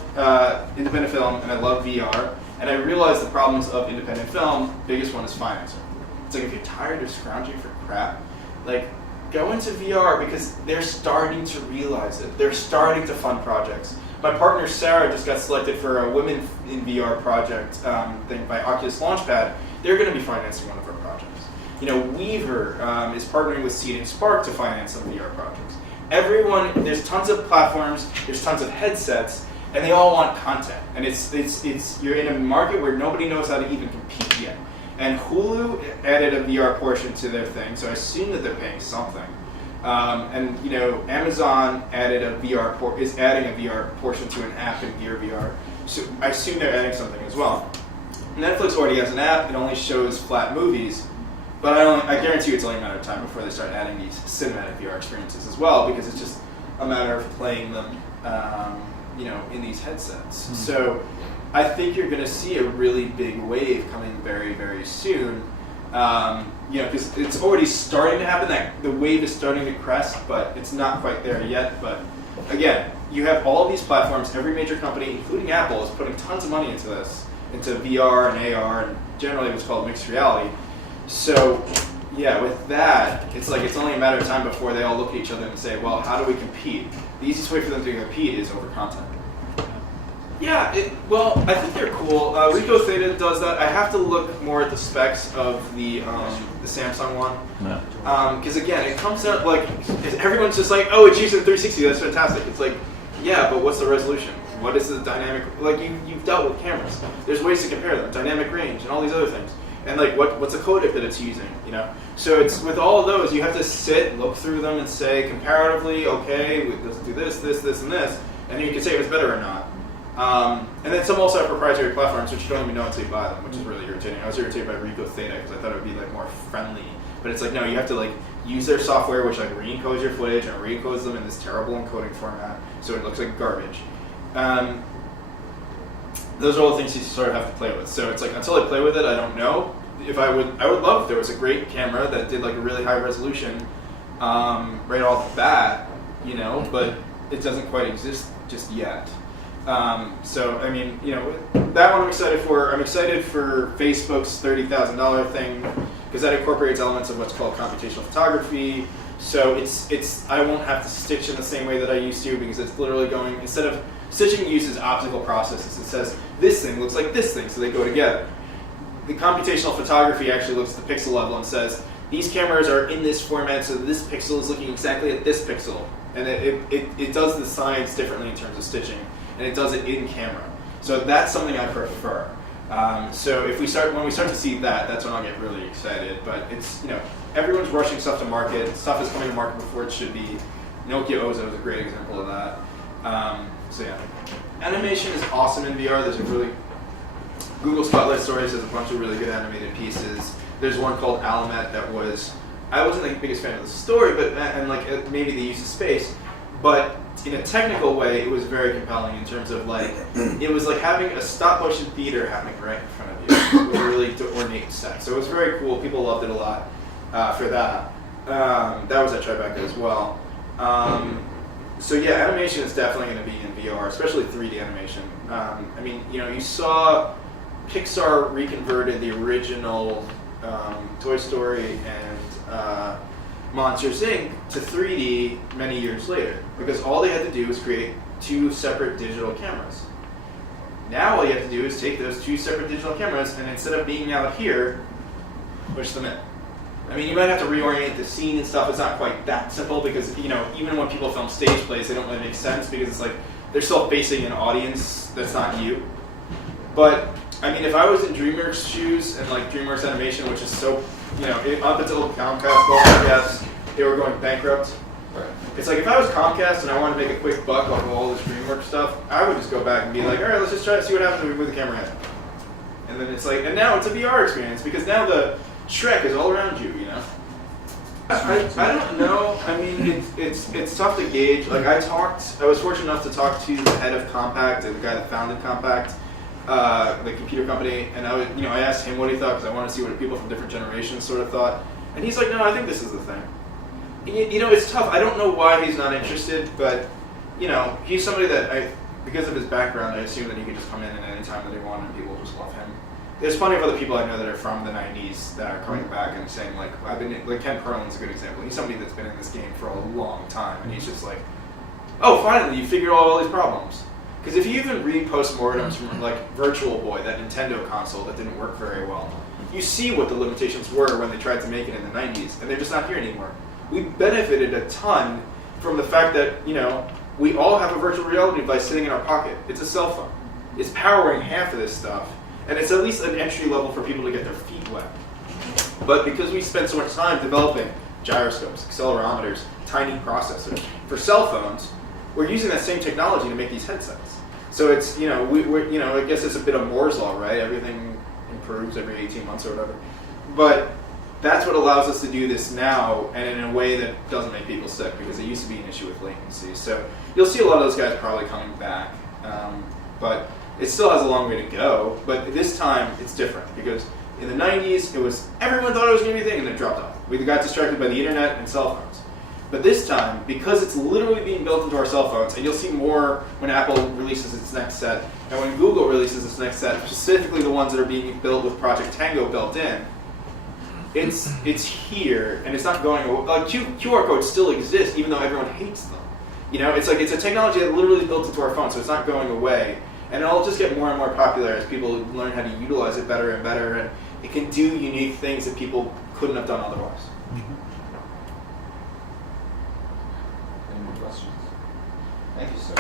independent film and I love VR, and I realize the problems of independent film, biggest one is financing. It's like if you're tired of scrounging for crap, go into VR because they're starting to realize it. They're starting to fund projects. My partner Sarah just got selected for a Women in VR project thing by Oculus Launchpad. They're going to be financing one of our projects. Weaver is partnering with Seed and Spark to finance some VR projects. Everyone, there's tons of platforms, there's tons of headsets, and they all want content. And it's you're in a market where nobody knows how to even compete yet. And Hulu added a VR portion to their thing, so I assume that they're paying something. And Amazon added is adding a VR portion to an app in Gear VR. So I assume they're adding something as well. Netflix already has an app. It only shows flat movies, but I guarantee you it's only a matter of time before they start adding these cinematic VR experiences as well, because it's just a matter of playing them, in these headsets. Mm-hmm. So I think you're going to see a really big wave coming very, very soon. Because it's already starting to happen. The wave is starting to crest, but it's not quite there yet. But again, you have all these platforms. Every major company, including Apple, is putting tons of money into this, into VR and AR, and generally what's called mixed reality. So, yeah, with that, it's only a matter of time before they all look at each other and say, well, how do we compete? The easiest way for them to compete is over content. Yeah, I think they're cool. Ricoh Theta does that. I have to look more at the specs of the Samsung one. Because again, it comes out everyone's just like, oh, it's using 360, that's fantastic. It's like, yeah, but what's the resolution? What is the dynamic, you've dealt with cameras. There's ways to compare them, dynamic range and all these other things. And what's the codec that it's using, So it's, with all of those, you have to sit, look through them and say, comparatively, okay, let's do this, and this, and then you can say if it's better or not. And then some also have proprietary platforms, which you don't even know until you buy them, which is really irritating. I was irritated by Ricoh Theta because I thought it would be more friendly, but it's no, you have to use their software, which re-encodes your footage and re-encodes them in this terrible encoding format, so it looks like garbage. Those are all the things you sort of have to play with. So it's until I play with it, I don't know. I would love if there was a great camera that did a really high resolution right off the bat, but it doesn't quite exist just yet. So, I mean, that one I'm excited for. I'm excited for Facebook's $30,000 thing because that incorporates elements of what's called computational photography. So I won't have to stitch in the same way that I used to because it's literally going, instead of stitching uses optical processes, it says this thing looks like this thing, so they go together. The computational photography actually looks at the pixel level and says, these cameras are in this format, so this pixel is looking exactly at this pixel. And it does the science differently in terms of stitching. And it does it in camera. So that's something I prefer. So when we start to see that, that's when I'll get really excited. But it's, everyone's rushing stuff to market. Stuff is coming to market before it should be. Nokia Ozo is a great example of that. So yeah. Animation is awesome in VR. There's Google Spotlight Stories has a bunch of really good animated pieces. There's one called Alamet that I wasn't the biggest fan of the story, but maybe the use of space, but in a technical way, it was very compelling in terms of it was like having a stop motion theater happening right in front of you. It was a really ornate set. So it was very cool. People loved it a lot for that. That was at Tribeca as well. So yeah, animation is definitely going to be in VR, especially 3D animation. You saw Pixar reconverted the original Toy Story and Monsters, Inc. to 3D many years later, because all they had to do was create 2 separate digital cameras. Now all you have to do is take those 2 separate digital cameras, and instead of being out here, push them in. I mean, you might have to reorient the scene and stuff. It's not quite that simple because, you know, even when people film stage plays, they don't really make sense because it's like they're still facing an audience that's not you. But, I mean, if I was in DreamWorks shoes and like DreamWorks Animation, which is so, you know, up until Comcast, I guess, they were going bankrupt. Right. It's like if I was Comcast and I wanted to make a quick buck off of all this DreamWorks stuff, I would just go back and be like, all right, let's just try to see what happens if we move the camera head. And then it's like, and now it's a VR experience because now the Shrek is all around you, you know? I don't know. I mean, it's tough to gauge. Like I was fortunate enough to talk to the head of Compact, the guy that founded Compact, the computer company, and I asked him what he thought because I wanted to see what people from different generations sort of thought. And he's like, no, I think this is the thing. You know, it's tough. I don't know why he's not interested, but you know, he's somebody that because of his background, I assume that he could just come in at any time that he wanted and people just love him. There's plenty of other people I know that are from the 90s that are coming back and saying like, Ken Perlin's a good example. He's somebody that's been in this game for a long time and he's just like, oh, finally, you figured out all these problems. Because if you even read postmortems from like Virtual Boy, that Nintendo console that didn't work very well, you see what the limitations were when they tried to make it in the 90s, and they're just not here anymore. We benefited a ton from the fact that, you know, we all have a virtual reality device sitting in our pocket. It's a cell phone. It's powering half of this stuff. And it's at least an entry level for people to get their feet wet. But because we spent so much time developing gyroscopes, accelerometers, tiny processors for cell phones, we're using that same technology to make these headsets. So it's, you know, we're, you know, I guess it's a bit of Moore's law, right? Everything improves every 18 months or whatever. But that's what allows us to do this now and in a way that doesn't make people sick because it used to be an issue with latency. So you'll see a lot of those guys probably coming back. But it still has a long way to go, but this time it's different because in the 90s, it was everyone thought it was going to be a thing and then it dropped off. We got distracted by the internet and cell phones. But this time, because it's literally being built into our cell phones, and you'll see more when Apple releases its next set, and when Google releases its next set, specifically the ones that are being built with Project Tango built in, it's here, and it's not going away. Like QR codes still exist, even though everyone hates them. You know, it's like it's a technology that literally is built into our phone, so it's not going away. And it'll just get more and more popular as people learn how to utilize it better and better, and it can do unique things that people couldn't have done otherwise. Any more questions? Thank you, sir.